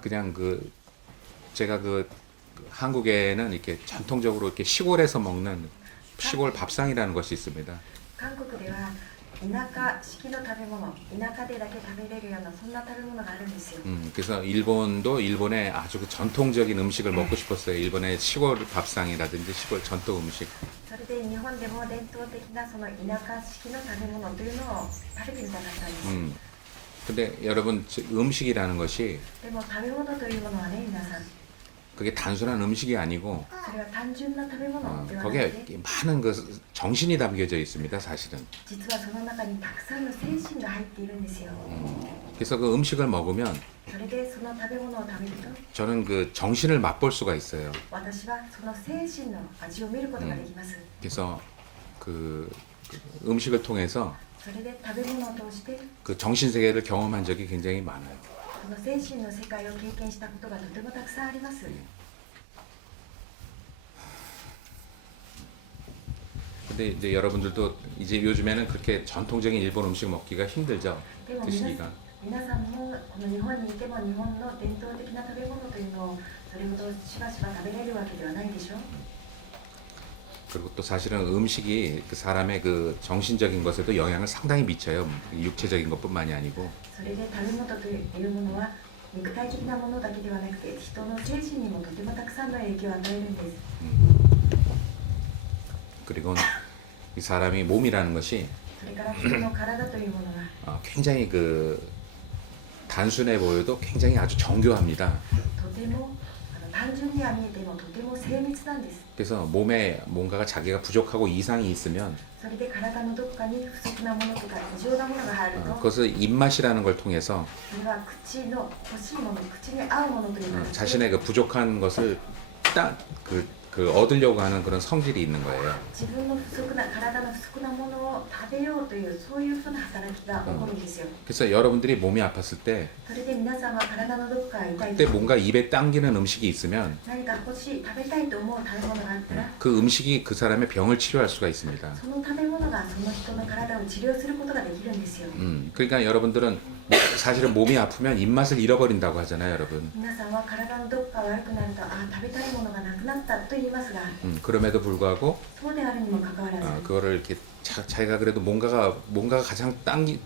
그냥 제가 한국에는 이렇게 전통적으로 이렇게 시골에서 먹는 시골 밥상이라는 것이 있습니다. 韓国では田舎式の食べ物、田舎でだけ食べれるようなそんな食べ物があるんですよ。 그래서 일본도 일본의 아주 전통적인 음식을 먹고 싶었어요. 일본의 시골 밥상이라든지 시골 전통 음식. それで日本でも伝統的なその田舎式の食べ物というのを食べてみたかったんです。 근데 여러분 음식이라는 것이 でも食べ物というものはね、皆さん、 그게 단순한 음식이 아니고 それは単純な食べ物ではなく 거기에 て、 많은 정신이 담겨져 있습니다. 사실은. 実はその中にたくさんの精神が入っているんですよ。 그래서 그 음식을 먹으면 それでその食べ物を食べると、 저는 그 정신을 맛볼 수가 있어요. 私はその精神の味を見ることができます。 그래서 그 음식을 통해서 それで食べ物を通して 그 정신 세계를 경험한 적이 굉장히 많아요. その精神の世界を経験したことがとてもたくさんあります。 근데 이제 여러분들도 이제 요즘에는 그렇게 전통적인 일본 음식 먹기가 힘들죠. でも 드시기가. 皆さんもこの日本にいても日本の伝統的な食べ物というのをそれほどしばしば食べれるわけではないでしょう。 그리고 또 사실은 음식이 그 사람의 그 정신적인 것에도 영향을 상당히 미쳐요. 육체적인 것뿐만이 아니고. それで食べ物というものは肉体的なものだけではなくて人の精神にもとてもたくさんの影響を与えるんです。 그리고 이 사람이 몸이라는 것이 それから人の体というものは 굉장히 단순해 보여도 굉장히 아주 정교합니다. とても単純には見えてもとても精密なんです。 그래서 몸에 뭔가가 자기가 부족하고 이상이 있으면 それで体のどこかに不足なものとか異常なものが入ると 그것을 입맛이라는 걸 통해서 それは口の欲しいもの、口に合うものというか 자신의 그 부족한 것을 얻으려고 하는 그런 성질이 있는 거예요. 自分の不足な体の不足なものを食べようというそういうふうな働きが起こるんですよ。 그래서 여러분들이 몸이 아팠을 때 それで皆さんは体のどこかが痛い 그때 と 뭔가 입에 당기는 음식이 있으면 何か欲しい食べたいと思う食べ物があったら 그 음식이 그 사람의 병을 치료할 수가 있습니다. その食べ物がその人の体を治療することができるんですよ。 그러니까 여러분들은 사실은 몸이 아프면 입맛을 잃어버린다고 하잖아요, 여러분. 皆さんは体のどこか悪くなると食べたいものがなくなったと言いますが 그럼에도 불구하고 そうであるにもかかわらず 그거를 이렇게 자기가 그래도 뭔가가 가장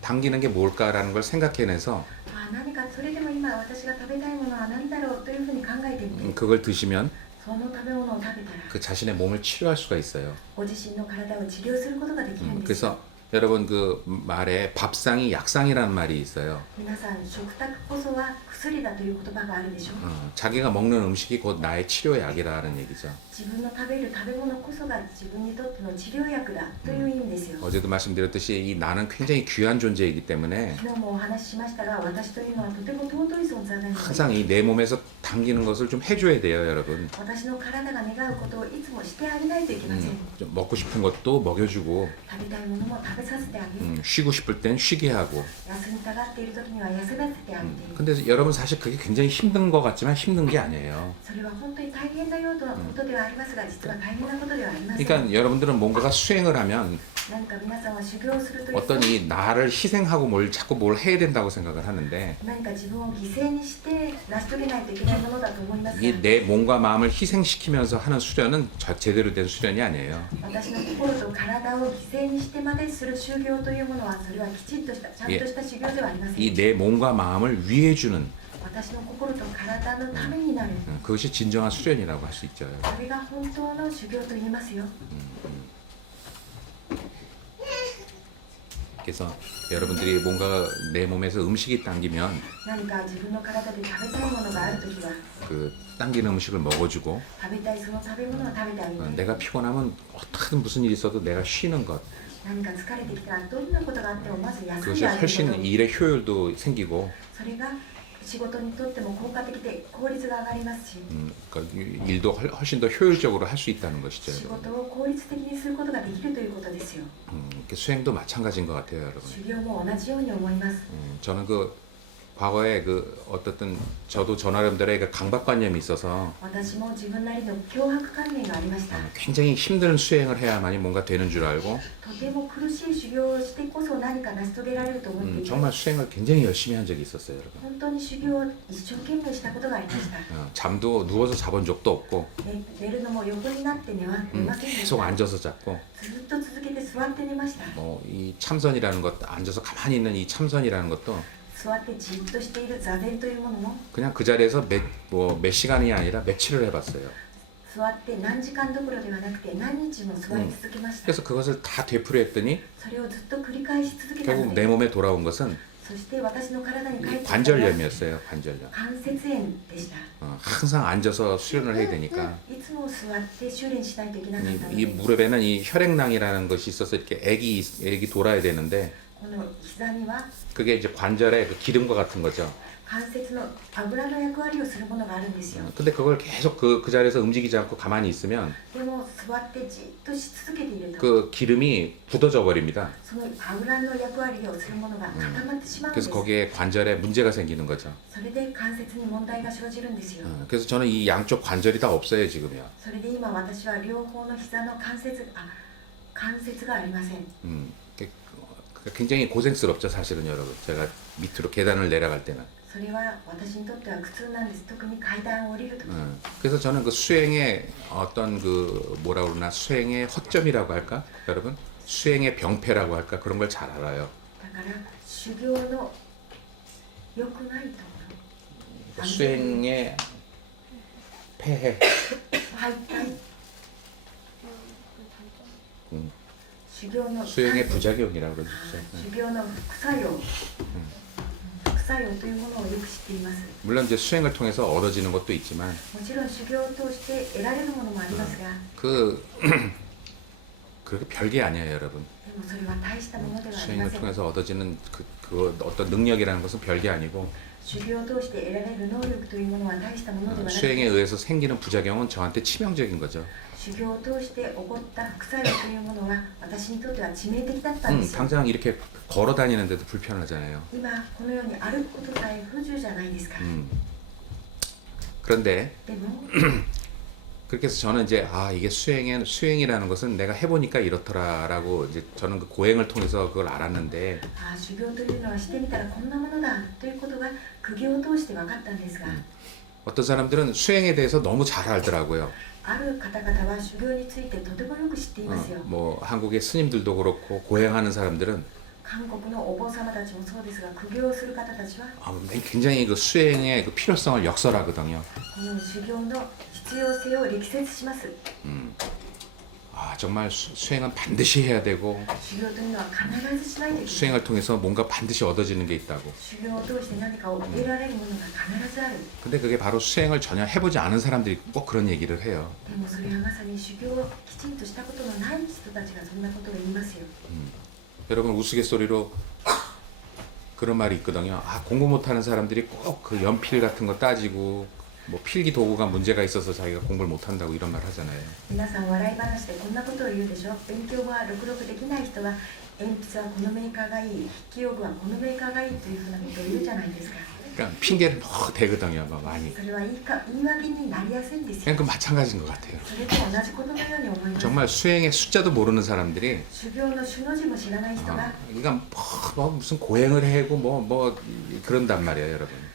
당기는 게 뭘까라는 걸 생각해내서 何かそれでも今私が食べたいものは何だろうというふうに考えてみて 그걸 드시면 その食べ物を食べたら 그 자신의 몸을 치료할 수가 있어요. ご自身の体を治療することができるんですよ。 그래서 여러분 그 말에 밥상이 약상이라는 말이 있어요. 皆さん食卓こそは薬だという言葉があるでしょう。 자기가 먹는 음식이 곧 나의 치료약이라는 얘기죠. 自分の食べる食べ物こそが自分にとっての治療薬だという意味ですよ。 어제도 말씀드렸듯이 이 나는 굉장히 귀한 존재이기 때문에 昨日もお話ししましたが、私というのはとても尊い存在なので、 항상 이 내 몸에서 당기는 것을 좀 해줘야 돼요, 여러분. 私の体が願うことをいつもしてあげないといけません。 좀 먹고 싶은 것도 먹여주고 食べたいものも食べさせてあげる。 쉬고 싶을 땐 쉬게 하고. 休みたがっている時には休ませてあげて。 근데 여러분 사실 그게 굉장히 힘든 것 같지만 힘든 게 아니에요. それは本当に大変なようなことではありますが、実は大変なことではありません。 그러니까 여러분들은 뭔가가 수행을 하면 何か皆さんは修行をするという 어떤 이 나를 희생하고 자꾸 뭘 해야 된다고 생각을 하는데 何か自分を犠牲にして成し遂げないといけないものだと思いますが、 이게 내 몸과 마음을 희생시키면서 하는 수련은 제대로 된 수련이 아니에요. 私の心と体を犠牲にしてまでする修行というものはそれはきちんとしたちゃんとした修行ではありません。 이 내 몸과 마음을 위해주는 私の心と体のためになる、 그것이 진정한 수련이라고 할 수 있죠. それが本当の修行と言えますよ。 그래서 여러분들이 뭔가 내 몸에서 음식이 당기면 何か自分の体で食べたいものがあるときは 그 당기는 음식을 먹어주고 食べたいその食べ物を食べてあげて、 내가 피곤하면 어떻게든 무슨 일이 있어도 내가 쉬는 것 何か疲れてきたらどんなことがあってもまず休ん 그것이 であげる 훨씬 こと、 일의 효율도 생기고 それが仕事にとっても効果的で効率が上がりますし、 그러니까 일도 훨씬 더 효율적으로 할 수 있다는 것이죠. 仕 여러분. 事を効率的にすることができるということですよ。 수행도 마찬가지인 것 같아요, 여러분. 修行も同じように思います。 저는 과거에 그 어떻든 저도 저 나름대로의 그 강박관념이 있어서 私も自分なりの脅迫観念がありました。 굉장히 힘든 수행을 해야만이 뭔가 되는 줄 알고 とても苦しい修行をしてこそ何か成し遂げられると思っていて、 정말 수행을 굉장히 열심히 한 적이 있었어요, 여러분. 本当に修行を一生懸命したことがありました。 잠도 누워서 자본 적도 없고 寝るのも横になって寝ませんでし 계속 た。 앉아서 잤고 ずっと続けて座って寝ました。 뭐 이 참선이라는 것 앉아서 가만히 있는 이 참선이라는 것도 座ってじっとしている座禅というものも 그냥 그 자리에서 몇 시간이 아니라 며칠을 해봤어요. 座って何時間どころではなくて何日も座り続けました。 그래서 그것을 다 되풀이했더니 それをずっと繰り返し続けた 결국 の 내 で、 몸에 돌아온 것은 そして私の体に 이 帰ってきたのは 관절염이었어요. 관절염. 関節炎でした。 항상 앉아서 수련을 해야 되니까 いつも座って修練しないといけなかったの 이 で、 무릎에는 이 혈액낭이라는 것이 있어서 이렇게 액이 돌아야 되는데 この膝には 그게 이제 관절의 그 기름과 같은 거죠. 関節の油の役割をするものがあるんですよ。 근데 그걸 계속 그 자리에서 움직이지 않고 가만히 있으면 でも座ってじっとし続けていると、 그 기름이 굳어져 버립니다. その油の役割をするものが固まってしまうんで 그래서 す。 거기에 관절에 문제가 생기는 거죠. それで関節に問題が生じるんですよ。 그래서 저는 이 양쪽 관절이 다 없어요 지금요. それで今私は両方の膝の関節がありません。 굉장히 고생스럽죠 사실은 여러분. 제가 밑으로 계단을 내려갈 때는. それは私にとっては苦痛なんです。特に階段を降りるとき。 그래서 저는 그 수행의 어떤 그 뭐라 그러나 수행의 허점이라고 할까 여러분 수행의 병폐라고 할까 그런 걸 잘 알아요. だから修行の良くないところ、 수행의 폐해. 敗退、 음, 修行の 수행의 부작용이라고 그러죠. 修行の副作用、副作用というものをよく知っています。 물론 이제 수행을 통해서 얻어지는 것도 있지만 もちろん修行を通して得られるものもありますが、 그렇게 별게 아니에요 여러분. でもそれは大したものではありま 수행을 せん。 통해서 얻어지는 그 어떤 능력이라는 것은 별게 아니고 修行を通して得られる能力というものは大したものではなく、 수행에 의해서 생기는 부작용은 저한테 치명적인 거죠. 修行を通して起こった副作用というものは私にとっては致命的だったんですよ。 당장 이렇게 걸어 다니는데도 불편하잖아요. 今このように歩くことさえ不自由じゃないですか。 그런데 でも 그렇게 해서 저는 이제 이게 수행이라는 것은 내가 해보니까 이렇더라라고 이제 저는 그 고행을 통해서 그걸 알았는데 修行というのはしてみたらこんなものだということが苦行を通して分かったんですが、 어떤 사람들은 수행에 대해서 너무 잘 알더라고요. ある方々は修行についてとてもよく知っていますよ。 뭐 한국의 스님들도 그렇고 고행하는 사람들은 韓国のお坊様たちもそうですが、苦行をする方たちは 굉장히 그 수행의 그 필요성을 역설하거든요. この修行の必要性を力説します。 정말 수행은 반드시 해야 되고 修行というのは必ずしないといけない。 수행을 통해서 뭔가 반드시 얻어지는 게 있다고. 修行を通して何かを得られるものが必ずある。 근데 그게 바로 수행을 전혀 해보지 않은 사람들이 꼭 그런 얘기를 해요. でもそれはまさに修行をきちんとしたことのない人たちがそんなことを言いますよ。 여러분 우스갯소리로 그런 말이 있거든요. 공부 못하는 사람들이 꼭 그 연필 같은 거 따지고 뭐 필기 도구가 문제가 있어서 자기가 공부를 못한다고 이런 말 하잖아요. 皆さん笑い話でこんなことを言うでしょ。勉強はろくろくできない人は鉛筆はこのメーカーがいい、筆記用具はこのメーカーがいいというふうなことを言うじゃないですか。 그러니까 핑계를 막 대거든요. 막 많이. それは言い訳になりやすいんですよ。 그냥 그 마찬가지인 것 같아요. それと同じことのように思います。 정말 수행의 숫자도 모르는 사람들이 修行の種の字も知らない人が、 그러니까 뭐 무슨 고행을 해고 뭐 그런단 말이에요, 여러분.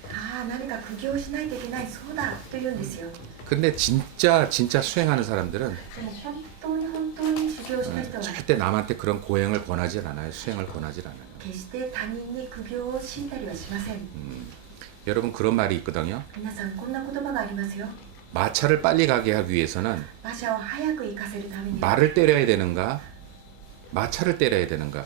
何か苦行しないといけない、そうだと言うんですよ。 근데 진짜 수행하는 사람들은 でも本当に修行した人は 절대 남한테 그런 고행을 권하지 않아요. 수행을 권하지 않아요. 決して他人に苦行を強いたりはしません。 여러분 그런 말이 있거든요. 皆さんこんな言葉がありますよ。 마차를 빨리 가게 하기 위해서는 馬車を早く行かせるために 말을 때려야 되는가, 마차를 때려야 되는가?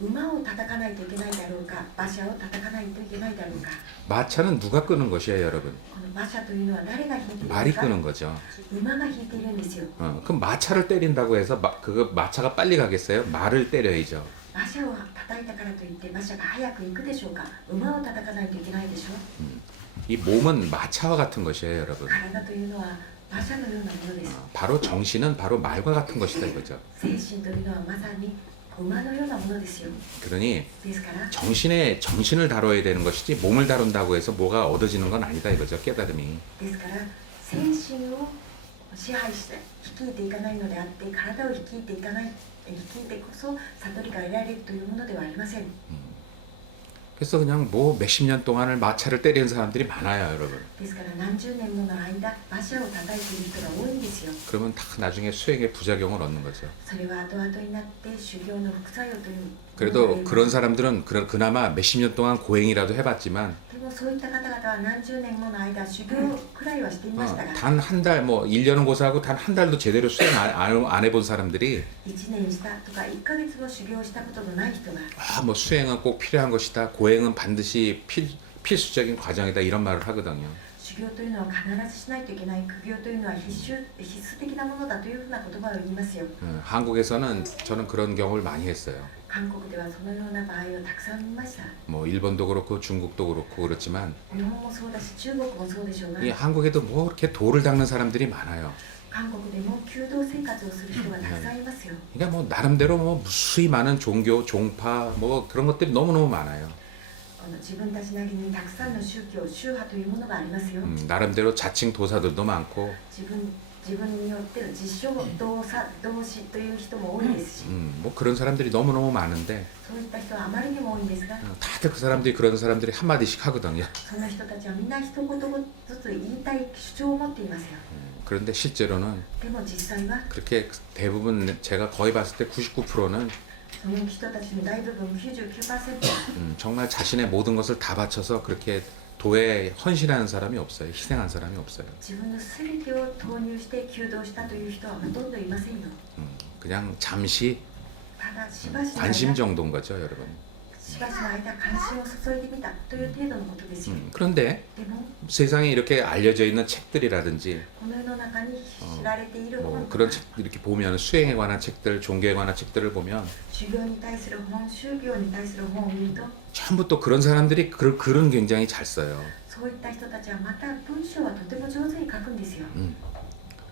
馬を叩かないといけないだろうか、馬車を叩かないといけないだろうか。 마차는 누가 끄는 것이에요, 여러분? この馬車というのは誰が引いているんで 말이 すか？ 끄는 거죠. 馬が引いているんですよ。 그럼 마차를 때린다고 해서 그 마차가 빨리 가겠어요? 말을 때려야죠. 馬車を叩いたからといって馬車が早く行くでしょうか？馬を叩かないといけないでしょう。 이 몸은 마차와 같은 것이에요, 여러분. 体というのは馬車のようなものです。 바로 정신은 바로 말과 같은 것이다 이거죠. 精神というのはまさに馬のようなものですよ。 그러니 ですから 정신을 다뤄야 되는 것이지 몸을 다룬다고 해서 뭐가 얻어지는 건 아니다 이거죠. 깨달음이. ですから精神を支配して率いていかないのであって体を率いていかない率いてこそ悟りが得られるというものではありません。 그래서 그냥 뭐 몇십 년 동안을 마차를 때리는 사람들이 많아요, 여러분. ですから何十年もの間馬車を叩いている人が多いんですよ。 그러면 다 나중에 수행의 부작용을 얻는 거죠. それは後々になって修行の副作用という 그래도 그런 사람들은 그나마 몇십 년 동안 고행이라도 해봤지만 でもそういった方々は何十年もの間修行くらいはしていましたが 단 한 달, 뭐 1년은 고사하고 단 한 달도 제대로 수행 안 해본 사람들이 1年したとか1ヶ月も修行したことのない人が 뭐 수행은 꼭 필요한 것이다. 고행은 반드시 필수적인 과정이다. 이런 말을 하거든요. 修行というのは必ずしないといけない苦行というのは必須的なものだというふうな言葉を言いますよ。 한국에서는 저는 그런 경험을 많이 했어요. 韓国ではそのような場合をたくさん見ました。 뭐 일본도 그렇고 중국도 그렇고 그렇지만 日本もそうだし中国もそうでしょうが 이 한국에도 뭐 이렇게 돌을 닦는 사람들이 많아요. 韓国でも弓道生活をする人がたくさんいますよ。 그러니까 뭐 나름대로 뭐 무수히 많은 종교, 종파 뭐 그런 것들이 너무너무 많아요. 自分たちなりにたくさんの宗教、宗派というものがありますよ。 나름대로 자칭 도사들도 많고 自分によっての自称同士という人も多いですし、 뭐 그런 사람들이 너무너무 많은데 そういった人はあまりにも多いんですが、 다들 그 사람들이 그런 사람들이 한마디씩 하거든요. その人たちはみんな一言ずつ言いたい主張を持っていますよ。 그런데 실제로는 でも実際は 그렇게 대부분 제가 거의 봤을 때 99%는 その人たちの大部分 99% 정말 자신의 모든 것을 다 바쳐서 그렇게 도에 헌신하는 사람이 없어요. 희생한 사람이 없어요. 自分の全てを投入して求道したという人はほとんどいませんよ。 그냥 잠시 ただしばしの 관심 間 정도인 거죠, 여러분. しばしの間関心を注いでみたという程度のことですよ。 그런데 でも 세상에 이렇게 알려져 있는 책들이라든지 この世の中に知られている 뭐 本と 그런 か 책 이렇게 보면 수행에 관한 책들, 종교에 관한 책들을 보면 修行に対する本、宗教に対する本を見ると 전부 또 그런 사람들이 글은 굉장히 잘 써요. そういった人たちはまた文章はとても上手に書くんですよ。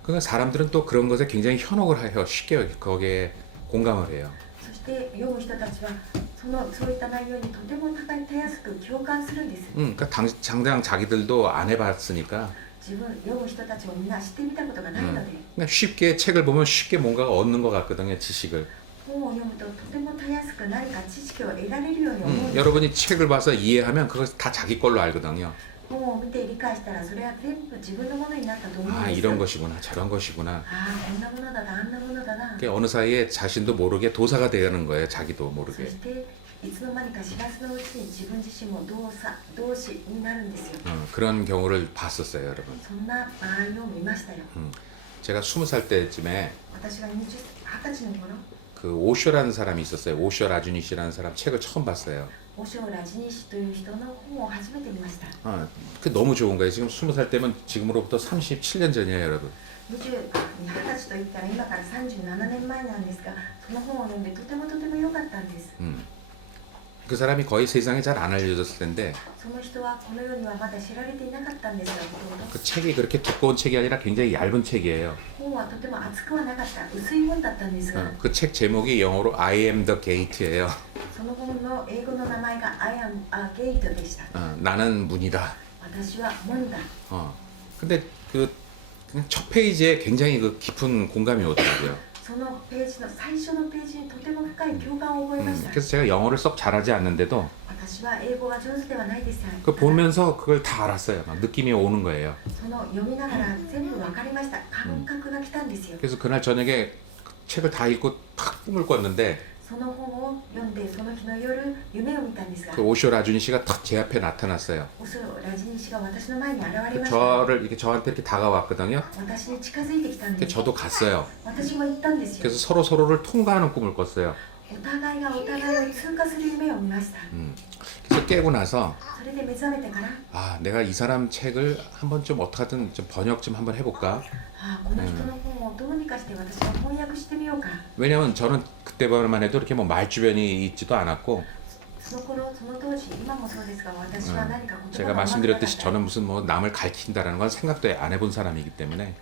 그러니까 사람들은 또 그런 것에 굉장히 현혹을 해요. 쉽게 거기에 공감을 해요. そして読む人たちはそういった内容にとてもたやすく共感するんです。 그러니까 당장 자기들도 안 해봤으니까 自分読む人たちもみんな知ってみたことがないので、 그냥 쉽게 책을 보면 쉽게 뭔가가 얻는 것 같거든요. 지식을. 本を読むととてもたやすく何か知識を得られるように思うんです。 여러분이 책을 봐서 이해하면 그걸 다 자기 걸로 알거든요. 本を見て理解したらそれは全部自分のものになったと思うん 아 です。 이런 것이구나 저런 것이구나. ああこんなものだなあんなものだな。 그게 어느 사이에 자신도 모르게 도사가 되는 거예요. 자기도 そ 모르게. していつの間にか知らずのうちに自分自身も同志になるんですよ。 그런 경우를 봤었어요, 여러분. そんな場合を見ましたよ。 제가 20살 때쯤에 私が20歳の頃、 그 오쇼라는 사람이 있었어요. 오쇼 라주니 씨라는 사람 책을 처음 봤어요. オショラジニ氏という人の本を初めて見ました。 그 너무 좋은 거예요. 지금 20살 때면 지금으로부터 37년 전이에요, 여러분. 20歳といったら今から37年前なんですが、その本を読んでとても良かったんです。 그 사람이 거의 세상에 잘 안 알려졌을 텐데 その人はこの世にはまだ知られていなかったんですが、ほとんど 그 책이 그렇게 두꺼운 책이 아니라 굉장히 얇은 책이에요. 本はとても厚くはなかった薄い本だったんですが、 그 책 제목이 영어로 I am the gate예요. その本の英語の名前が I am a gate でした。 나는 문이다. 私は門だ。 근데 그 그냥 첫 페이지에 굉장히 그 깊은 공감이 오더라고요. そのページの最初のページにとても深い共感を覚えました。 그래서 제가 영어를 썩 잘하지 않는데도 私は英語が上手ではないですが、 그 보면서 그걸 다 알았어요. 막 느낌이 오는 거예요. その読みながら全部分かりました。感覚が来たんですよ。 그래서 그날 저녁에 그 책을 다 읽고 탁 꿈을 꿨는데 その本を読んでその日の夜夢を見たんですが、 그 오쇼 라주니 씨가 탁 제 앞에 나타났어요. オショラジニ氏が私の前に現れま 그 した。 저를 이렇게 저한테 이렇게 다가왔거든요. 私に近づいてきたんで 근데 す。 저도 갔어요. 私も行ったんですよ。 그래서 서로를 통과하는 꿈을 꿨어요. お互いがお互いを通過する夢を見ました。 그래서 깨고 나서 それで目覚めてから、 아 내가 이 사람 책을 한번 좀 어떻게든 좀 번역 좀 한번 해볼까. この人の本をどうにかして私が翻訳してみようか。 왜냐면 저는 그때만 해도 이렇게 뭐 말주변이 있지도 않았고 その頃その当時今もそうですが私は何か言葉 제가 が 말씀드렸듯이 上手くなかった 저는 무슨 뭐 남을 가르친다라는 건 생각도 안 해본 사람이기 때문에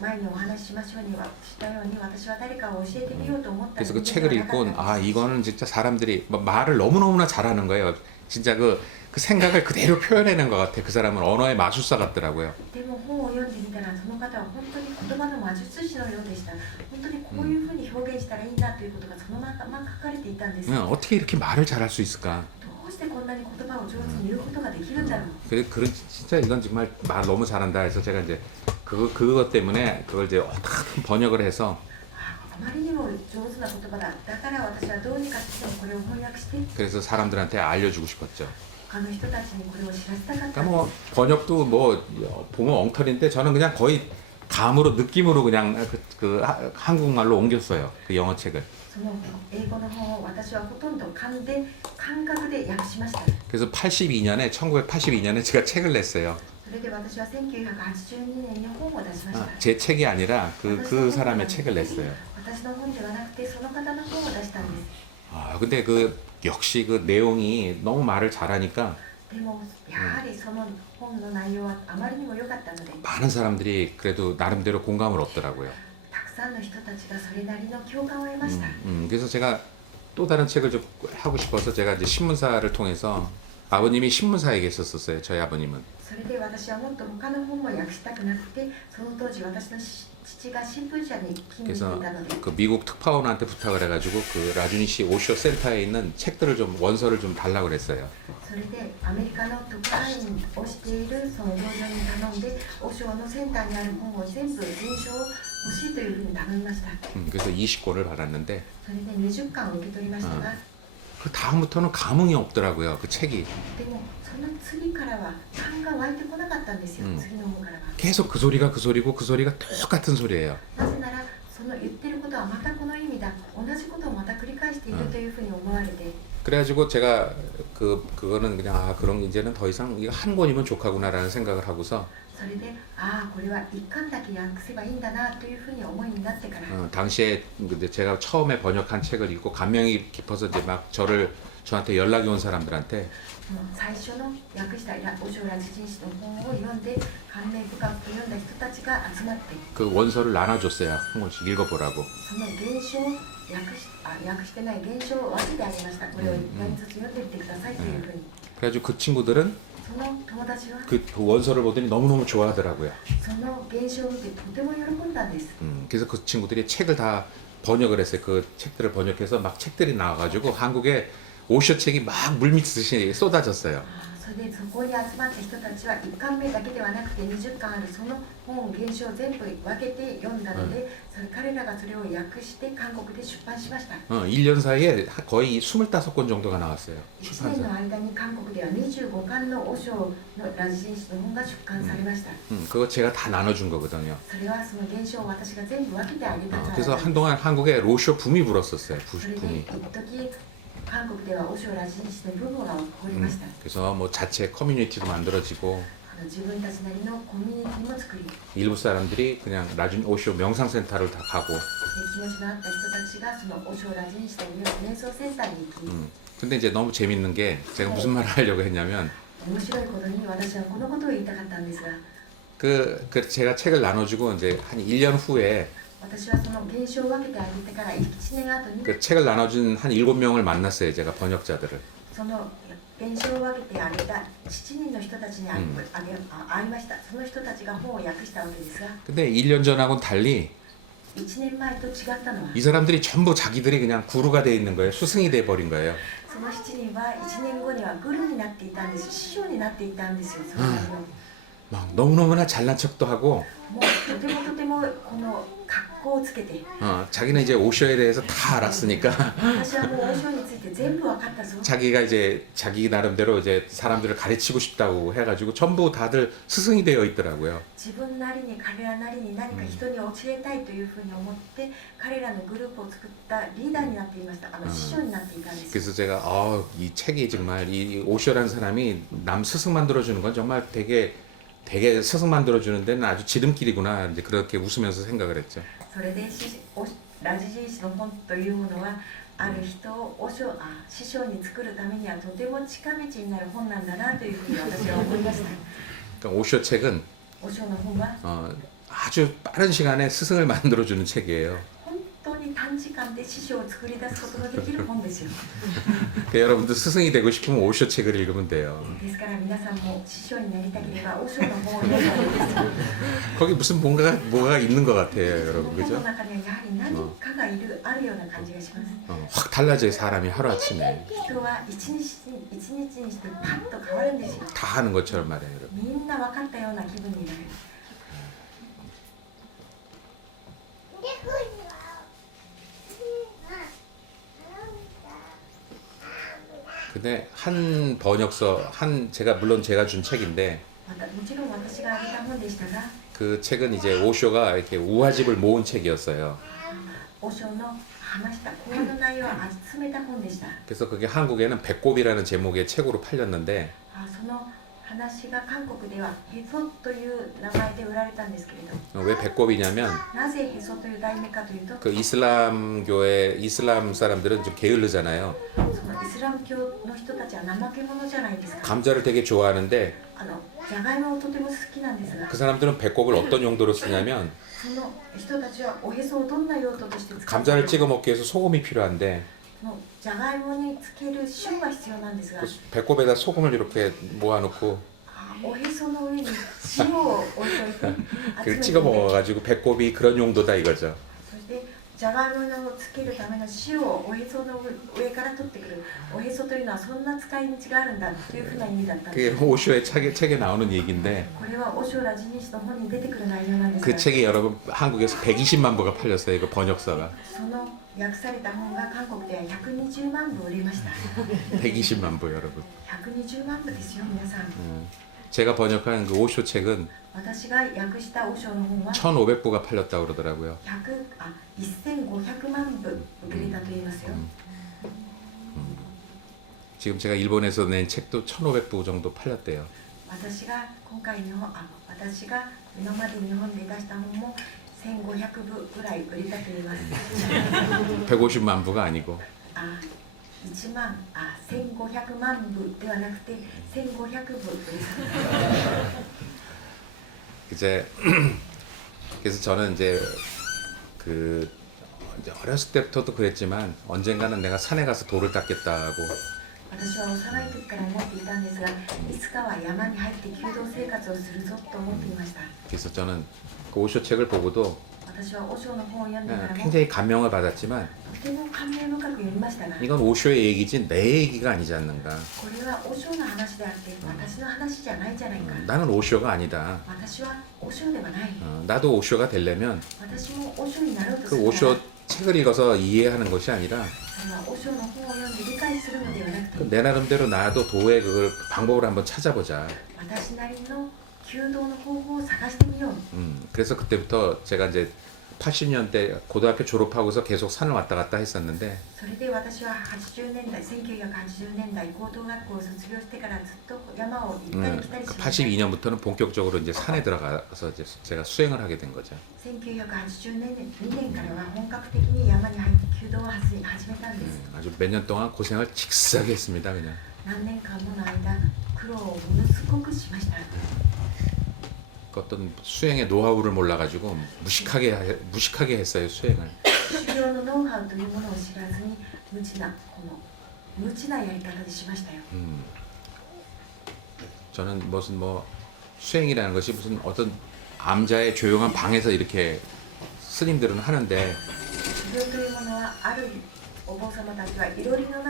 前にお話ししましょうにはしたように私は誰かを教えてみようと思った 그래서 人 그 間 책을 ではなか 읽고 った 아 んです 이거는 진짜 사람들이 뭐 말을 너무너무나 잘하는 거예요. 진짜 그 생각을 그대로 표현해낸 것 같아. 그 사람은 언어의 마술사 같더라고요. でも本を読んでみたらその方は本当に言葉の魔術師のようでした。本当にこういうふうに表現したらいいんだということがそのまま書かれていたんです。 그냥 어떻게 이렇게 말을 잘할 수 있을까? どうしてこんなに言葉を上手に言うことができるんだろう。 그런 진짜 이건 정말 말 너무 잘한다 해서 제가 이제 그것 때문에 그걸 이제 어떻게 번역을 해서 あまりにも上手な言葉だ。だから私はどうにかしてこれを翻訳して 그래서 사람들한테 알려주고 싶었죠. 他の人たちにこれを知らせたかった 그러니까 ん 뭐 です 번역도 뭐 보면 엉터리인데 저는 그냥 거의 감으로 느낌으로 그냥 한국말로 옮겼어요. 그 영어 책을. その英語の本を私はほとんど勘で感覚で訳しました。 그래서 1982년에 제가 책을 냈어요. それで私は1982年に本を出しました。 제 책이 아니라 그 사람의 책을 냈어요. 私の本ではなくてその方の本を出したんです。 아 근데 그 역시 그 내용이 너무 말을 잘하니까 でもやはりその本の内容はあまりにも良かったので 많은 사람들이 그래도 나름대로 공감을 얻더라고요. たくさんの人たちがそれなりの共感を得ました。 그래서 제가 또 다른 책을 좀 하고 싶어서 제가 이제 신문사를 통해서 아버님이 신문사에 계셨었어요. 저희 아버님은. それで私はもっと他の本も訳したくなくてその当時私の父が新聞社に勤務して 그래서 いたので 그 미국 특파원한테 부탁을 해가지고 그 라주니 씨 오쇼 센터에 있는 책들을 좀 원서를 좀 달라고 그랬어요. それでアメリカの特派員をしているその同僚に頼んでオショのセンターにある本を全部全書を欲しいというふうに頼みました。 그래서 20권을 받았는데 それで20巻を受け取りましたが、 그 다음부터는 감흥이 없더라고요. 그 책이 でもその次からは感が湧いてこなかったんですよ、次の本からは。 계속 그 소리가 그 소리고 그 소리가 똑같은 소리예요. なぜならその言ってることはまたこの意味だ、同じことをまた繰り返しているというふうに思われて、 그래가지고 제가 그거는 그냥 그런 이제는 더 이상 이거 한 권이면 족하구나라는 생각을 하고서 それでこれは一巻だけ訳せばいいんだなというふうに思いになってから、 당시에 근데 제가 처음에 번역한 책을 읽고 감명이 깊어서 이제 막 저한테 연락이 온 사람들한테 最初の訳したオショラジ人誌の本を読んで感銘深く読んだ人たちが集まって 그 원서를 나눠줬어요. 한 권씩 읽어보라고. その原書を訳してない原書を分けてあげました。これを一回ずつ読んでみてくださいというふうに。 그래가지고 그 친구들은 その友達は 그 원서를 보더니 너무너무 좋아하더라고요. その原書を見てとても喜んだんです。 그래서 그 친구들이 책을 다 번역을 했어요. 그 책들을 번역해서 막 책들이 나와가지고 한국에 오쇼 책이 막 물밀듯이 쏟아졌어요. それでそこに集まった人たちは1巻目だけではなくて20巻あるその本原書を全部分けて読んだので、彼らがそれを訳して韓国で出版しました。 1년 사이에 거의 25권 정도가 나왔어요. 1年の間に韓国では25巻のオショのラジ人誌の本が出版されました。 그거 제가 다 나눠준 거거든요. それはその原書を私が全部分けてあげたから 그래서 한동안 한국에 로쇼 붐이 불었었어요. それで 붐이. 一時韓国ではオショラジ人誌のブームが起こりました。 그래서 뭐 자체 커뮤니티도 만들어지고 自分たちなりのコミュニティも作り、 일부 사람들이 그냥 라준 오쇼 명상센터를 다 가고 気持ちのあった人たちがそのオショラ人誌という瞑想センターに行き、 근데 이제 너무 재밌는 게 제가 무슨 말을 하려고 했냐면 面白いことに私はこのことを言いたかったんですが、 제가 책을 나눠주고 이제 한 1년 후에 私はその原書を分けてあげてから1年後に 그 책을 나눠준 한 7명을 만났어요. 제가 번역자들을. その原書を分けてあげた7人の人たちに会いました。その人たちが本を訳したわけですが、 근데 1년 전하고는 달리 1年前と違ったのは 이 사람들이 전부 자기들이 그냥 구루가 돼 있는 거예요. 스승이 돼 버린 거예요. その7人は1年後にはグルになっていたんです。師匠になっていたんですよ。それなりの 막 너무너무나 잘난 척도 하고 もうとてもこの格好をつけて 자기는 이제 오쇼에 대해서 다 알았으니까 私はもう王将について全部分かったぞ。 자기가 이제 자기 나름대로 이제 사람들을 가르치고 싶다고 해가지고 전부 다들 스승이 되어 있더라고요. 自分なりに彼らなりに何か人に教えたいというふうに思って彼らのグループを作ったリーダーになっていました。師匠になっていたんです。 그래서 제가 이 책이 정말 이 오쇼라는 사람이 남 스승 만들어주는 건 정말 되게 스승 만들어주는 데는 아주 지름길이구나 이제 그렇게 웃으면서 생각을 했죠. それでラジ印の本というものはある人を師匠に作るためにはとても近道になる本なんだなというふうに私は思いました。 그러니까 오쇼 책은 和尚の本は 아주 빠른 시간에 스승을 만들어주는 책이에요. 本当に短時間で師匠を作り出すことができる本ですよ。 그러니까 여러분들 스승이 되고 싶으면 오쇼 책을 읽으면 돼요. ですから皆さんも師匠になりたければ和尚の本を読んだらいいですよ。 거기 무슨 뭐가 있는 것 같아요, こ 여러분. の本 그죠? の中にはやはり何かがあるような感じがします。 확 달라져요, 사람이 하루아침에. 人は一日にしてパッと変わるんですよ。 다 하는 것처럼 말이에요, 여러분. みんな分かったような気分になる。 근데 한 번역서 물론 제가 준 책인데 またもちろん私が挙げた本でしたが、 그 책은 이제 오쇼가 이렇게 우화집을 모은 책이었어요. 和尚の話した講話の内容を集めた本でした。 그래서 그게 한국에는 배꼽이라는 제목의 책으로 팔렸는데 その話が韓国ではへそという名前で売られたんですけれど、 왜 배꼽이냐면 なぜへそという題名かというと、 그 이슬람 사람들은 좀 게으르잖아요. そのイスラム教の人たちは怠け者じゃないですか。 감자를 되게 좋아하는데 じゃがいもをとても好きなんですが、 그 사람들은 배꼽을 어떤 용도로 쓰냐면 その人たちはおへそをどんな用途として使うか。 감자를 찍어 먹기 위해서 소금이 필요한데 そのじゃがいもにつける塩が必要なんですが、 그 배꼽에다 소금을 이렇게 모아놓고 おへその上に塩を置いといて集め 그 て 찍어 먹어가지고 배꼽이 그런 용도다 이거죠. そしてじゃがいもをつけるための塩をおへその上から取ってくる。おへそというのはそんな使い道があるんだというふうな意味だったんで 그게 す。 오쇼의 책에 나오는 얘기인데 これは和尚ラジニシの本に出てくる内容なんです 그 が、 책이 여러분 한국에서 120만 부가 팔렸어요. 그 번역서가 その訳された本が韓国では120万部売れました。 120만 부 여러분. 120万部ですよ皆さん。 제가 번역한 그 오쇼 책은 私が訳した和尚の本は 1,500부가 팔렸다고 그러더라고요. 1500万部売れたと言いますよ。 지금 제가 일본에서 낸 책도 1,500부 정도 팔렸대요. 私が今まで日本で出した本も1500部ぐらい売れたと言います。 150만 부가 아니고 1500万部ではなくて1500部売れた。 이제 그래서 저는 이제 이제 어렸을 때부터도 그랬지만 언젠가는 내가 산에 가서 돌을 닦겠다고 私は幼い時から思っていたんですが、いつかは山に入って弓道生活をするぞと思っていました。 그래서 저는 그 오쇼 책을 보고도 私は和尚の本を読んでからも 굉장히 감명을 받았지만 とても感銘深く読みましたが、 이건 오쇼의 얘기지 내 얘기가 아니지 않는가. これは和尚の話であって私の話じゃないじゃないか。 나는 오쇼가 아니다. 私は和尚ではない。 나도 오쇼가 되려면 私も和尚になろうと 그 するなら、 오쇼 책을 읽어서 이해하는 것이 아니라 それは和尚の本を読んで理解するのではなくて、 내 나름대로 나도 도의 그걸 방법을 한번 찾아보자. 私なりの弓道の方法を探してみよう。 그래서 그때부터 제가 이제 80년대 고등학교 졸업하고서 계속 산을 왔다 갔다 했었는데 それで私は1980年代高等学校を卒業してからずっと山を行ったり来たりしました。 82년부터는 본격적으로 이제 산에 들어가서 이제 제가 수행을 하게 된 거죠. 1982年からは本格的に山に入って弓道を始めたんです。 아주 몇 년 동안 고생을 직사게 했습니다. 그냥 何年間もの間苦労をものすごくしました。 그 어떤 수행의 노하우를 몰라가지고 무식하게 했어요 수행을. 修行のノウハウというものを知らずに無知なやり方でしましたよ。 저는 무슨 수행이라는 것이 무슨 어떤 암자의 조용한 방에서 이렇게 스님들은 하는데 修行というものはあるお坊様たちはいおりの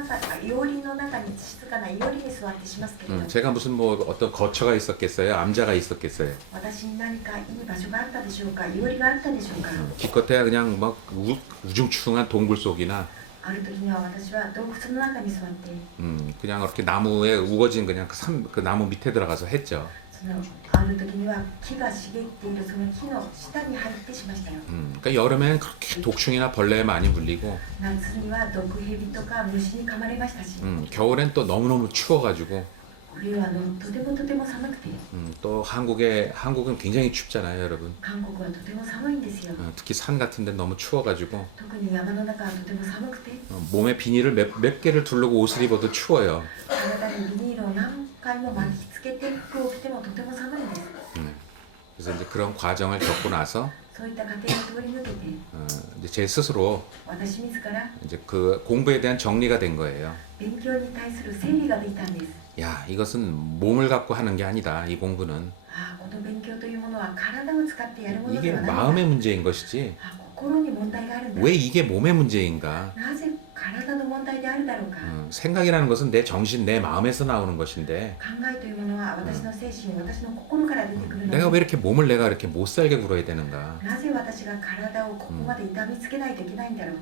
中に静かないおりに座ってしますけれど、 제가 무슨 어떤 거처가 있었겠어요? 암자가 있었겠어요? 私に何かいい場所があったでしょうか、いおりがあったでしょうか。 기껏해야 그냥 막 우중충한 동굴 속이나 ある時には私は洞窟の中に座って、 그냥 이렇게 나무에 우거진 그냥 그 나무 밑에 들어가서 했죠. ある時には木が茂っているその木の下に入ってしましたよ。 그러니까 여름에는 그렇게 독충이나 벌레에 많이 물리고 夏には毒蛇とか虫に噛まれましたし、 겨울엔 또 너무너무 추워가지고 冬はとてもとても寒くて 또 한국은 굉장히 춥잖아요, 여러분. 韓国はとても寒いんですよ 특히 산 같은 데 너무 추워가지고 特に山の中はとても寒くて 몸에 비닐을 몇 개를 두르고 옷을 입어도 추워요. 体にビニールを何回も巻きつけて服を着てもとても寒いんです 그래서 이제 그런 과정을 겪고 나서 そういった過程を通り抜けて 이제 제ススロ 私自ら 이제 그 공부에 대한 정리가 된 거예요. 勉強に対する整理ができたんです 야, 이것은 몸을 갖고 하는 게 아니다. 이 공부는 ああこの勉強というものは体を使ってやるもの 이게 ではないんだ 마음의 문제인 것이지 あ心に問題があるんだ 왜 이게 몸의 문제인가? なぜ体の問題であるだろうか 생각이라는 것은 내 정신, 내 마음에서 나오는 것인데 考えというものは私の精神、私の心から出てくるの 내가 に 왜 이렇게 몸을 내가 이렇게 못 살게 굴어야 되는가? なぜ私が体をここまで痛みつけないといけないんだろう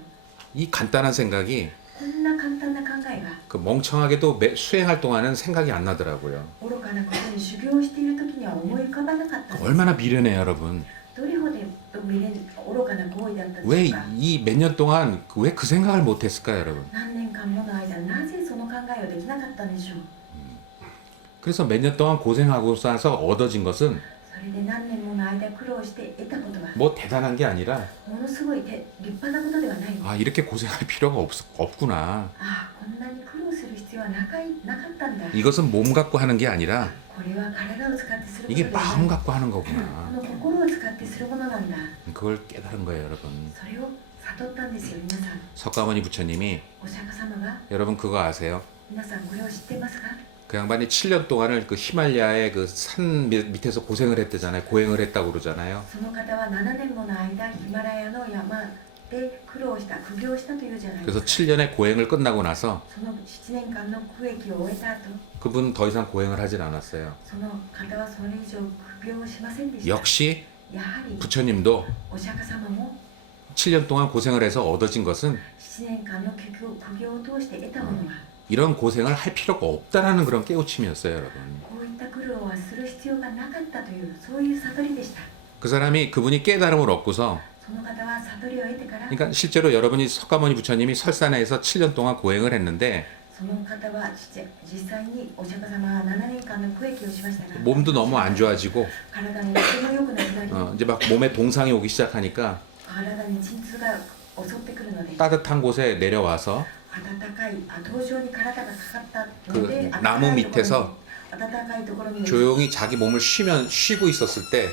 이 간단한 생각이 こんな簡単な考えが 그 멍청하게도 수행할 동안은 생각이 안 나더라고요. 愚かなことに修行している時には思い浮かばなかったんです 얼마나 미련해요, 여러분. どれほど未練愚かな行為だったで 왜 しょうか 이 몇 년 동안 왜 그 생각을 못 했을까요, 여러분? 何年間もの間なぜその考えをできなかったんでしょう 그래서 몇 년 동안 고생하고 나서 얻어진 것은 それで何年もの間苦労して得たことは 뭐 대단한 게 아니라 ものすごい立派なことではない 아, 이렇게 고생할 필요가 없구나. ああこんなに苦労する必要はなかったんだ 이것은 몸 갖고 하는 게 아니라 これは体を使ってすること 이게 ではな 마음 い 갖고 하는 こ 거구나. の心を使ってするものなんだ 그걸 깨달은 거예요, 여러분. それを悟ったんですよ皆さん 석가모니 부처님이 お釈迦様が 여러분 그거 아세요? 皆さんこれを知ってますか 그 양반이 7년 동안을 그 히말라야의 그 산 밑에서 고생을 했대잖아요. 고행을 했다고 그러잖아요. その方は7年もの間ヒマラヤの山で苦労した苦行したというじゃないです 그래서 か 7년의 고행을 끝나고 나서 その7年間の苦役を終えた後 그분 더 이상 고행을 하진 않았어요. その方はそれ以上苦行をしませんでした 역시 やはり 부처님도 お釈迦様も 7년 동안 고생을 해서 얻어진 것은 7年間の苦行を通して得たものは 이런 고생을 할 필요가 없다라는 그런 깨우침이었어요, 여러분. こういった苦労はする必要がなかったというそういう悟りでした 그분이 깨달음을 얻고서 その方は悟りを得てから 그러니까 실제로 여러분이 석가모니 부처님이 설산에서 7년 동안 고행을 했는데 その方は実際にお釈迦様は7年間の苦役をしましたが 몸도 너무 안 좋아지고 体にとても良くなくなり 이제 막 몸에 동상이 오기 시작하니까 体に鎮痛が襲ってくるので 따뜻한 곳에 내려와서 暖かい頭上に体がかかったの 그 で 나무 밑에서 暖かいところに 조용히 자기 몸을 쉬고 있었을 때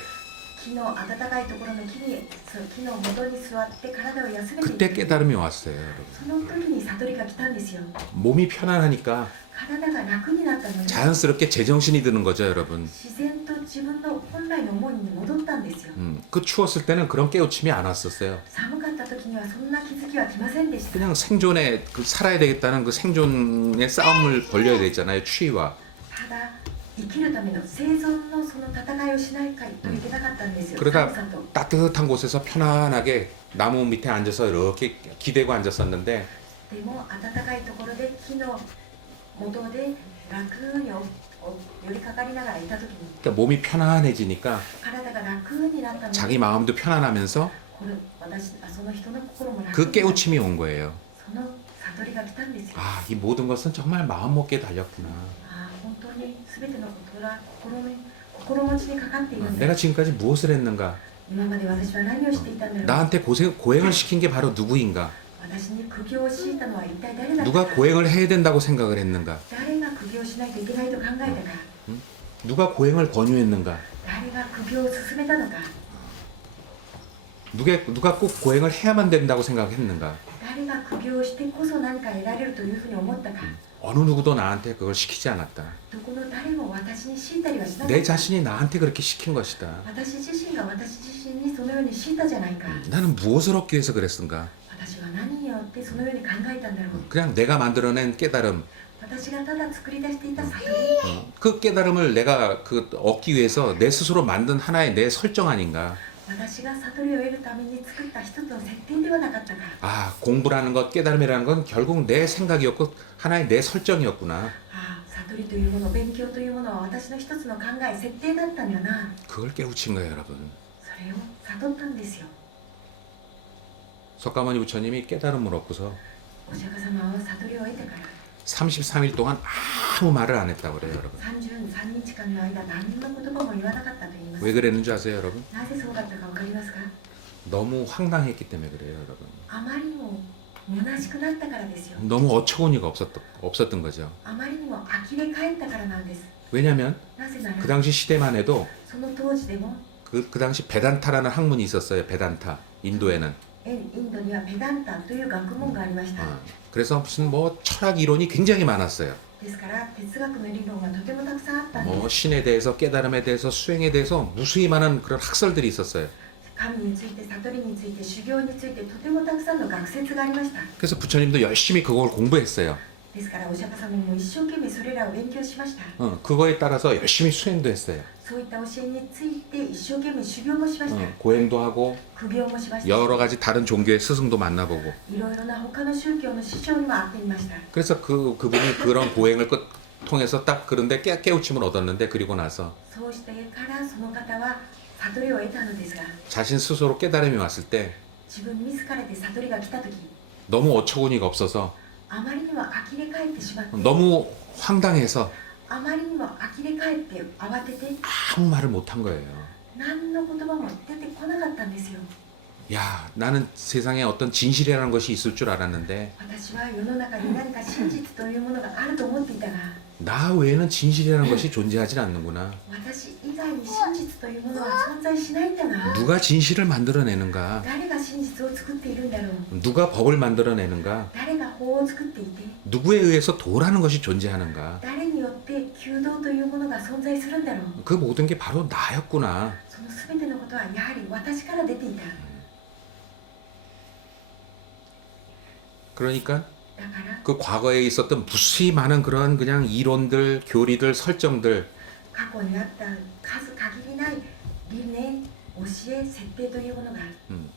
木の暖かいところの木の元に座って体を休めてい 그때 る 깨달음이 왔어요, 여러분. その時に悟りが来たんですよ 몸이 편안하니까 体が楽になったので 자연스럽게 제정신이 드는 거죠, 여러분. 自然と自分の本来の思いに戻ったんですよ 그 추웠을 때는 그런 깨우침이 안 왔었어요. 寒かった時にはそんな気づきは来ませんでした 그냥 생존에 살아야 되겠다는 그 생존의 싸움을 벌려야 되잖아요, 추위와. ただ生きるための生存のその戦いをしないかといけなかったんですよ 그러다 寒さと 따뜻한 곳에서 편안하게 나무 밑에 앉아서 이렇게 기대고 앉았었는데 でも暖かいところで木の元で楽に寄りかかりながらいた時に 그러니까 몸이 편안해지니까 体が楽になったので 자기 마음도 편안하면서 その人の心も楽 그 になった 깨우침이 온 거예요. その悟りが来たんですよ 아, 이 모든 것은 정말 마음 먹기에 달렸구나. ああ本当に全てのことが心持ちにかかっているんだ 내가 지금까지 무엇을 했는가? 今まで私は何をしていたんだろう 나한테 고행을 시킨 게 바로 누구인가? 私に苦行を強いたのは一体誰だった 누가 か 고행을 해야 된다고 생각을 했는가? 誰が苦行しないといけないと考えたか 누가 고행을 권유했는가? 誰が苦行を進めたのか 누가 꼭 고행을 해야만 된다고 생각했는가? 誰が苦行してこそ何か得られるというふうに思ったか 어느 누구도 나한테 그걸 시키지 않았다. どこの誰も私に強いたりはしなかっ 내 た 자신이 나한테 그렇게 시킨 것이다. 私自身が私自身にそのように強いたじゃないか 나는 무엇을 얻기 위해서 그랬는가? 私は何によってそのように考えたんだろう 그냥 내가 만들어낸 깨달음. 私がただ作り出していた悟り 그 깨달음을 내가 얻기 위해서 내 스스로 만든 하나의 내 설정 아닌가? 私が悟りを得るために作った一つの設定ではなかったか 아, 공부라는 것, 깨달음이라는 건 결국 내 생각이었고 하나의 내 설정이었구나. ああ悟りというもの勉強というものは私の一つの考え設定だったんだな 그걸 깨우친 거예요, 여러분. それを悟ったんですよ 석가모니 부처님이 깨달음을 얻고서 お釈迦様は悟りを得てから 33일 동안 아무 말을 안 했다고 그래요, 여러분. 33日間の間何の言葉も言わなかったと言います。 왜 그랬는지 아세요, 여러분? なぜそうだったか分かりますか？ 너무 황당했기 때문에 그래요, 여러분. あまりにも虚しくなったからですよ。 너무 어처구니가 없었던 거죠. あまりにも呆れ返ったからなんです。 왜냐면 なぜなら 그 당시 시대만 해도 その当時でも 그 당시 베단타라는 학문이 있었어요. 베단타. 인도에는. インドにはペダンタという学問がありました。 그래서 무슨 뭐 철학 이론이 굉장히 많았어요. ですから哲学の理論がとてもたくさんあったんで 뭐 す。 신에 대해서 깨달음에 대해서 수행에 대해서 무수히 많은 그런 학설들이 있었어요. 神について悟りについて修行についてとてもたくさんの学説がありました。 그래서 부처님도 열심히 그걸 공부했어요. ですからお釈迦様も一生懸命それらを勉強しました。 그거에 따라서 열심히 수행도 했어요. そういった教えについて一生懸命修行もしました。 고행도 하고 苦行もしました。 여러 가지 다른 종교의 스승도 만나보고 いろいろな他の宗教の師匠にも会っていました。 그래서 그분이 그런 고행을 통해서 딱 그런데 깨우침을 얻었는데 그리고 나서 そうしてからその方は悟りを得たのですが、 자신 스스로 깨달음이 왔을 때 自分自らで悟りが来た時、 너무 어처구니가 없어서 あまりにも呆れ返ってしまって、 너무 황당해서 あまりにも呆れ返って慌てて 아무 말을 못한 거예요. 何の言葉も出てこなかったんですよ。 야, 나는 세상에 어떤 진실이라는 것이 있을 줄 알았는데 私は世の中に何か真実というものがあると思っていたが、 나 외에는 진실이라는 것이 존재하지 않는구나. 私以外に真実というものは存在しないんだな。 누가 진실을 만들어내는가? 誰が真実を作っているんだろう。 누가 법을 만들어내는가? 誰が法を作っていて、 누구에 의해서 도라는 것이 존재하는가? 誰によって求道というものが存在するんだろう。 그 모든 게 바로 나였구나. その全てのことはやはり私から出ていた。 그러니까 だから 그 과거에 있었던 무수히 많은 그런 그냥 이론들, 교리들, 설정들 過去にあった数限りない理念、教え、設定というものが、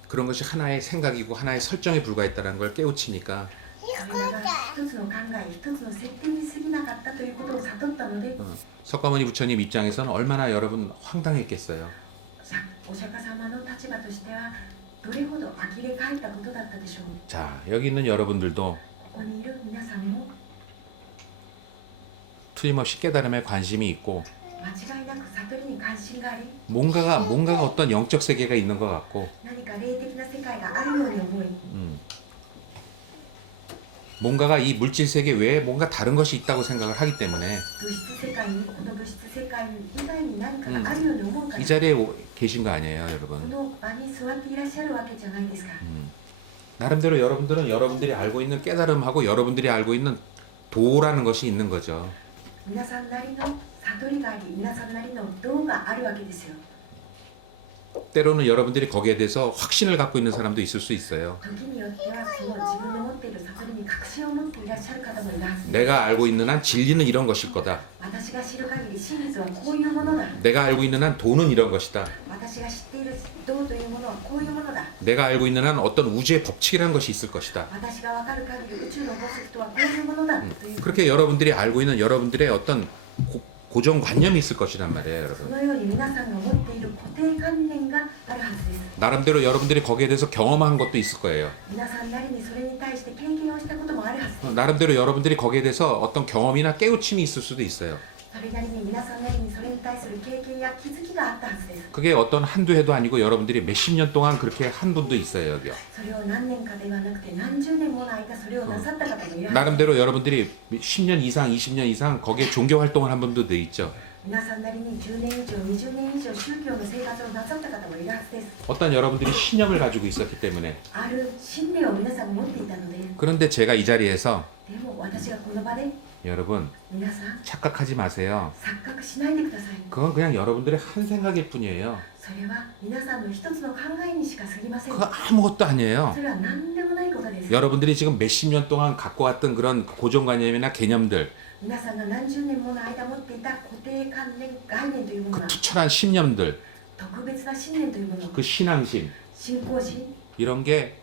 그런 것이 하나의 생각이고 하나의 설정에 불과했다는 걸 깨우치니까 それらが一つの考え、一つの設定に過ぎなかったということを悟ったので、 석가모니 부처님 입장에서는 얼마나 여러분 황당했겠어요. お釈迦様の立場としてはどれほど呆れ返ったことだったでしょう。 자, 여기 있는 여러분들도 ここにいる皆さんも 틀림없이 깨달음에 관심이 있고 間違いなく悟りに関心があり、 뭔가가 어떤 영적 세계가 있는 것 같고 何か霊的な世界があるように思い、 뭔가가 이 물질 세계 외에 뭔가 다른 것이 있다고 생각을 하기 때문에 物質世界にこの物質世界以外に何かがあるように思うから、 이 자리에 계신 거 아니에요, こ 여러분. の場に座っていらっしゃるわけじゃないですか。 나름대로 여러분들은 여러분들이 알고 있는 깨달음하고 여러분들이 알고 있는 도라는 것이 있는 거죠. 皆さんなりの悟りがあり、皆さんなりの道があるわけですよ。 때로는 여러분들이 거기에 대해서 확신을 갖고 있는 사람도 있을 수 있어요. 時によってはその自分の持っている悟りに確信を持っていらっしゃる方もいるはずです。 내가 알고 있는 한 진리는 이런 것일 거다. 私が知る限り真実はこういうものだ。 내가 알고 있는 한 도는 이런 것이다. 私が知っている道というものはこういうものだ。 내가 알고 있는 한 어떤 우주의 법칙이라는 것이 있을 것이다. 私が分かる限り宇宙の法則とはこういうものだという、 그렇게 여러분들이 알고 있는 여러분들의 어떤 고정관념이 있을 것이란 말이에요, そ 여러분. のように皆さんが持っている固定観念があるはずです。 나름대로 여러분들이 거기에 대해서 경험한 것도 있을 거예요. 皆さんなりにそれに対して経験をしたこともあるはずです。 나름대로 여러분들이 거기에 대해서 어떤 경험이나 깨우침이 있을 수도 있어요. それなりに皆さんなりにそれに対する経験や気づきがあったはずです。 그게 어떤 한두 해도 아니고 여러분들이 몇십 년 동안 그렇게 한 분도 있어요, 여기요. それを何年かではなくて何十年もの間それをなさった方もいるはずです。 나름대로 여러분들이 10년 이상, 20년 이상 거기에 종교 활동을 한 분도 돼 있죠. 皆さんなりに10年以上、20年以上宗教の生活をなさった方もいるはずです。 어떤 여러분들이 신념을 가지고 있었기 때문에. ある信念を皆さんが持っていたので、 그런데 제가 이 자리에서 でも私がこの場で 여러분 皆さん 착각하지 마세요. 錯覚しないでください。 그건 그냥 여러분들의 한 생각일 뿐이에요. それは皆さんの一つの考えにしか過ぎません。 그거 아무것도 아니에요. それは何でもないことです。 여러분들이 지금 몇십 년 동안 갖고 왔던 그런 고정관념이나 개념들, 皆さんが何十年もの間持っていた固定観念、概念というもの 그 は 투철한 신념들, 特別な信念というもの、 그 신앙심, 信仰心、 이런 게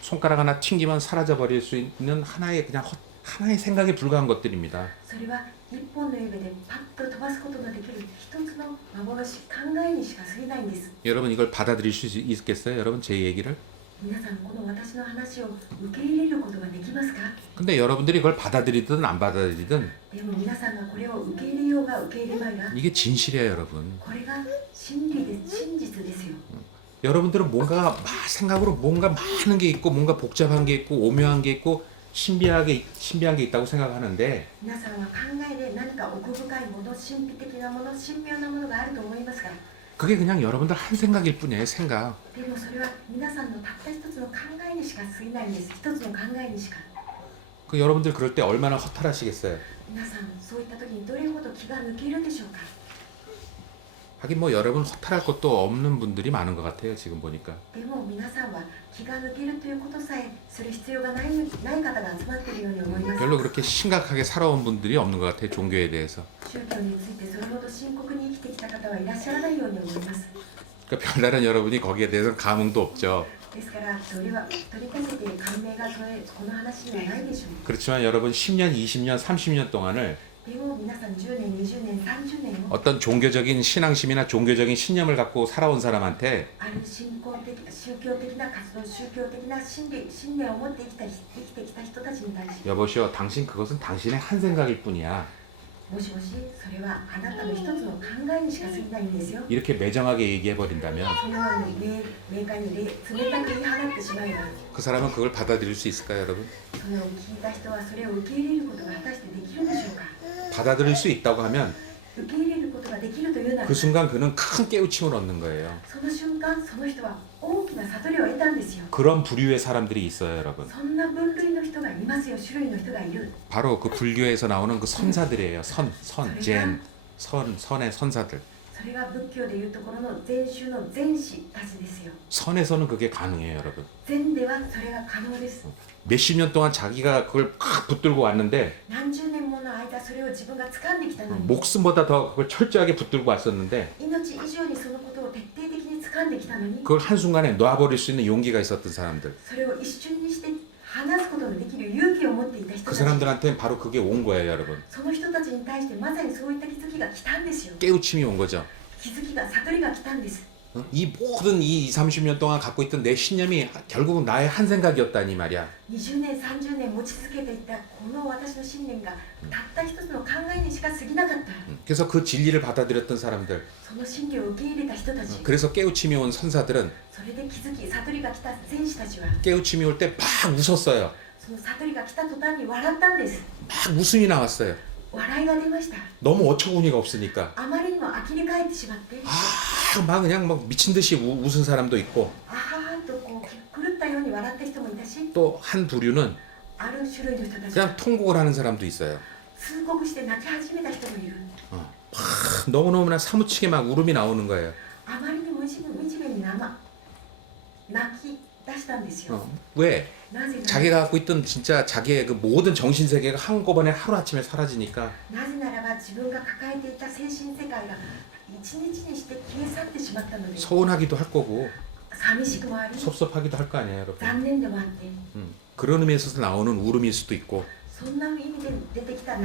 손가락 하나 튕기면 사라져 버릴 수 있는 하나의 그냥 하나의 생각에 불과한 것들입니다. それは一本の指でパッと飛ばすことのできる一つの幻、考えにしか過ぎないんです。 여러분 이걸 받아들일 수 있겠어요? 여러분 제 얘기를? 皆さんこの私の話を受け入れることができますか？ 근데 여러분들이 그걸 받아들이든 안 받아들이든 でも皆さんがこれを受け入れようが受け入れまいが 이게 진실이에요, 여러분. これが真理で真実ですよ。 여러분들은 뭔가 생각으로 뭔가 많은 게 있고 뭔가 복잡한 게 있고 오묘한 게 있고 신비한 게 있다고 생각하는데 皆さんは考えで何か奥深いもの、神秘的なもの、神妙なものがあると思いますが、 그게 그냥 여러분들 한 생각일 뿐이에요, 생각. でもそれは皆さんのたった一つの考えにしか過ぎないんです。一つの考えにしか。 그 여러분들 그럴 때 얼마나 허탈하시겠어요. 皆さんそういった時にどれほど気が抜けるでしょうか。 하긴 뭐 여러분 허탈할 것도 없는 분들이 많은 것 같아요, 지금 보니까. でも皆さんは気が抜けるということさえする必要がない方が集まっているように思います。 별로 그렇게 심각하게 살아온 분들이 없는 것 같아요, 종교에 대해서. 宗教についてそれほど深刻に生きてきた方はいらっしゃらないように思います。 그러니까 별다른 여러분이 거기에 대해서 감흥도 없죠. ですから取り立てて感銘がこの話にはないでしょう。 그렇지만 여러분 10년, 20년, 30년 동안을 でも皆さん10年、20年、30年を 어떤 종교적인 신앙심이나 종교적인 신념을 갖고 살아온 사람한테 ある宗教的な活動、宗教的な信念を持って生きてきた人たちに対して 여보시오, 당신 그것은 당신의 한 생각일 뿐이야. もしもしそれはあなたの一つの考えにしか過ぎないんですよ。 이렇게 매정하게 얘기해 버린다면 そのように明快に冷たく言い放ってしまえば 그 사람은 그걸 받아들일 수 있을까요, 여러분? それを聞いた人はそれを受け入れることが果たしてできるでしょうか。 받아들일 수 있다고 하면 受け入れることができるというなら 그 순간 그는 큰 깨우침을 얻는 거예요. その瞬間その人は大きな悟りを得たんですよ。 그런 부류의 사람들이 있어요, 여러분. そんな分類の人がいますよ。種類の人がいる。 바로 그 불교에서 나오는 그 선사들이에요. 선의 선사들. それが仏教でいうところの禅宗の禅師たちですよ。 선에서는 그게 가능해요, 여러분. 禅ではそれが可能です。 몇십 년 동안 자기가 그걸 팍 붙들고 왔는데 何十年もの間それを自分が掴んできたのに 목숨보다 더 그걸 철저하게 붙들고 왔었는데 命以上にそのことを徹底的に掴んできたのに 그걸 한순간에 놔버릴 수 있는 용기가 있었던 사람들. それを一瞬にして話すことのできる勇気を持っていた人 그 たち 사람들한테는 바로 그게 온 거예요, 여러분. その人たちに対してまさにそういった気づきが来たんですよ。 깨우침이 온 거죠. 気づきが悟りが来たんです。 이 모든 이 20, 30년 동안 갖고 있던 내 신념이 결국은 나의 한 생각이었다니 말이야. 20年30年持ち続けていたこの私の信念がたった一つの考えにしか過ぎなかった。 그래서 그 진리를 받아들였던 사람들, その真理を受け入れた人たち、 그래서 깨우침이 온 선사들은 それで気づき悟りが来た戦士たちは 깨우침이 올 때 막 웃었어요. その悟りが来た途端に笑ったんです。 막 웃음이 나왔어요. 笑いが出ました。 너무 어처구니가 없으니까. あまりにも呆れ返ってしまって、 막 그냥 막 미친 듯이 웃은 사람도 있고 あはーっとこう狂ったように笑った人もいたし、 또 한 부류는 ある種類の人たち 그냥 は 통곡을 하는 사람도 있어요. 通告して泣き始めた人もいる。 막 너무너무나 사무치게 막 울음이 나오는 거예요. あまりにも惨めに泣き出したんですよ。 왜? なぜなら 자기가 갖고 있던 진짜 자기의 그 모든 정신 세계가 한꺼번에 하루아침에 사라지니까 なぜならば自分が抱えていた精神世界が一日にして消え去ってしまったので 서운하기도 할 거고 寂しくもあり 섭섭하기도 할 거 아니에요, 여러분. 残念でもあって 그런 의미에서 나오는 울음일 수도 있고 そんな意味で出てきた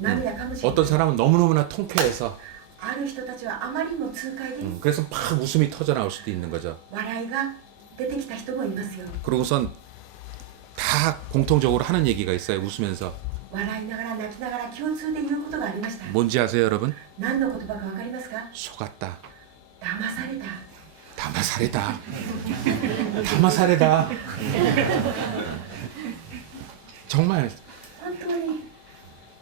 涙かもしれない。 어떤 사람은 너무너무나 통쾌해서 ある人たちはあまりにも痛快で 그래서 막 웃음이 터져 나올 수도 있는 거죠. 笑いが出てきた人もいますよ。 그러고선 다 공통적으로 하는 얘기가 있어요, 웃으면서. 笑いながら泣きながら共通で言うことがありました。 뭔지 아세요, 여러분? 何の言葉かわかりますか？ 속았다. 騙された。 담아사레다. 담아사레다. 정말 本当に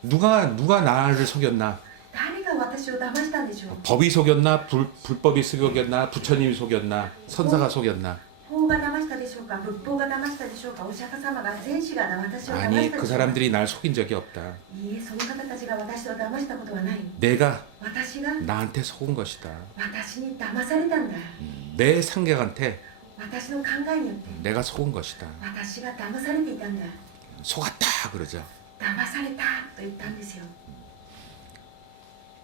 누가 나를 속였나? 誰が私を騙したんでしょう。 법이 속였나? 불법이 속였나? 부처님이 속였나? 선사가 속였나? 法が騙したでしょうか、仏法が騙したでしょうか、お釈迦様が天使が私を騙した 아니, でしょ 그 うか。 사람들이 날 속인 적이 없다. いいえ、その方たちが私を騙したことはない。 내가 私が 나한테 속은 것이다. 私に騙されたんだ。 내 상객한테 私の考えによって 내가 속은 것이다. 私が騙されていたんだ。 속았다 그러죠. 騙されたと言ったんですよ。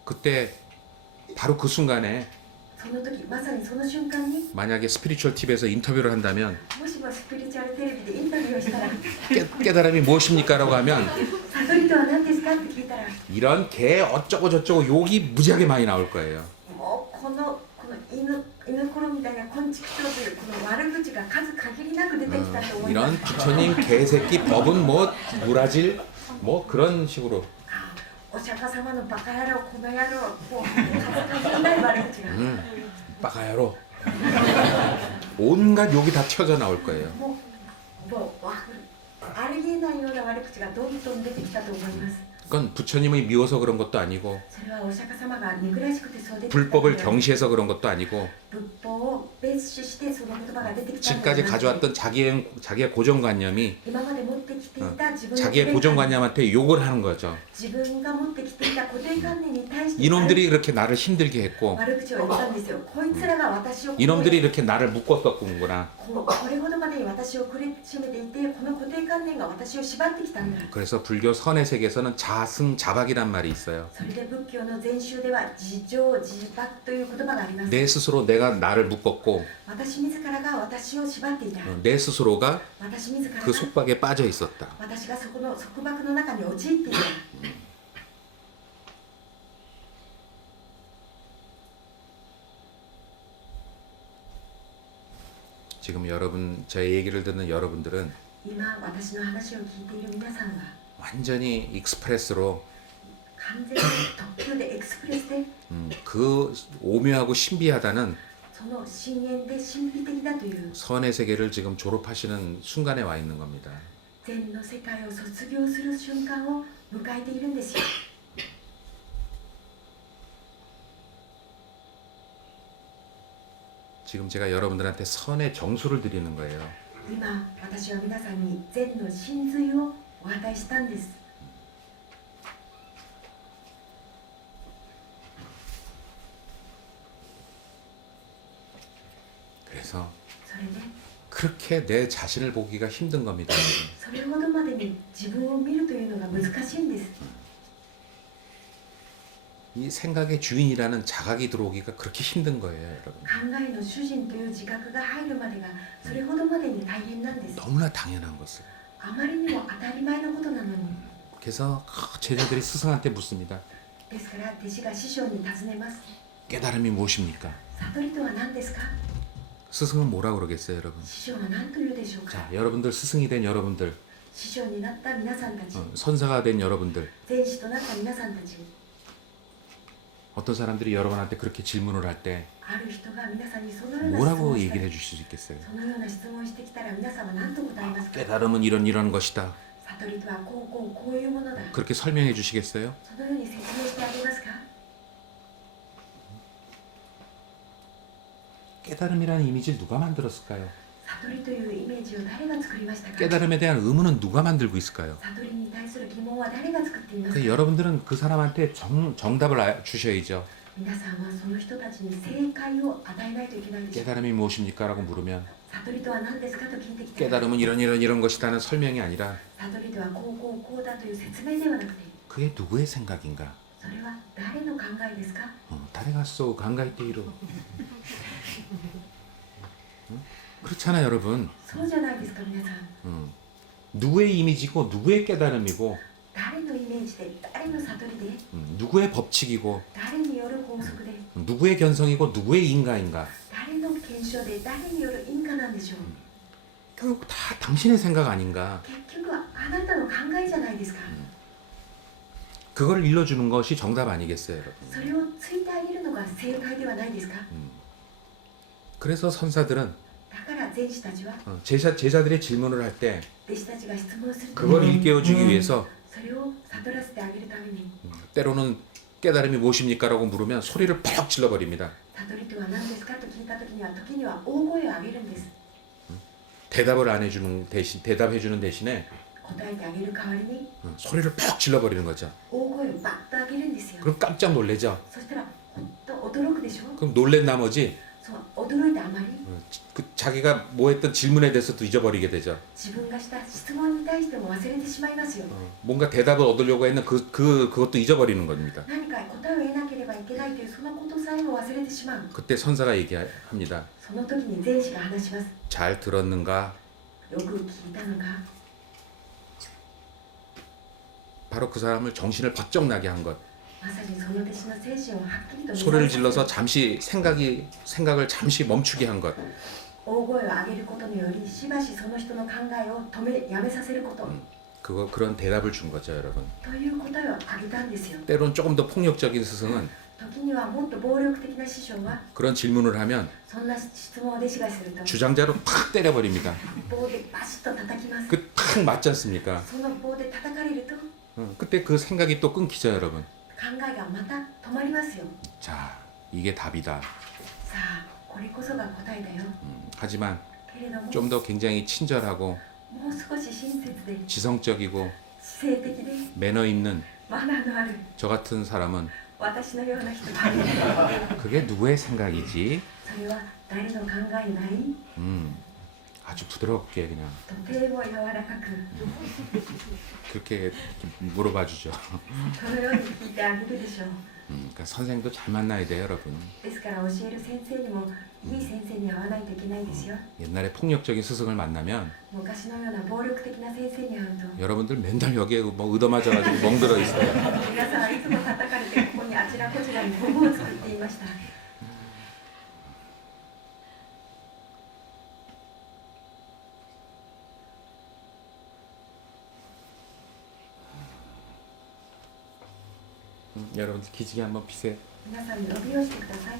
그때 바로 그 순간에 その時、まさにその瞬間に 만약에 스피리추얼 TV에서 인터뷰를 한다면 もしもスピリチュアルテレビでインタビューをしたら 깨달음이 무엇입니까? 라고 하면 悟りとは何ですかって聞いたら 이런 개 어쩌고 저쩌고 욕이 무지하게 많이 나올 거예요. もうこの犬ころみたいな昆虫というこの悪口が数限りなく 이런 부처님 개새끼 법은 뭐 무라질 뭐 그런 식으로 お釈迦様のバカ野郎、この野郎、もう数々ない悪口が、 빠가야로 온갖 욕이 다 튀어져 나올 거예요. もうありえないような悪口がどんどん出てきたと思います。 그건 부처님이 미워서 그런 것도 아니고 それはお釈迦様が憎らしくてそう出てきた 불법을 경시해서 그런 것도 아니고 仏法をベース視してその言葉が出てきたん 지금까지 ではなくて 가져왔던 자기의 고정관념이 今まで持ってきていた自分の 자기의 고정관념한테 욕을 하는 거죠. 自分が持ってきていた固定観念に対して 이놈들이 이렇게 나를 힘들게 했고 悪口を言ったんですよ。こいつらが私を 이놈들이 이렇게 나를 묶었었구나. これほどまでに私を苦しめていて、この固定観念が私を縛ってきたんだ。 그래서 불교 선의 세계에서는 자승자박이란 말이 있어요. それで仏教の禅宗では自浄自爆という言葉があります。 내 스스로 내가 나를 묶었고 私自らが私を縛っていた。 내 스스로가 私自ら 그 が 속박에 빠져 있었다. 私がそこの束縛の中に陥っていた。 지금 여러분 제 얘기를 듣는 여러분들은 今私の話を聞いている皆さんは 완전히 익스프레스로 完全に特急でエクスプレスで 그 오묘하고 신비하다는 その深淵で神秘的だという 선의 세계를 지금 졸업하시는 순간에 와 있는 겁니다. 禅の世界を卒業する瞬間を迎えているんですよ。 지금 제가 여러분들한테 선의 정수를 드리는 거예요. 今私は皆さんに禅の真髄をお与えしたんです。 그래서 それで 그렇게 내 자신을 보기가 힘든 겁니다. それほどまでに自分を見るというのが難しいんです。 이 생각의 주인이라는 자각이 들어오기가 그렇게 힘든 거예요, 여러분. 考えの主人という自覚が入るまでがそれほどまでに大変なんです。 너무나 당연한 것을. あまりにも当たり前のことなのに。 그래서 제자들이 스승한테 묻습니다. ですから弟子が師匠に尋ねます。 깨달음이 무엇입니까? 悟りとは何ですか？ 스승은 뭐라 그러겠어요, 여러분? 師匠は何と言うでしょうか？ 자, 여러분들 스승이 된 여러분들, 師匠になった皆さんたち、 선사가 된 여러분들, 禅師となった皆さんたち、 어떤 사람들이 여러분한테 그렇게 질문을 할 때 ある人が皆さんにそのような質問 뭐라고 をした 얘기를 ら 해주실 수 있겠어요? そのような質問をしてきたら皆さんは何と答えますか？ 깨달음은 이런 것이다. 悟りとはこういうものだ。 그렇게 설명해 주시겠어요? そのように説明してあげますか？ 깨달음이라는 이미지를 누가 만들었을까요? 悟りというイメージを誰が作りましたか？ 깨달음에 대한 의문은 누가 만들고 있을까요? 悟りに対する疑問は誰が作っていますか？ 근데 여러분들은 그 사람한테 정답을 주셔야죠. 皆さんはその人たちに正解を与えないといけないでしょう。 깨달음이 무엇입니까? 라고 물으면 悟りとは何ですかと聞いてきたら、 깨달음은 이런 것이다는 설명이 아니라 悟りとはこうだという説明ではなくて、 그게 누구의 생각인가? それは誰の考えですか？ 다레가 쏘 강가이테이로 그렇잖아 여러분. そうじゃないですか皆さん。 누구의 이미지고 누구의 깨달음이고 誰のイメージで、誰の悟りで、 누구의 법칙이고 誰による法則で、 누구의 견성이고 누구의 인가인가. 誰の検証で、誰による因果なんでしょう。 결국 다 당신의 생각 아닌가. 結局はあなたの考えじゃないですか。 그걸 일러주는 것이 정답 아니겠어요 여러분. それをついてあげるのが正解ではないですか。 그래서 선사들은 だから禅師たちは 제자들의 질문을 할 때 弟子たちが質問すると 그걸 일깨워주기 위해서 それを悟らせてあげるために 때로는 깨달음이 무엇입니까? 라고 물으면 소리를 팍 질러버립니다. 悟りとは何ですかと聞いた時には大声を上げるんです。 대답을 안 해주는 대답해주는 대신에 答えてあげる代わりに 소리를 팍 질러버리는 거죠. 大声をバッと上げるんですよ。 그럼 깜짝 놀래죠. そしたらほんと驚くでしょ。 그럼 놀란 나머지 そう驚いたあまり 그 자기가 뭐 했던 질문에 대해서도 잊어버리게 되죠. 自分がした質問に対しても忘れてしまいますよ。 뭔가 대답을 얻으려고 했는 그것도 잊어버리는 겁니다. 何か答えを得なければいけないというそのことさえも忘れてしまう。 그때 선사가 얘기합니다. その時に禅師が話します。 잘 들었는가? よく聞いたのか。 바로 그 사람을 정신을 번쩍 나게 한 것. まさにその弟子の精神をはっきりと 소리를 질러서 잠시 생각을 잠시 멈추게 한 것. 大声を上げることによりしばしその人の考えをやめさせること、 그런 대답을 준 거죠, 여러분. という答えをあげたんですよ。 때론 조금 더 폭력적인 스승은 時にはもっと暴力的な師匠は 그런 질문을 하면 そんな質問を弟子がすると 주장자로 팍 때려버립니다. 棒でバシッと叩きます。 그 탁 맞지 않습니까? その棒で叩かれると 그때 그 생각이 또 끊기죠, 여러분. 考えがまた止まりますよ。 자, 이게 답이다. さあこれこそが答えだよ。 하지만 けれども 좀 더 굉장히 친절하고 もう少し親切で 지성적이고 知性的で 매너 있는 マナーのある 저 같은 사람은 私のような人がいる。 그게 누구의 생각이지? それは誰の考えない？ 아주 부드럽게 그냥 とても柔らかく 그렇게 물어봐 주죠. このように聞いてあげるでしょう。 그러니까 선생도 잘 만나야 돼요, 여러분. ですから教える先生にもいい先生に会わないといけないですよ。 옛날에 폭력적인 스승을 만나면 昔のような暴力的な先生に会うと 여러분들 맨날 여기에 뭐 얻어맞아가지고 멍들어 있어요. 皆さんはいつも叩かれてここにあちらこちらにゴムを作っていました。 여러분들 기지개 한번 피세요. 皆さん伸びをしてください。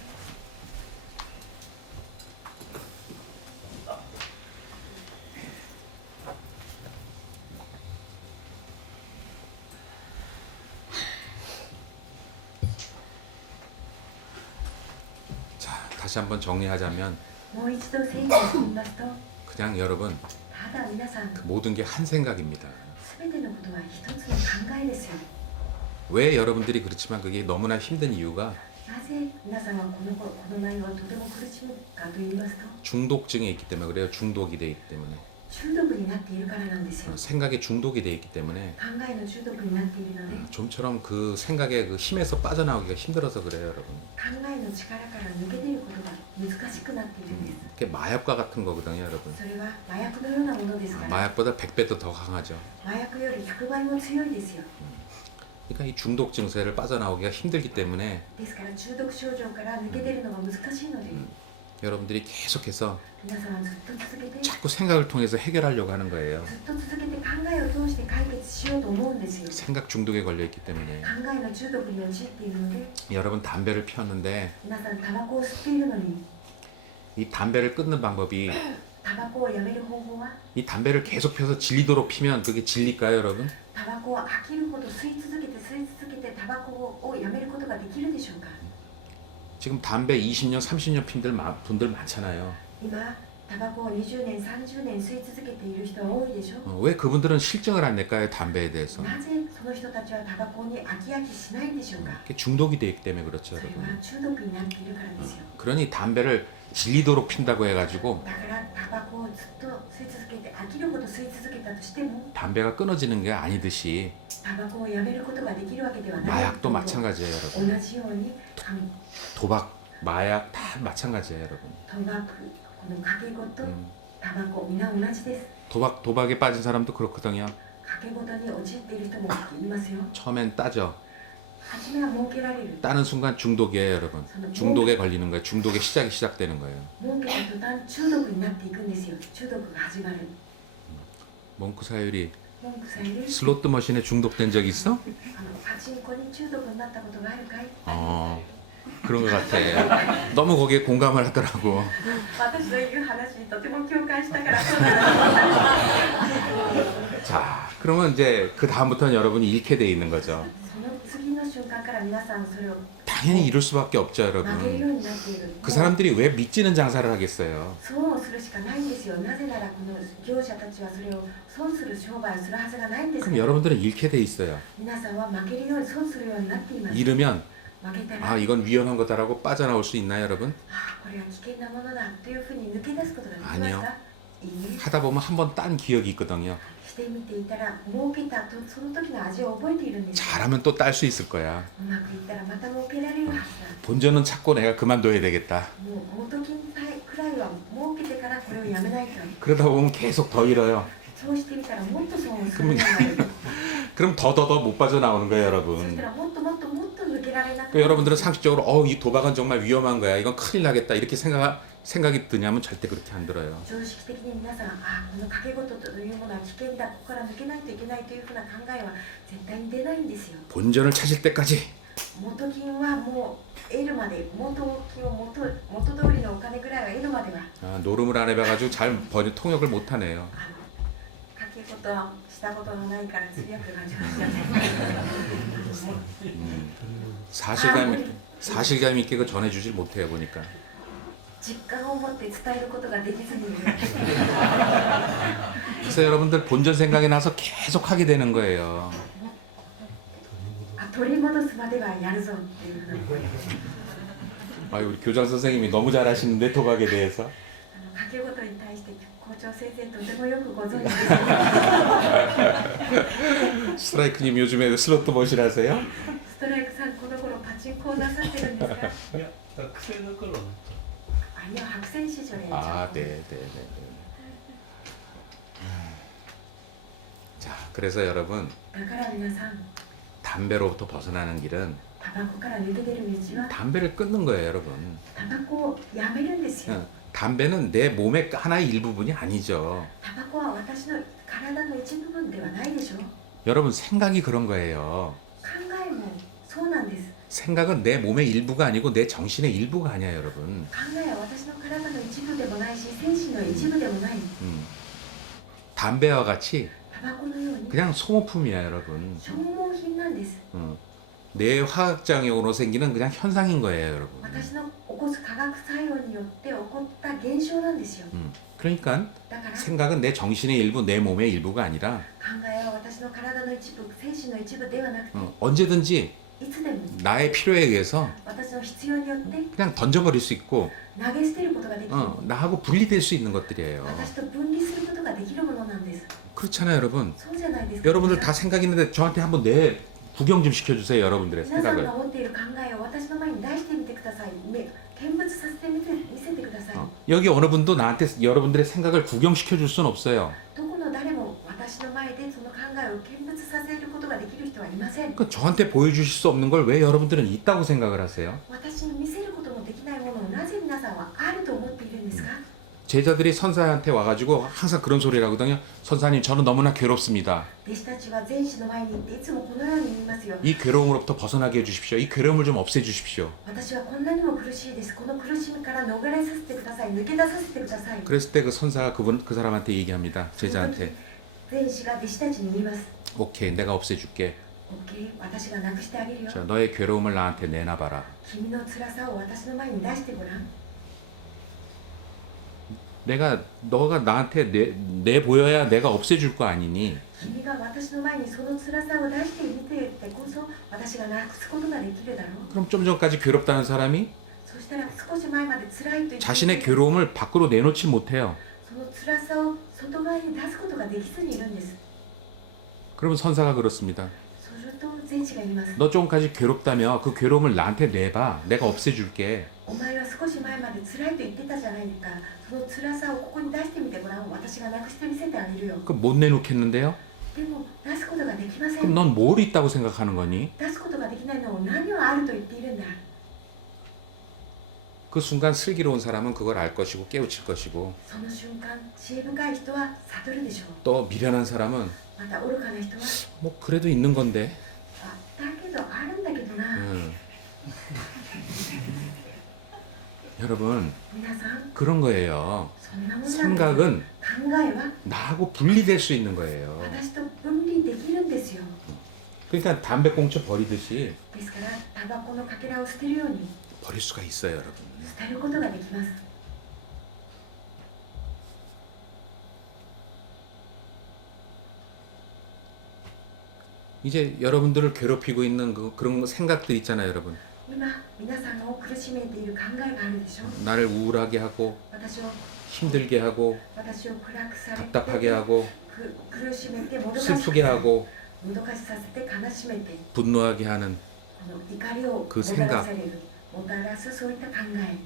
자, 다시 한번 정리하자면 もう一度整理をしてみますと、 그냥 여러분 ただ皆さん 그 모든 게 한 생각입니다. すべてのことは一つの考えですよ。 왜 여러분들이 그렇지만 그게 너무나 힘든 이유가 なぜ皆さんはこの内容はとても苦しむかと言いますと、 중독증에 있기 때문에 그래요. 중독이 돼 있기 때문에 中毒になっているからなんですよ。 생각에 중독이 돼 있기 때문에 考えの中毒になっているので、 좀처럼 그 생각의 그 힘에서 빠져나오기가 힘들어서 그래요, 여러분. 考えの力から抜け出ることが難しくなっているんです。 그게 마약과 같은 거거든요, 여러분. それは麻薬のようなものですから、 마약보다 100배도 더 강하죠. 麻薬より100倍も強いですよ。 그러니까 이 중독 증세를 빠져나오기가 힘들기 때문에 ですから中毒症状から抜け出るのが難しいので、 여러분들이 계속해서 皆さんはずっと続けて、ず 자꾸 생각을 통해서 해결하려고 하는 거예요. っと続けて考えを通して解決しようと思うんですよ。 생각 중독에 걸려 있기 때문에 考えの中毒に陥っているので、 여러분 담배를 피웠는데 皆さんタバコを吸っているのに、 이 담배를 끊는 방법이 タバコをやめる方法は、 이 담배를 계속 펴서 질리도록 피면 그게 질릴까요, 여러분? タバコを飽きるほど吸い続けてタバコをやめることができるでしょうか。 지금 담배 20년, 30년 핀 분들 많잖아요. 今タバコを20年30年吸い続けている人は多いでしょ。 왜 그분들은 실증을 안 낼까요, 담배에 대해서? なぜその人たちはタバコに飽きしないんでしょうか。 그게 중독이 되기 때문에 그렇죠, それ 여러분. は中毒になっているからですよ。 그러니 담배를 질리도록 핀다고 해가지고 だからタバコをずっと吸い続けて飽きるほど吸い続けたとしても 담배가 끊어지는 게 아니듯이 タバコをやめることができるわけではない。 마약도 마찬가지예요, 同 여러분. じように도박, 마약 다 마찬가지예요, 여러분. 賭博、この賭け事、タバコ、皆同じです。 도박에 빠진 사람도 그렇거든요. 賭け事に陥っている人もいますよ。 처음엔 따죠. 初めは儲けられる。 따는 순간 중독이에요, 여러분. 중독에 걸리는 거예요. 중독의 시작이 시작되는 거예요. 儲けた途端中毒になっていくんですよ。中毒が始まる。 몽크 사유리 文句される。 슬로트 머신에 중독된 적 있어? パチンコに中毒になったことがあるかい？ 그런 것 같아. 너무 거기에 공감을 하더라고. 私の言う話にとても共感したからそうだな。 자, 그러면 이제 그 다음부터는 여러분이 잃게 돼 있는 거죠. その次の瞬間から皆さんそれを 당연히 잃을 수밖에 없죠, 投げるよ 여러분. うになっている。 그 사람들이 왜 믿지는 장사를 하겠어요? 損をするしかないんですよ。なぜならこの業者たちはそれを損する商売をするはずがないんですか 그럼 ら。 여러분들은 잃게 돼 있어요. 皆さんは負けるように損するようになっています。 잃으면 負けたら、 아, 이건 위험한 거다라고 빠져나올 수 있나요, 여러분? これは危険なものだというふうに抜け出すことができます 아니요 か？いいえ。 하다 보면 한 번 딴 기억이 있거든요. してみていたら儲けたとその時の味を覚えているんです。 잘하면 또 딸 수 있을 거야. うまくいったらまた儲けられるはずだ。 본전은 찾고 내가 그만둬야 되겠다. もう元金くらいは儲けてからこれをやめないと。 그러다 보면 계속 더 잃어요. そうしてみたらもっと損をするようになる。 그럼 더 못 빠져나오는 거예요, そ 여러분. したらもっと抜けられなく 그 여러분들은 상식적으로 이 도박은 정말 위험한 거야. 이건 큰일 나겠다. 이렇게 생각이 드냐면 절대 그렇게 안 들어요. 常識的に皆さん、あ、この掛け事というものは危険だ、ここから抜けないといけないというふうな考えは絶対に出ないんですよ。 본전을 찾을 때까지 元金はもう得るまで、元金を元通りのお金ぐらいは得るまでは、 노름을 안 해봐가지고 잘 통역을 못 하네요. 掛け事はしたことがないから通訳が上手じゃない。 사실감 있게 그 전해주질 못해요 보니까. 実感を持って伝えることができずにいる。 그래서 여러분들 본전 생각이 나서 계속 하게 되는 거예요. 取り戻すまではやるぞっていうふうな。 우리 교장 선생님이 너무 잘하시는데 도박에 대해서. 掛け事に対して校長先生とてもよくご存知です。 스트라이크님 요즘에 슬로트 머신 하세요? ストライクさんこの頃パチンコをなさってるんですか？いや、学生の頃の。いや白線市場で。 네. 자, 그래서 여러분 だから皆さん、 담배로부터 벗어나는 길은 タバコから抜け出る道は 담배를 끊는 거예요, 여러분. タバコをやめるんですよ。 담배는 내 몸의 하나의 일부분이 아니죠. タバコは私の体の一部分ではないでしょう。 여러분 생각이 그런 거예요. 考えもそうなんです。 생각은 내 몸의 일부가 아니고 내 정신의 일부가 아니야, 여러분. 考えは私の体の一部でもないし、精神の一部でもない。 담배와 같이 タバコのように 그냥 소모품이야, 여러분. 消耗品なんです。 내 화학작용으로 생기는 그냥 현상인 거예요, 여러분. 私の起こす化学作用によって起こった現象なんですよ。 그러니까 だから考 생각은 내 정신의 일부, 내 몸의 일부가 아니라 えは私の体の一部、精神の一部ではなくて、 언제든지 いつでも 나의 필요에 의해서 私の必要によって 그냥 던져버릴 수 있고 投げ捨てることができる、 나하고 분리될 수 있는 것들이에요. 私と分離することができるものなんです。 그렇잖아요, 여러분. そうじゃないですか。 여러분들 다 생각 있는데 저한테 한번 내 구경 좀 시켜주세요, 여러분들의 皆さん 생각을. が持っている考えを私の前に出してみてください。見物させて見せてください。 여기 어느 분도 나한테 여러분들의 생각을 구경시켜줄 수는 없어요. どこの誰も私の前でその考えを見物させることができる人はいません。 그 저한테 보여주실 수 없는 걸 왜 여러분들은 있다고 생각을 하세요? 私に見せることのできないものをなぜ皆さんはあると思っているんですか？ 제자들이 선사한테 와가지고 항상 그런 소리를 하거든요. 선사님, 저는 너무나 괴롭습니다. 弟子たちは全師の前に行っていつもこのように言いますよ。 이 괴로움으로부터 벗어나게 해주십시오. 이 괴로움을 좀 없애주십시오. 私はこんなにも苦しいです。この苦しみから逃れさせてください。抜け出させてください。 그랬을 때 그 선사가 그 사람한테 얘기합니다. 제자한테. 全師が弟子たちに言います。 오케이, 내가 없애줄게. OK、私がなくしてあげるよ。 자, 너의 괴로움을 나한테 내놔봐라. 君の辛さを私の前に出してごらん。 너가 나한테 내보여야 내가 없애줄 거 아니니. 君が私の前にその辛さを出してみてってこそ私がなくすことができるだろう。 그럼 좀 전까지 괴롭다는 사람이 そしたら少し前まで辛いと言っていた 자신의 괴로움을 밖으로 내놓지 못해요. その辛さを外側に出すことができずにいるんです。 그러면 선사가 그렇습니다. そうすると全師が言います。 너 조금까지 괴롭다며 그 괴로움을 나한테 내봐. 내가 없애줄게. お前は少し前まで辛いと言ってたじゃないか。その辛さをここに出してみてごらん。私がなくしてみせてあげるよ。 그럼 못 내놓겠는데요? でも出すことができませ 그럼 ん。 넌 뭘 있다고 생각하는 거니? 出すことができないのを何をあると言っているんだ。 그 순간 슬기로운 사람은 그걸 알 것이고 깨우칠 것이고 その瞬間、知恵深い人は悟るでしょう。 또 미련한 사람은 また愚かな人は、 뭐 그래도 있는 건데 だけどあるんだけどな。 여러분 皆さん、 그런 거예요. そんなもんなんです。 생각은 考えは 나하고 분리될 수 있는 거예요. 私と分離できるんですよ。 그러니까 담배 꽁초 버리듯이 ですから、タバコのかけらを捨てるように 버릴 수가 있어요, 여러분. 捨てることができます。 이제 여러분들을 괴롭히고 있는 그런 생각들 있잖아요, 여러분. 今、皆さんを苦しめている考えがあるでしょう。 나를 우울하게 하고 私を 힘들게 하고 暗くされて 답답하게 하고 苦しめてもどかし 슬프게 하고 もどかしさせて悲しめて 분노하게 하는 この怒りをも 그 たらされるもたらすそういった考え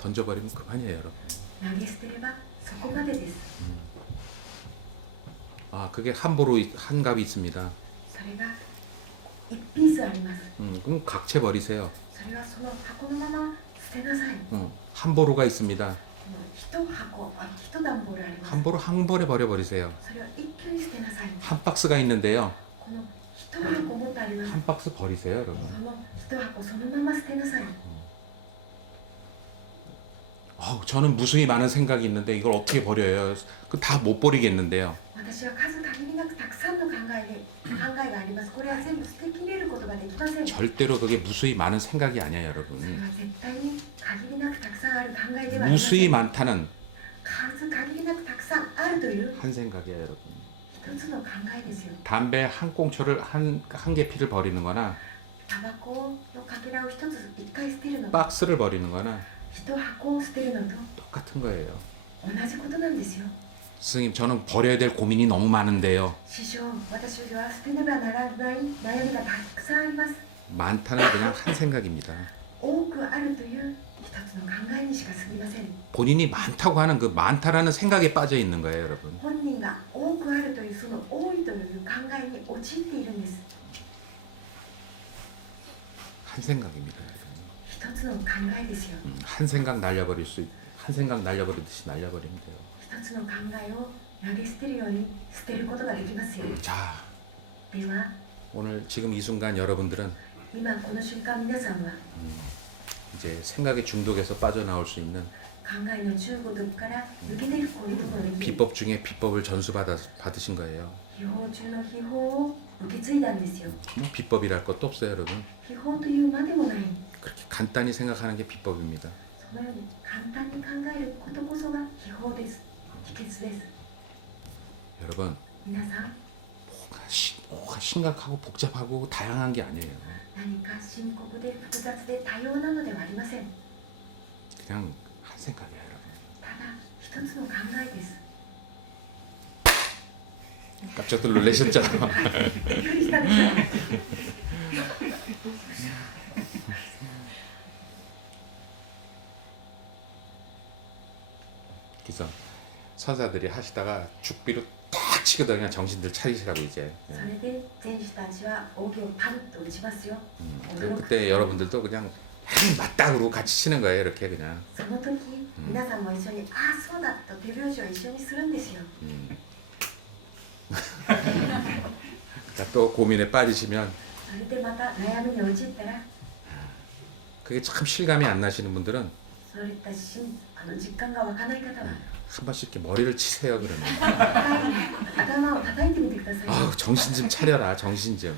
던져버리면 그만이에요, 여러분. 投げ捨てればそこまでです。 아, 그게 함부로 한 값이 있습니다. それが一ピースあります。 그럼 각채 버리세요. それはその箱のまま捨てなさい。 함보로가 있습니다. 一箱、一段ボールあります。 함보로 한 번에 버려버리세요. それを一挙に捨てなさい。 한 박스가 있는데요. この一箱持ってあります。 한 박스 버리세요, 여러분. その一箱そのまま捨てなさい。 저는 무수히 많은 생각이 있는데 이걸 어떻게 버려요? 그 다 못 버리겠는데요. 私は数限りなくたくさんの考えがあります。これは全部捨てきれることができません。それ 절대로 그게 무수히 많은 생각이 아니에요, は 여러분. 絶対に限りなくたくさんある考えではありません。 무수히 많다는 数限りなくたくさんあるという 한 생각이에요, 여러분. 一つの考えですよ。 담배 한 꽁초를 한 개피를 버리는 거나 タバコのかけらを一つ一回捨てるのと 박스를 버리는 거나 一箱を捨てるのと 똑같은 거예요. 同じことなんですよ。 스님, 저는 버려야 될 고민이 너무 많은데요. 師匠、私は捨てねばならない悩みがたくさんあります。 많다는 그냥 한 생각입니다. 多くあるという一つの考えにしか過ぎません。 본인이 많다고 하는 그 많다라는 생각에 빠져 있는 거예요, 여러분. 本人が多くあるというその多いという考えに陥っているんです。 한 생각입니다. 一つの考えですよ。 한 생각 한 생각 날려버리듯이 날려버리면 돼요. 一つの考えを投げ捨てるように捨てることができますよ。 자, では、 오늘 지금 이 순간 여러분들은 今この瞬間皆さんは 이제 생각의 중독에서 빠져나올 수 있는 考えの中毒から抜け出るこういうところに 비법 중에 비법을 받으신 거예요. 秘宝中の秘宝を受け継いだんですよ。 뭐 비법이랄 것도 없어요, 여러분. 秘宝というまでもない。 그렇게 간단히 생각하는 게 비법입니다. そのように簡単に考えることこそが秘宝です。秘訣です。 여러분, 皆さん、 뭐가 심각하고 복잡하고 다양한 게 아니에요. 何か深刻で複雑で多様なのではありません。 그냥 한 생각이에요, 여러분. ただ一つの考えです。 깜짝들 놀라셨죠? びっくりしたでしょう。 그래서 선사들이 하시다가 죽비로 딱 치거든요. 그냥 정신들 차리시라고 이제. それで天使たちは扇をパンと打ちますよ。 그럼 그때 여러분들도 그냥 맞다 그러고 같이 치는 거예요. 이렇게 그냥. その時、皆さんも一緒に「ああそうだ」と手拍子を一緒にするんですよ。 그러니까 또 고민에 빠지시면 それでまた悩みに陥ったら、 그게 참 실감이 안 나시는 분들은 そういった実感が湧かない方は 한 번씩 이렇게 머리를 치세요. 그러면. 頭を叩いてみてください。 아우, 정신 좀 차려라. 정신 좀.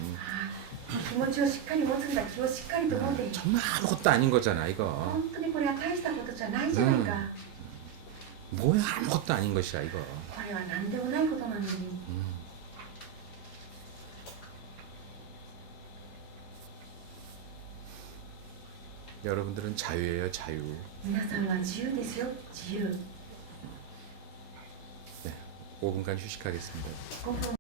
気持ちをしっかり持つんだ、気をしっかりと持って、 정말 아무것도 아닌 거잖아 이거. 本当にこれは大したことじゃないじゃないか、 뭐야 아무것도 아닌 것이야 이거. これは何でもないことなのに、 여러분들은 자유예요, 자유. 皆さんは自由ですよ、自由。 네, 5분간 휴식하겠습니다. 5分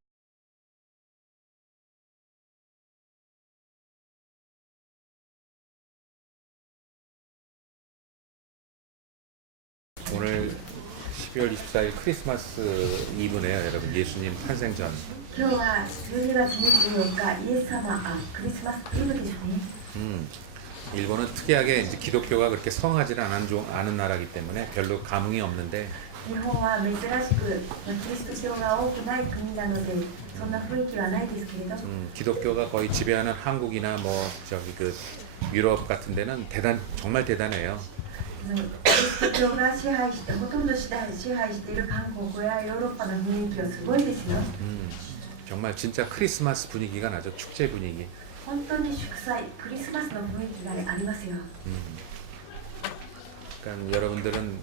오늘 12월 24일 크리스마스 이브네요, 여러분. 예수님 탄생 전. 今日は12月24日、イエス様、クリスマスイブですね。 일본은 특이하게 이제 기독교가 그렇게 성하지 않은 나라이기 때문에 별로 감흥이 없는데 日本は珍しく、キリスト教が多くない国なので、そんな雰囲気はないですけれど、 기독교가 거의 지배하는 한국이나 뭐 저기 그 유럽 같은 데는 정말 대단해요. キリスト教が支配して、ほとんど支配している韓国やヨーロッパの雰囲気はすごいですよ。 정말 진짜 크리스마스 분위기가 나죠. 축제 분위기. 本当に祝祭、クリスマスの雰囲気がありますよ。 그러니까 여러분들은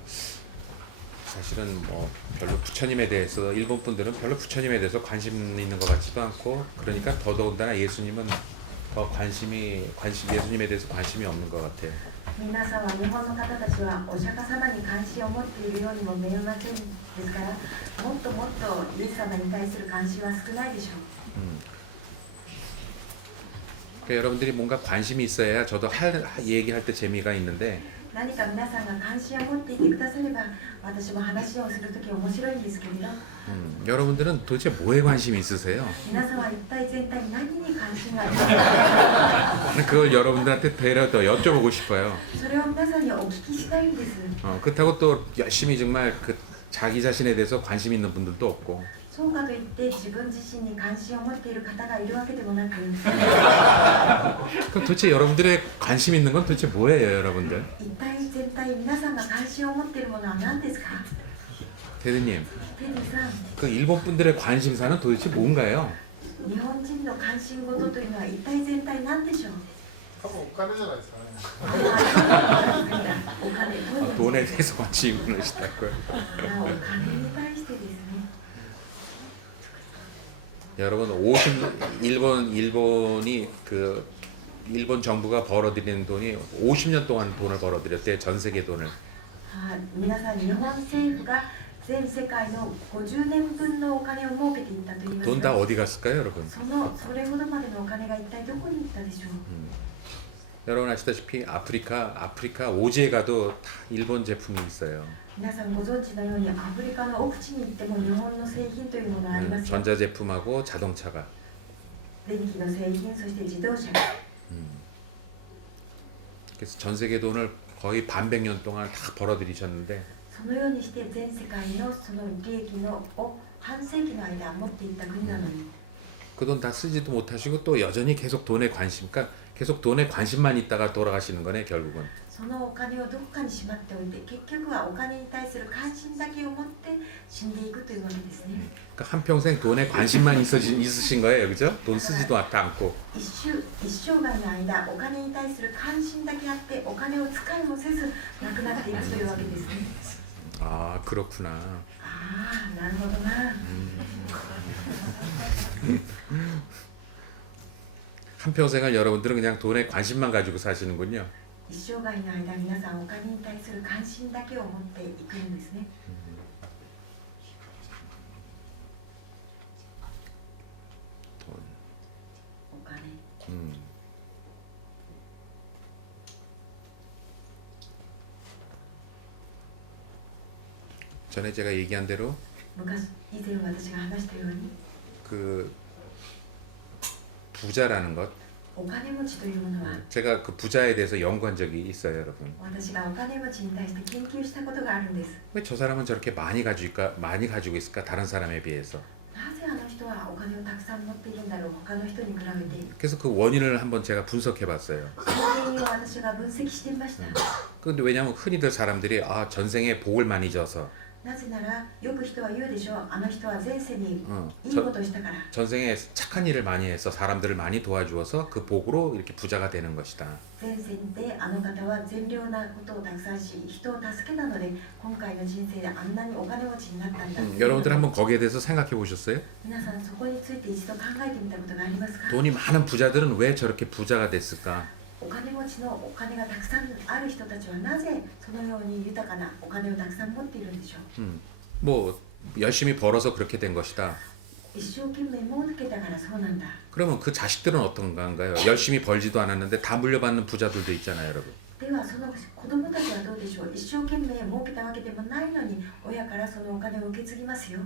사실은 뭐 별로 부처님에 대해서 일본 분들은 별로 부처님에 대해서 관심 있는 것 같지도 않고 그러니까 더더군다나 예수님은 더 예수님에 대해서 관심이 없는 것 같아요. 皆さんは日本の方たちはお釈迦様に関心を持っているようにも見えませんですから、もっともっとイエス様に対する関心は少ないでしょう。 그러니까 여러분들이 뭔가 관심이 있어야 저도 얘기할 때 재미가 있는데 何か皆さんが関心を持っていてくだされば私も話をするとき面白いんですけれど 여러분들은 도대체 뭐에 관심이 있으세요? 皆さんは一体全体に何に関心がありますか 그걸 여러분들한테 되려 더 여쭤보고 싶어요. それを皆さんにお聞きしたいんです 그렇다고 또 열심히 정말 그 자기 자신에 대해서 관심 있는 분들도 없고 そうかといって自分自身に関心を持っている方がいるわけでもなく 그럼 도대체 여러분들의 관심 있는 건 도대체 뭐예요, 여러분들? 一体全体皆さんが関心を持っているものは何ですか 대드님, テディさん 그 일본 분들의 관심사는 도대체 뭔가요? 日本人の関心事というのは一体全体何でしょう多分お金じゃないですかね。お金 돈에 대해서 관심을 있다고요. お金に対してですね 여러분 일본이 그 일본 정부가 벌어들이는 돈이 50년 동안 돈을 벌어들였대 전 세계 돈을. 皆さん日本政府が全世界の50年分のお金を儲けていったと言います 돈 다 が 어디 갔을까요, 여러분? それほどまでのお金が一体どこに行ったでしょう 여러분 아시다시피 아프리카 오지에 가도 다 일본 제품이 있어요. 皆さんご存知のようにアフリカの奥地に行っても日本の製品というものがありますよ 전자 제품하고 자동차가. 電気の製品そして自動車が 그래서 전 세계 돈을 거의 반백년 동안 다 벌어들이셨는데 そのようにして全世界のその利益のを半世紀の間持っていった国なのに 그 돈 다 쓰지도 못하시고 또 여전히 계속 돈에 관심, 그러니까 계속 돈에 관심만 있다가 돌아가시는 거네 결국은. そのお金をどこかにしまっておいて結局はお金に対する関心だけを持って死んでいくというわけですね 그러니까 한 평생 돈에 관심만 있으신 거예요, 그죠? 돈 쓰지도 않고. 一生涯の間お金に対する関心だけあってお金を使いもせずなくなっていくというわけですね 아 그렇구나. ああなるほどな 한 평생을 여러분들은 그냥 돈에 관심만 가지고 사시는군요. 一生涯の間皆さんお金に対する関心だけを持っていくんですね 돈. お金 전에 제가 얘기한 대로 以前私が話したように 그 부자라는 것, お金持ちというものは 제가 그 부자에 대해서 연구한 적이 있어요, 여러분. 私がお金持ちに対して研究したことがあるんです 왜 저 사람은 저렇게 많이 가지고 있을까? 다른 사람에 비해서. なぜあの人はお金をたくさん持っているんだろう他の人に比べて 그래서 그 원인을 한번 제가 분석해 봤어요. その原因を私が分析してみました 근데 왜냐면 흔히들 사람들이 전생에 복을 많이 져서 なぜならよく人は言うでしょうあの人は前世に 어, いいことをしたから 전생에 착한 일을 많이 해서 사람들을 많이 도와주어서 그 복으로 이렇게 부자가 되는 것이다. 前世であの方は善良なことをたくさんし人を助けたので今回の人生であんなにお金持ちになったんだ 여러분들 한번 거기에 대해서 생각해 보셨어요? 皆さんそこについて一度考えてみたことがありますか 돈이 많은 부자들은 왜 저렇게 부자가 됐을까? お金持ちのお金がたくさんある人たちはなぜそのように豊かなお金をたくさん持っているんでしょう 뭐 열심히 벌어서 그렇게 된 것이다. 一生懸命儲けたからそうなんだ 그러면 그 자식들은 어떤 건가요? 열심히 벌지도 않았는데 다 물려받는 부자들도 있잖아요, 여러분. ではその子供たちはどうでしょう一生懸命儲けたわけでもないのに親からそのお金を受け継ぎますよ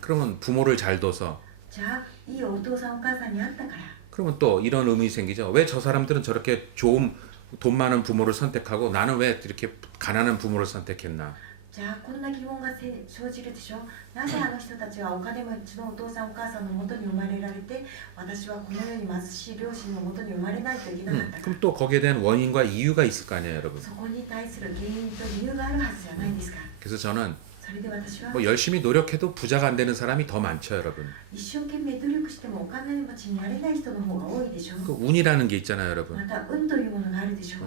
그러면 부모를 잘 둬서 じゃあいいお父さんお母さんに会ったから 그러면 또 이런 의문이 생기죠. 왜 저 사람들은 저렇게 좋은 돈 많은 부모를 선택하고 나는 왜 이렇게 가난한 부모를 선택했나? じゃあこんな疑問が生じるでしょなぜあの人たちはお金持ちのお父さんお母さんのもとに生まれられて私はこのように貧しい両親のもとに生まれないといけなかったか 그럼 또 거기에 대한 원인과 이유가 있을 거 아니에요, 여러분. そこに対する原因と理由があるはずじゃないですか 그래서 저는 それで私は 뭐 열심히 노력해도 부자가 안 되는 사람이 더 많죠, 여러분. 一生懸命努力してもお金持ちになれない人の方が多いでしょ 그 운이라는 게 있잖아요, 여러분. また運というものがあるでしょ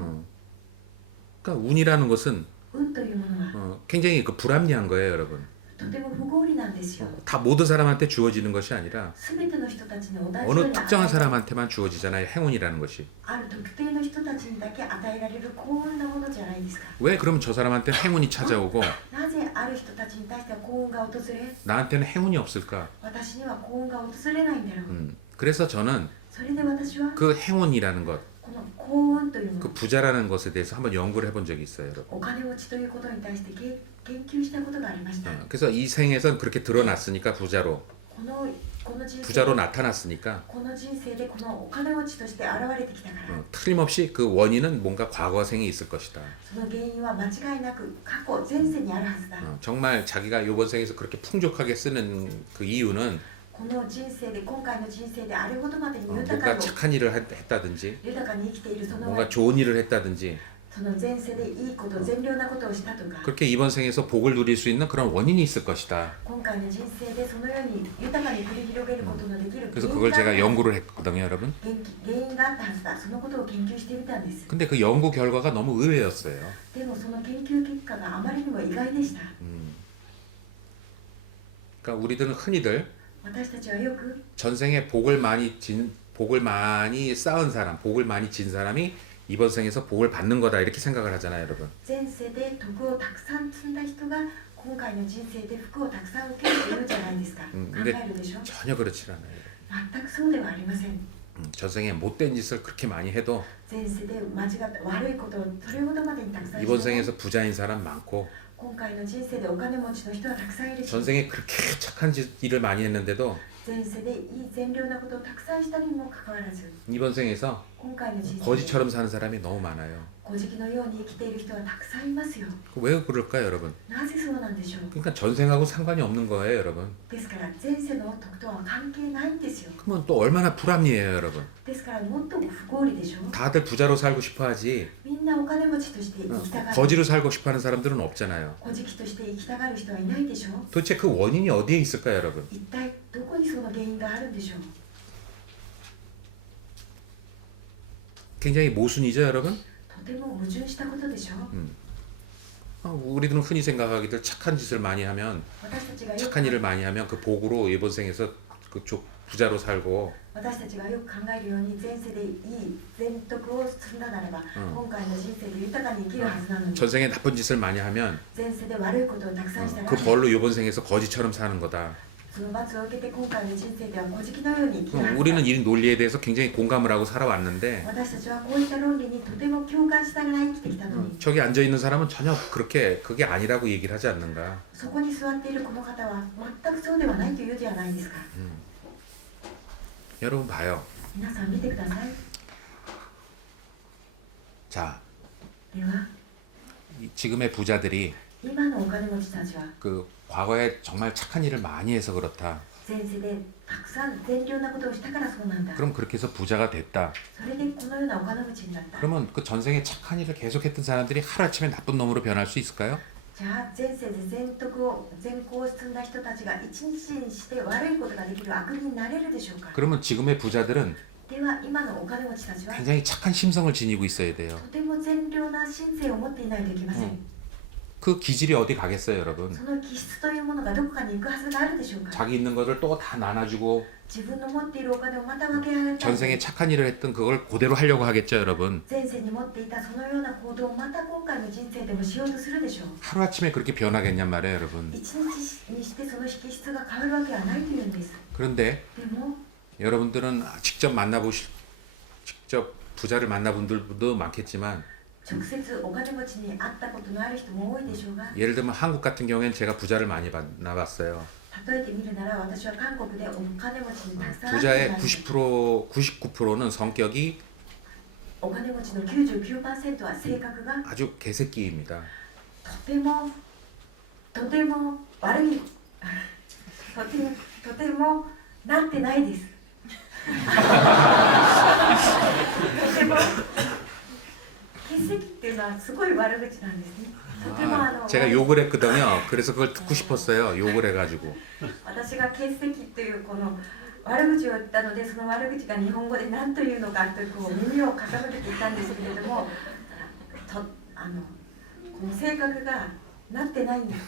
그러니까 운이라는 것은 運というものは 굉장히 그 불합리한 거예요, 여러분. とても不合理なんですよ 다 모든 사람한테 주어지는 것이 아니라 全ての人たちに同じよう 어느 に 특정한 사람한테만 주어지잖아요, 행운이라는 것이. ある特定の人たちにだけ与えられる幸運なものじゃないですか 왜 그럼 저 사람한테 행운이 찾아오고 なぜある人たちに対しては幸運が訪れ 나한테는 행운이 없을까? 私には幸運が訪れないんだろう、 그래서 저는 それで私は 그 행운이라는 것, この幸運というも 그 の 부자라는 것에 대해서 한번 연구를 해본 적이 있어요, 여러분. お金持ちということに対して研究したことがありました 그래서 이 생에선 그렇게 드러났으니까 부자로 この人生 부자로 나타났으니까 この人生でこのお金持ちとして現れてきたから 틀림없이 그 원인은 뭔가 과거생에 있을 것이다. その原因は間違いなく過去前世にあるはずだ 정말 자기가 이번 생에서 그렇게 풍족하게 쓰는 그 이유는 この人生で今回の人生であれほどまでに豊 뭔가 か 착한 일을 했다든지 豊かに生きているその 뭔가 좋은 일을 했다든지 その前世でいいこと善良なことをしたとか 그렇게 이번 생에서 복을 누릴 수 있는 그런 원인이 있을 것이다. 今回の人生でそのように豊かに繰り広げることのできる 그래서 그걸 제가 연구를 했거든요, 여러분. 原因があったはずだそのことを研究してみたんです 근데 그 연구 결과가 너무 의외였어요. でもその研究結果があまりにも意外でした 그러니까 우리들은 흔히들 私たちはよく 전생에 복을 많이 쌓은 사람, 복을 많이 진 사람이 이번 생에서 복을 받는 거다 이렇게 생각을 하잖아요, 여러분. 前世で徳をたくさん積んだ人が今回の人生で福をたくさん受けるというじゃないですか、考 근데 えるでしょ 전혀 그렇지 않아요. 全くそうではありません 전생에 못된 짓을 그렇게 많이 해도 前世で間違った悪いことをそれほどまでにたくさん 이번 しても 생에서 부자인 사람 많고 今回の人生でお金持ちの人はたくさんいるし 전생에 그렇게 착한 일을 많이 했는데도 前世でいい善良なことをたくさんしたにもかかわらず 이번 생에서 今回の人生で 거지처럼 사는 사람이 너무 많아요. 小じのように生きている人はたくさんいますよ 왜 그럴까요, 여러분? なぜそうなんでしょう 그러니까 전생하고 상관이 없는 거예요, 여러분. ですから前世の徳とは関係ないんですよ 그러면 또 얼마나 불합리해요, 여러분. ですからもっと不合理でしょ 다들 부자로 살고 싶어 하지 みんなお金持ちとして生きたがる 거지로 살고 싶어 하는 사람들은 없잖아요. 小じとして生きたがる人はいないでしょ 도대체 그 원인이 어디에 있을까요, 여러분? 一体どこにその原因があるんでしょう 굉장히 모순이죠, 여러분? とても矛盾したことでしょう 우리들은 흔히 생각하기를 착한 짓을 많이 하면 私たちがよ 착한 く 일을 많이 하면 그 복으로 이번 생에서 그 부자로 살고 私たちがよく考えるように前世でいい善徳を積んだならば、今回の人生で豊かに生きるはずなのに 전생에 나쁜 짓을 많이 하면 前世で悪いことをたくさんしたら 그 벌로 이번 생에서 거지처럼 사는 거다. その罰を受けて今回の人生では小じのように生きるはずだ 우리는 이 논리에 대해서 굉장히 공감을 하고 살아왔는데 私たちはこういった論理にとても共感しながら生きてきたのに 저기 앉아 있는 사람은 전혀 그렇게 그게 아니라고 얘기를 하지 않는가. そこに座っているこの方は全くそうではないというではないですか 여러분 봐요. 皆さん見てください 자, では 지금의 부자들이 今のお金持ちたちは 그 과거에 정말 착한 일을 많이 해서 그렇다. 前世でたくさん善良なことをしたからそうなんだ 그럼 그렇게 해서 부자가 됐다. それでこのようなお金持ちになった 그러면 그 전생에 착한 일을 계속했던 사람들이 하루아침에 나쁜 놈으로 변할 수 있을까요? じゃあ前世で善行を積んだ人たちが一日にして悪いことができる悪人になれるでしょうか 그러면 지금의 부자들은 では今のお金持ちたちは 굉장히 착한 심성을 지니고 있어야 돼요. とても善良な心性を持っていないといけません、 그 기질이 어디 가겠어요, 여러분? その気質というものがどこかに行くはずがあるでしょうか 자기 있는 것을 또 다 나눠주고 自分の持っているお金をまた分けられた 전생에 착한 일을 했던 그걸 그대로 하려고 하겠죠, 여러분. 前世に持っていたそのような行動をまた今回の人生でもしようとするでしょう 하루아침에 그렇게 변하겠냔 말이에요, 여러분. 一日にしてその気質が変わるわけはないというんです 그런데 でも 여러분들은 직접 부자를 만나본 분들도 많겠지만 直接お金持ちに会ったことのある人も多いでしょうが 예를 들면 한국 같은 경우에는 제가 부자를 많이 만나봤어요. 例えてみるなら私は韓国でお金持ちにたくさん会って 부자의 います 90%, 99%는 성격이 お金持ちの 99% は性格が 아주 개새끼입니다. とても悪いとてもなってないですとても欠席っていうのはすごい悪口なんですねとても제가 욕을 했거든요. 그래서 그걸 듣고 싶었어요. 욕을 해가지고. 私が欠席というこの悪口を言ったのでその悪口が日本語で何というのかとこう耳を傾けていたんですけれどもこの性格がなってないんです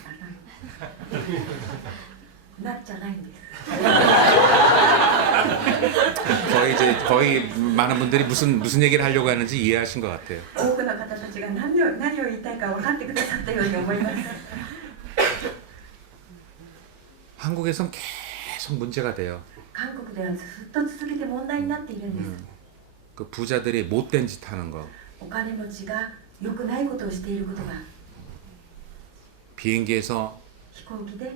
なっちゃないんです 거의 많은 분들이 무슨 얘기를 하려고 하는지 이해하신 것 같아요. 多くの方たちが何を言いたいか分かってくださったように思います 한국에선 계속 문제가 돼요. 韓国ではずっと続けて問題になっているんです、그 부자들이 못된 짓 하는 거. お金持ちが良くないことをしていることが 비행기에서 飛行機で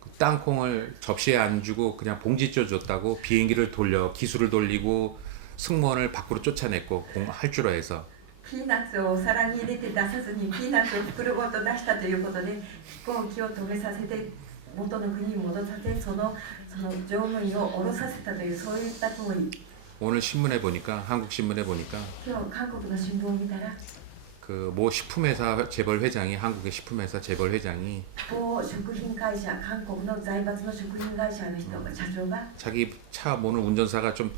그 땅콩을 접시에 안 주고 그냥 봉지째 줬다고 비행기를 돌려 기술을 돌리고 승무원을 밖으로 쫓아냈고 할주로 해서 ピーナッツをお皿に入れて出さずにピーナッツを袋ごと出したということで飛行機を止めさせて元の国に戻させその乗務員を降ろさせたというそういった行為 오늘 신문에 보니까 한국 신문에 보니까 今日韓国の新聞を見たら 그 모 식품회사 재벌 회장이 한국의 식품회사 재벌 회장이 某食品会社韓国の財閥の食品会社の人が社長が 자기 차 모는 운전사가 좀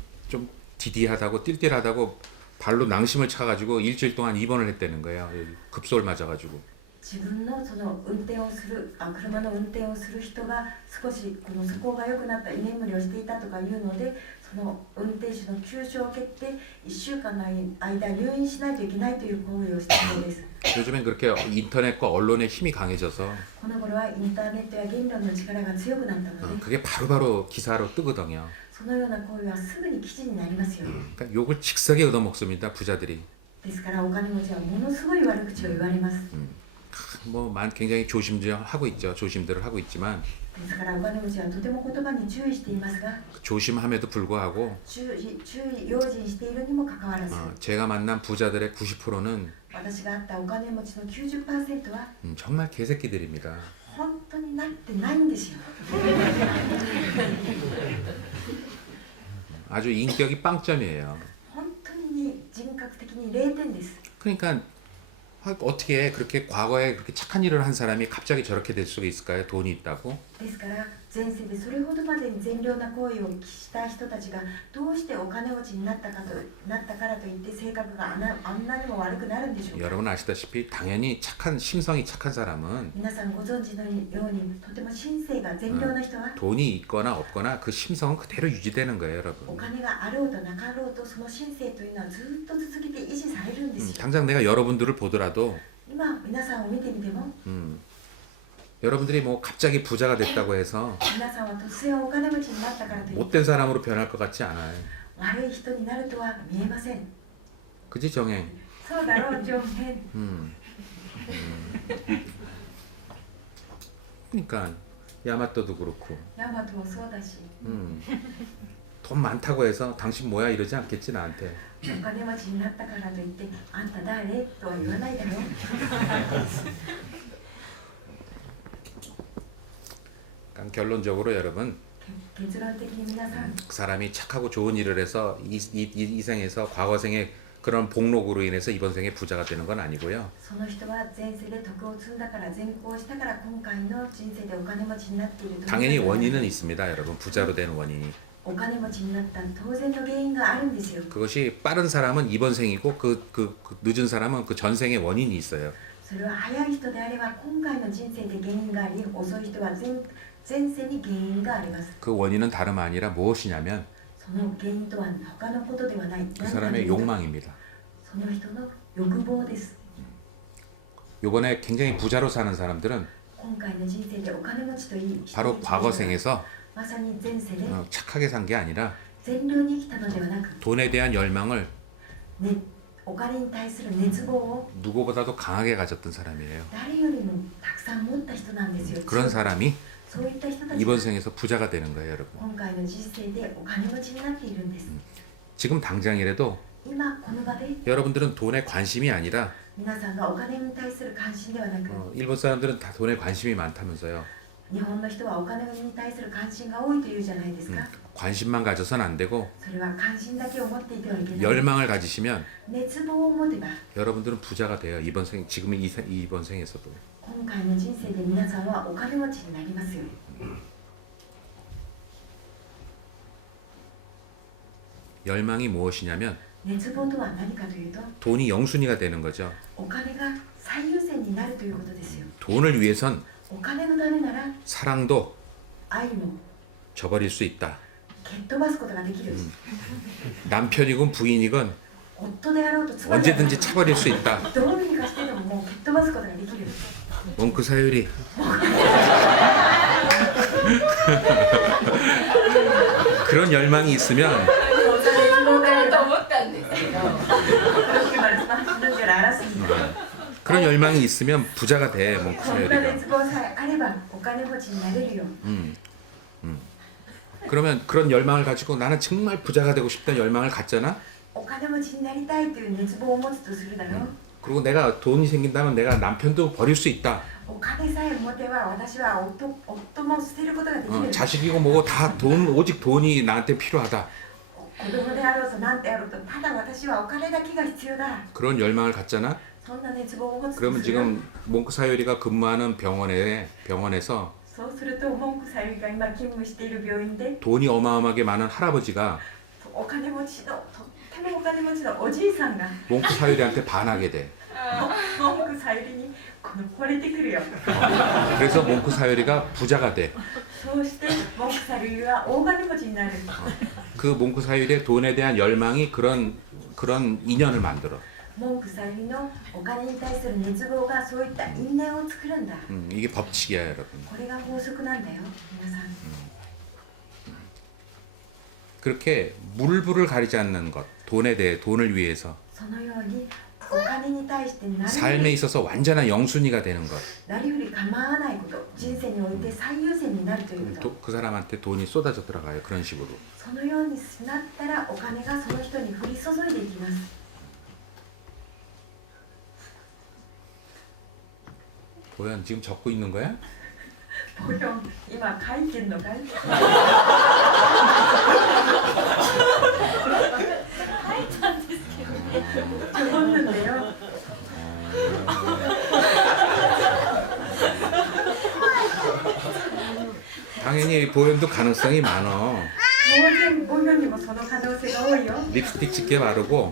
디디하다고 띨띨하다고 발로 낭심을 차가지고 일주일 동안 입원을 했다는 거예요. 여기 급소를 맞아가지고. 自分のその運転をする車の運転をする人が少しこの素行が良くなった居眠りをしていたとかいうのでその運転手の急所を蹴って1週間の間入院しないといけないという行為をしたそうです 요즘엔 그렇게 인터넷과 언론의 힘이 강해져서 この頃はインターネットや言論の力が強くなったので 그게 바로바로 기사로 뜨거든요. そのような行為はすぐに記事になりますよ 그러니까 욕을 직사게 얻어먹습니다. 부자들이. ですからお金持ちはものすごい悪口を言われます 굉장히 조심하고 있죠. 조심들을 하고 있지만 ですからお金持ちはとても言葉に注意していますが 조심함에도 불구하고 注意用心しているにもかかわらず 제가 만난 부자들의 90%는 私が会ったお金持ちの 90% は 정말 개새끼들입니다. 本当になってないんですよ 아주 인격이 빵점이에요. 本当に人格的に0点です 그러니까 어떻게 그렇게 과거에 그렇게 착한 일을 한 사람이 갑자기 저렇게 될 수가 있을까요? 돈이 있다고? ですから前世でそれほどまでに善良な行為をした人たちがどうしてお金持ちになったからといって性格があんなにも悪くなるんでしょうか 여러분 아시다시피 당연히 심성이 착한 사람은 皆さんご存知のようにとても神聖が善良な人は 돈이 있거나 없거나 그 심성은 그대로 유지되는 거예요, お 여러분. 金があろうとなかろうとその神聖というのはずっと続けて維持されるんですよ 당장 내가 여러분들을 보더라도 今皆さんを見てみても 여러분들이 뭐 갑자기 부자가 됐다고 해서 皆さんは突然お金持ちになったからといって 못된 사람으로 변할 것 같지 않아요. 悪い人になるとは見えません 그지 정행? そうだろう上辺 그러니까 야마토도 그렇고 ヤマトもそうだし 돈 많다고 해서 당신 뭐야 이러지 않겠지 나한테. お金持ちになったからといってあんた誰とは言わないだろう 그러니까 결론적으로 여러분 結論的に皆さん 그 사람이 착하고 좋은 일을 해서 이 생에서 과거 생에 그런 복록으로 인해서 이번 생에 부자가 되는 건 아니고요. その人は前世で徳を積んだから善行したから今回の人生でお金持ちになっていると 당연히 원인은 있습니다, 여러분. 부자로 되는 원인이. お金持ちになった当然の原因があるんですよ 그것이 빠른 사람은 이번 생이고 그 늦은 사람은 그 전생의 원인이 있어요. それは早い人であれば今回の人生で原因があり遅い人は前世に原因があります 그 원인은 다름 아니라 무엇이냐면 その原因とは他のことではない 그 사람의 욕망입니다. その人の欲望です 요번에 굉장히 부자로 사는 사람들은 今回の人生でお金持ちといい 바로 과거 생에서 まさに前世で 착하게 산 게 아니라 善良に生きたのではなく、 돈에 대한 열망을 ね、お金に対する熱望を 누구보다도 강하게 가졌던 사람이에요. 誰よりもたくさん持った人なんですよ 그런 사람이 そういった人たち 이번 が 생에서 부자가 되는 거예요, 여러분. 今回の人生でお金持ちになっているんです 지금 당장이라도 今この場で 여러분들은 돈에 관심이 아니라 皆さんがお金に対する関心ではなく 일본 사람들은 다 돈에 관심이 많다면서요. 日本の人はお金に対する関心が多いというじゃないですか 관심만 가져서는 안 되고 それは関心だけを持っていてはいけない 열망을 가지시면 熱望を持てば 여러분들은 부자가 돼요. 지금 이번 생에서도. 今回の人生で皆さんはお金持ちになりますよ 열망이 무엇이냐면 熱望とは何かというと 돈이 영순위가 되는 거죠. お金が最優先になるということですよ 돈을 위해선 お金のためなら 사랑도 愛も 저버릴 수 있다. 蹴っ飛ばすことができる 남편이건 부인이건 夫であろうと妻であろう 언제든지 차버릴 수 있다. とどうにかしてでももう蹴っ飛ばすことができる 몽크 사유리. 그런 열망이 있으면 そんな熱望があればったんですけど 그렇게 말씀하시는 줄 알았습니다. 그런 열망이 있으면 부자가 돼 몽크 그런 사유리가.熱望さえあればお金持ちになれるよ. 그러면 그런 열망을 가지고 나는 정말 부자가 되고 싶다는 열망을 갖잖아. お金持ちになりたいという熱望を持つとするだろう. 그리고 내가 돈이 생긴다면 내가 남편도 버릴 수 있다. お金さえ持てば私は夫も捨てることができる. 자식이고 뭐고 다 돈, 오직 돈이 나한테 필요하다. 子供であろうと何であろうとただ私はお金だけが必要だ. 그런 열망을 갖잖아. そんな熱望を持つと 그러면 する. 지금 몽크 사유리가 근무하는 병원에서 そうすると文句さゆりが今勤務している病院で 돈이 어마어마하게 많은 할아버지가 お金持ちのとってもお金持ちのおじいさんが 몽크 사유리한테 반하게 돼. 文句さゆりにこの惚れてくるよ. 그래서 몽크 사유리가 부자가 돼. そうして文句さゆりは大金持ちになる. 그 몽크 사유리의 돈에 대한 열망이 그런 인연을 만들어. 文句さゆりのお金に対する熱望がそういった因縁を作るんだ. 이게 법칙이야, 여러분. これが法則なんだよ皆さん. 그렇게 물불을 가리지 않는 것, 돈을 위해서 そのようにお金に対してな 삶에 り 있어서 완전한 영순이가 되는 것. ふり構わないこと、人生において最優先になるということ. 그 사람한테 돈이 쏟아져 들어가요. 그런 식으로. そのようになったらお金がその人に降り注いでいきます. 보현 지금 적고 있는 거야? ボヨン今書いてんのかい? 書いたんですけどね 적었는데요. 당연히 보현도 가능성이 많어. 当然ボヨンにもその可能性が多いよ. 립스틱 짙게 바르고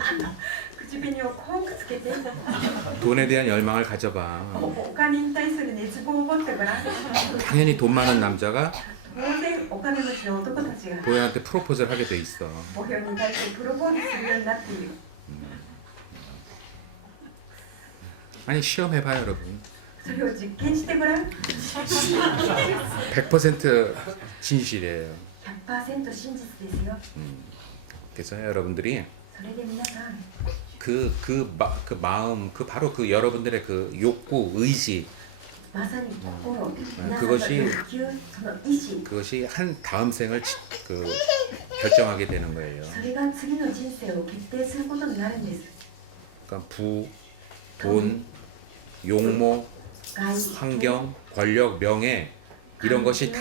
口紅を濃くつけて 돈에 대한 열망을 가져봐. お金に対する熱望を持ってごらん. 당연히 돈 많은 남자가 当然お金持ちの男たちが 보현한테 프로포즈를 하게 돼 있어. ボヨンに対してプロポーズするようになっている. 아니 시험해봐요, 여러분. それを実験してごらん. 100% 진실이에요. 100% 真実ですよ. 그래서 여러분들이 それで皆さん 그 마음, 바로 그 여러분들의 그 욕구, 의지, まさに心、皆さんの 그것이 欲求、その意志 그것이 한 다음 생을 결정하게 되는 거예요. それが次の人生を決定することになるんです. 그러니까 부, 돈, 용모, 外 환경, 권력, 명예 이런 것이 다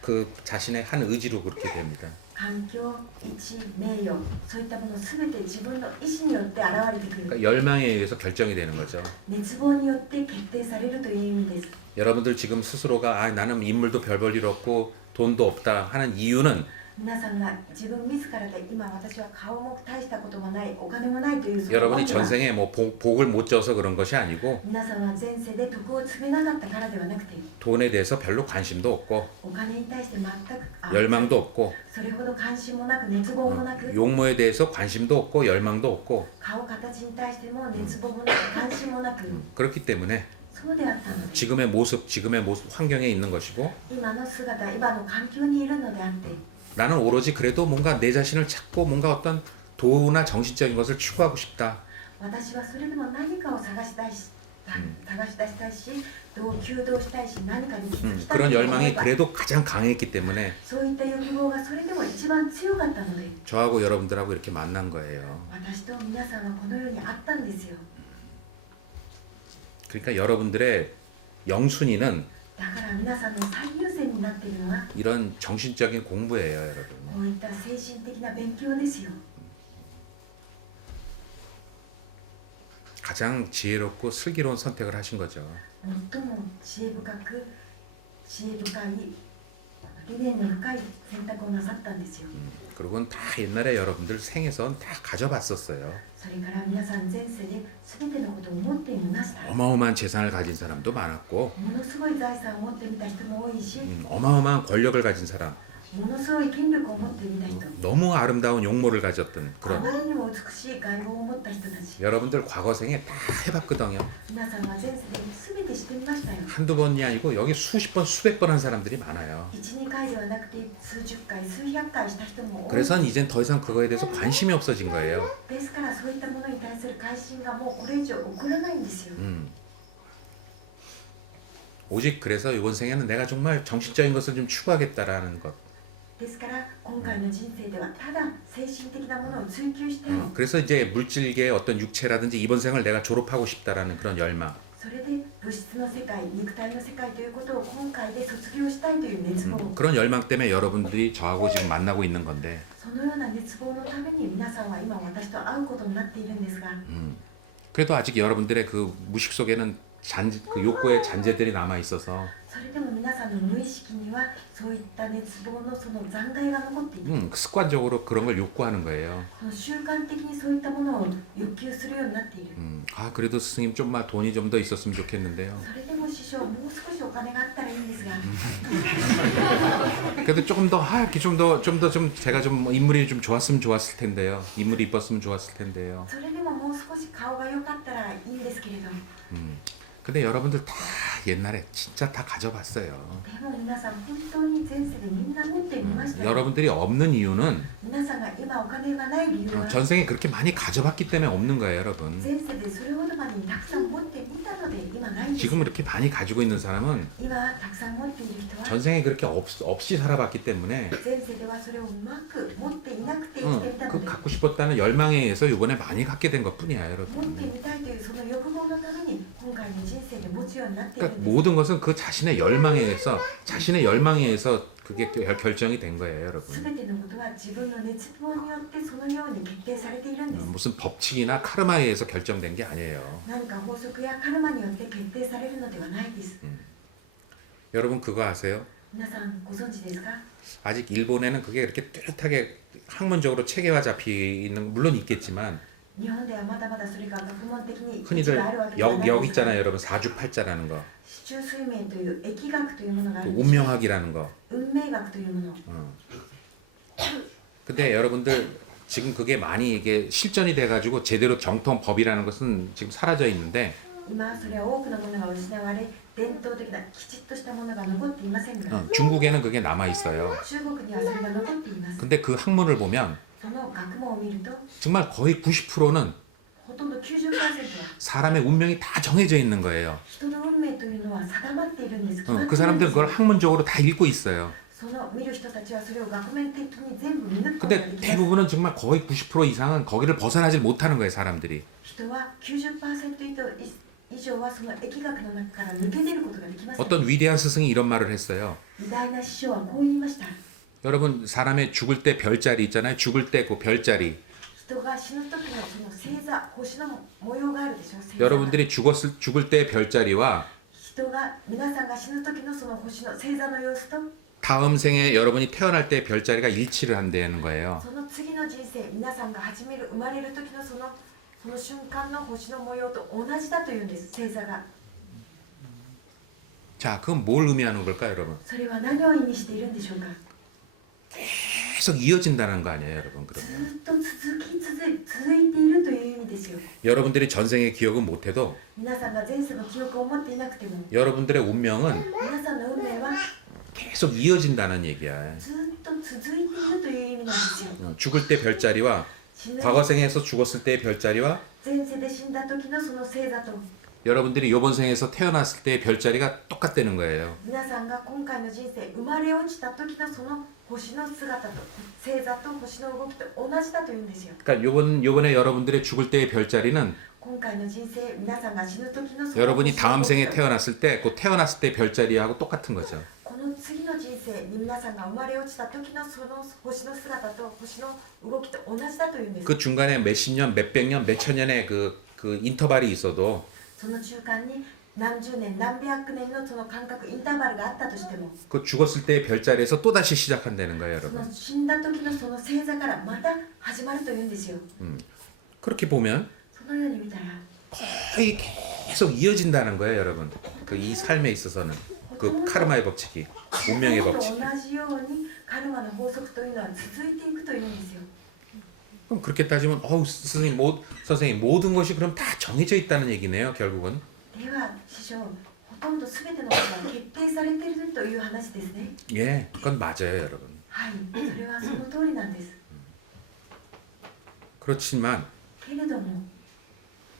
그 자신의 한 의지로 그렇게 됩니다. 環境、位置、名誉、そういったものすべて自分の意志によって現れてくる. 그러니까 열망에 의해서 결정이 되는 거죠. 熱望によって決定されるという意味です. 여러분들 지금 스스로가 나는 인물도 별 볼 일 없고 돈도 없다 하는 이유는 皆さんが自分自らで今私は顔も大したこともないお金もないというその 여러분이 訳は 전생에 뭐 복을 못 져서 그런 것이 아니고 皆さんは前世で徳を積めなかったからではなくて 돈에 대해서 별로 관심도 없고 お金に対して全く 열망도 없고 それほど関心もなく熱望もなく 용모에 대해서 관심도 없고 열망도 없고 顔形に対しても熱望もなく関心もなく 그렇기 때문에 そうであったので 지금의 모습 환경에 있는 것이고 今の姿今の環境にいるのであって 나는 오로지 그래도 뭔가 내 자신을 찾고 뭔가 어떤 도나 정신적인 것을 추구하고 싶다. 私はそれでも何かを探し出したいし求道したいし何かに気づきたい 그런 と思え 열망이 ば 그래도 가장 강했기 때문에 そういった欲望がそれでも一番強かったので 저하고 여러분들하고 이렇게 만난 거예요. 私と皆さんはこのようにあったんですよ. 그러니까 여러분들의 영순위는 だから皆さんの最優先になっているのは 이런 정신적인 공부예요, 여러분. こういった精神的な勉強ですよ. 가장 지혜롭고 슬기로운 선택을 하신 거죠. 最も知恵深い理念の深い選択をなさったんですよ. 그리고 다 옛날에 여러분들 생에선 다 가져봤었어요. それから皆さん前世で全てのことを持っていました. 어마어마한 재산을 가진 사람도 많았고 ものすごい財産を持ってみた人も多いし 어마어마한 권력을 가진 사람 ものすごい権力を持っていない人、 너무 아름다운 용모를 가졌던 あま 그런 りにも美しい外貌を持った人たち、 여러분들 과거생에 다 해봤거든요. 皆さんは前世で全てしてみましたよ。 한두 번이 아니고 여기 수십 번 수백 번 한 사람들이 많아요. 1、2回ではなくて数十回、数百回した人も多い。 그래서 이젠 더 이상 그거에 대해서 관심이 없어진 거예요. ですからそういったものに対する関心がもうこれ以上起こらないんですよ。 오직 그래서 이번 생에는 내가 정말 정신적인 것을 좀 추구하겠다라는 것. ですから今回の人生ではただ精神的なものを追求したい、 그래서 이제 물질계의 어떤 육체라든지 이번 생을 내가 졸업하고 싶다라는 그런 열망. それで物質の世界、肉体の世界ということを今回で卒業したいという熱望、 그런 열망 때문에 여러분들이 저하고 지금 만나고 있는 건데 そのような熱望のために皆さんは今私と会うことになっているんですが、 그래도 아직 여러분들의 그 무식 속에는 그 욕구의 잔재들이 남아 있어서 それでも皆さんの無意識にはそういった熱望のその残骸が残っていて、 습관적으로 그런 걸 욕구하는 거예요. その習慣的にそういったものを欲求するようになっている。 아 그래도 스승님 좀만 돈이 좀 더 있었으면 좋겠는데요. それでも師匠、もう少しお金があったらいいんですが、 그래도 조금 더 이렇게 좀 더 제가 좀 인물이 좀 좋았으면 좋았을 텐데요. 인물이 이뻤으면 좋았을 텐데요. それでももう少し顔が良かったらいいんですけれど、 근데 여러분들 다 옛날에 진짜 다 가져봤어요. でも皆さん本当に前世でみんな持ってみましたよ。 여러분들이 없는 이유는 皆さんが今お金がない理由は、 전생에 그렇게 많이 가져봤기 때문에 없는 거예요, 여러분. 前世でそれほどまでにたくさん持ってみたので今ないんです。 지금 이렇게 많이 가지고 있는 사람은 今たくさん持っている人は 전생에 그렇게 없이 살아봤기 때문에 前世ではそれをうまく持っていなくて生きてみたの 그 で、 갖고 싶었다는 열망에 의해서 이번에 많이 갖게 된 것뿐이야, 持って 여러분. みたいというその欲望のために今回の人生で持つようになっている 그러니까 んです。 모든 것은 그 자신의 열망에 의해서 그게 결정이 된 거예요, 여러분. すべてのことは自分の熱望によってそのように決定されているんです。 무슨 법칙이나 카르마에 의해서 결정된 게 아니에요. 何か法則やカルマによって決定されるのではないです。 여러분 그거 아세요? 皆さんご存知ですか？ 아직 일본에는 그게 이렇게 뚜렷하게 학문적으로 체계화 잡히는 물론 있겠지만 日本ではまだまだそれが学問的に 흔히들 があるわけではない 역 ですが、 있잖아요, 여러분. 사주팔자라는 거, 四柱推命という疫学というものがあ 또 るんです。 운명학이라는 거. 運命学というもの。 근데 여러분들 지금 그게 많이 이게 실전이 돼가지고 제대로 정통 법이라는 것은 지금 사라져 있는데 今それは多くのものが失われ、伝統的なきちっとしたものが残っていませんが、 중국에는 그게 남아 있어요. 中国にはそれが残っています。 근데 그 학문을 보면 その学問を見ると、 정말 거의 90%는 ほとんど 90% は 사람의 운명이 다 정해져 있는 거예요. 人の運命というのは定まっているんです。決まって 그 いるんで 사람들은 す。 그걸 학문적으로 다 읽고 있어요. その見る人たちはそれを学面的に全部見抜くことが 근데 できます。 대부분은 정말 거의 90% 이상은 거기를 벗어나질 못하는 거예요, 사람들이. 人は 90% 以上はその疫学の中から抜け出ることができません。 어떤 위대한 스승이 이런 말을 했어요. 偉大な師匠はこう言いました。 여러분 사람의 죽을 때 별자리 있잖아요. 죽을 때 그 별자리. 人が死ぬ時のその星座、星の模様があるでしょ。星座 여러분들이 죽을 때 별자리와 人が皆さんが死ぬ時のその星の星座の様子と 다음 생에 여러분이 태어날 때 별자리가 일치를 한다는 거예요. その次の人生、皆さんが生まれる時のその瞬間の星の模様と同じだというんです。星座が。 자, 그건 뭘 의미하는 걸까요, 여러분? それは何を意味しているんでしょうか。 계속 이어진다는 거 아니에요, 여러분? ず 그러면 っと続いているという意味ですよ。 여러분들이 전생의 기억은 못해도 皆さんが前世の記憶を持っていなくても、 여러분들의 운명은 皆さんの運命は 계속 이어진다는 얘기야. ずっと続いているという意味なんですよ。 죽을 때 별자리와 死ぬ 과거생에서 죽었을 때의 별자리와 前世で死んだ時のその星座と、 여러분들이 이번 생에서 태어났을 때의 별자리가 똑같다는 거예요. 皆さんが今回の人生生まれ落ちた時のその星の姿と星座と星の動きと同じだというんですよ。 그러니까 요번에 여러분들의 죽을 때의 별자리는 今回の人生、皆さんが死ぬ時のその 여러분이 星の 다음 動き 생에 と 태어났을 때 그 태어났을 때 별자리하고 똑같은 거죠. この次の人生に皆さんが生まれ落ちた時のその星の姿と星の動きと同じだというんです。 그 중간에 몇십 년, 몇백 년, 몇천 년의 그 인터벌이 있어도 その中間に何十年何百年のその間隔インターバルがあったとしても、 그 죽었을 때의 별자리에서 또 다시 시작한다는 거예요, その 여러분. 死んだ時のその星座からまた始まるというんですよ。 그렇게 보면 そのように見たら 거의 계속 이어진다는 거예요, 여러분. 그 이 삶에 있어서는 그 카르마의 법칙이, 운명의 と 법칙. 同じようにカルマの法則というのは続いていくというんですよ。 그럼 그렇게 따지면 선생님 선생님 모든 것이 그럼 다 정해져 있다는 얘기네요, 결국은. では師匠、ほとんど全てのことが決定されているという話ですね。 예, 그건 맞아요, 여러분. はい、それはその通りなんです。 그렇지만 けれども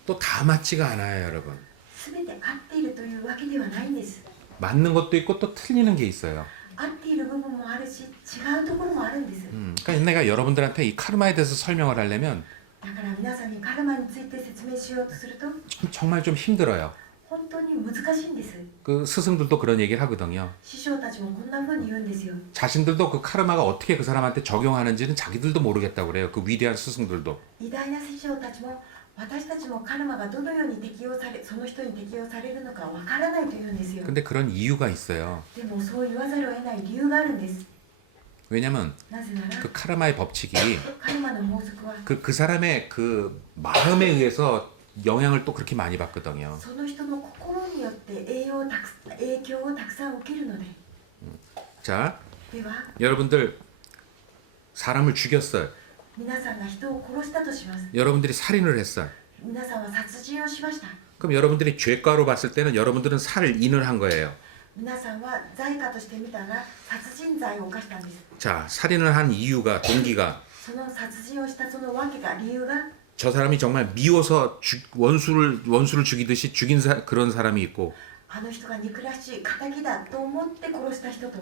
또 다 맞지가 않아요, 여러분. 全て合っているというわけではないんです。 맞는 것도 있고 또 틀리는 게 있어요. 合っている部分もあるし、違うところもあるんです。 그러니까 내가 여러분들한테 이 카르마에 대해서 설명을 하려면 だから皆さんにカルマについて説明しようとすると 정말 좀 힘들어요. 本当に難しいんです。 그 스승들도 그런 얘기를 하거든요. 師匠たちもこんな風に言うんですよ。 자신들도 그 카르마가 어떻게 그 사람한테 적용하는지는 자기들도 모르겠다고 그래요. 그 위대한 스승들도. 偉大な師匠たちも私たちもカルマがどのように適用され、その人に適用されるのかわからないというんですよ。 근데 그런 이유가 있어요. でもそう言わざるを得ない理由があるんです。 왜냐면 なぜなら 그 카르마의 법칙이 カルマの法則は 그 사람의 그 마음에 의해서 영향을 또 그렇게 많이 받거든요. その人の心によって影響をたくさん受けるので。 자, では 여러분들 사람을 죽였어요. 皆さんが人を殺したとします。 여러분들이 살인을 했어요. 皆さんは殺人をしました。 그럼 여러분들이 죄가로 봤을 때는 여러분들은 살인을 한 거예요. 皆さんは罪過として見たら殺人罪を犯したんです。 자, 살인을 한 이유가 동기가 その殺人をしたその訳が理由が 저 사람이 정말 미워서 원수를 죽이듯이 죽인 그런 사람이 있고 あの人が憎らしい仇だと思って殺した人と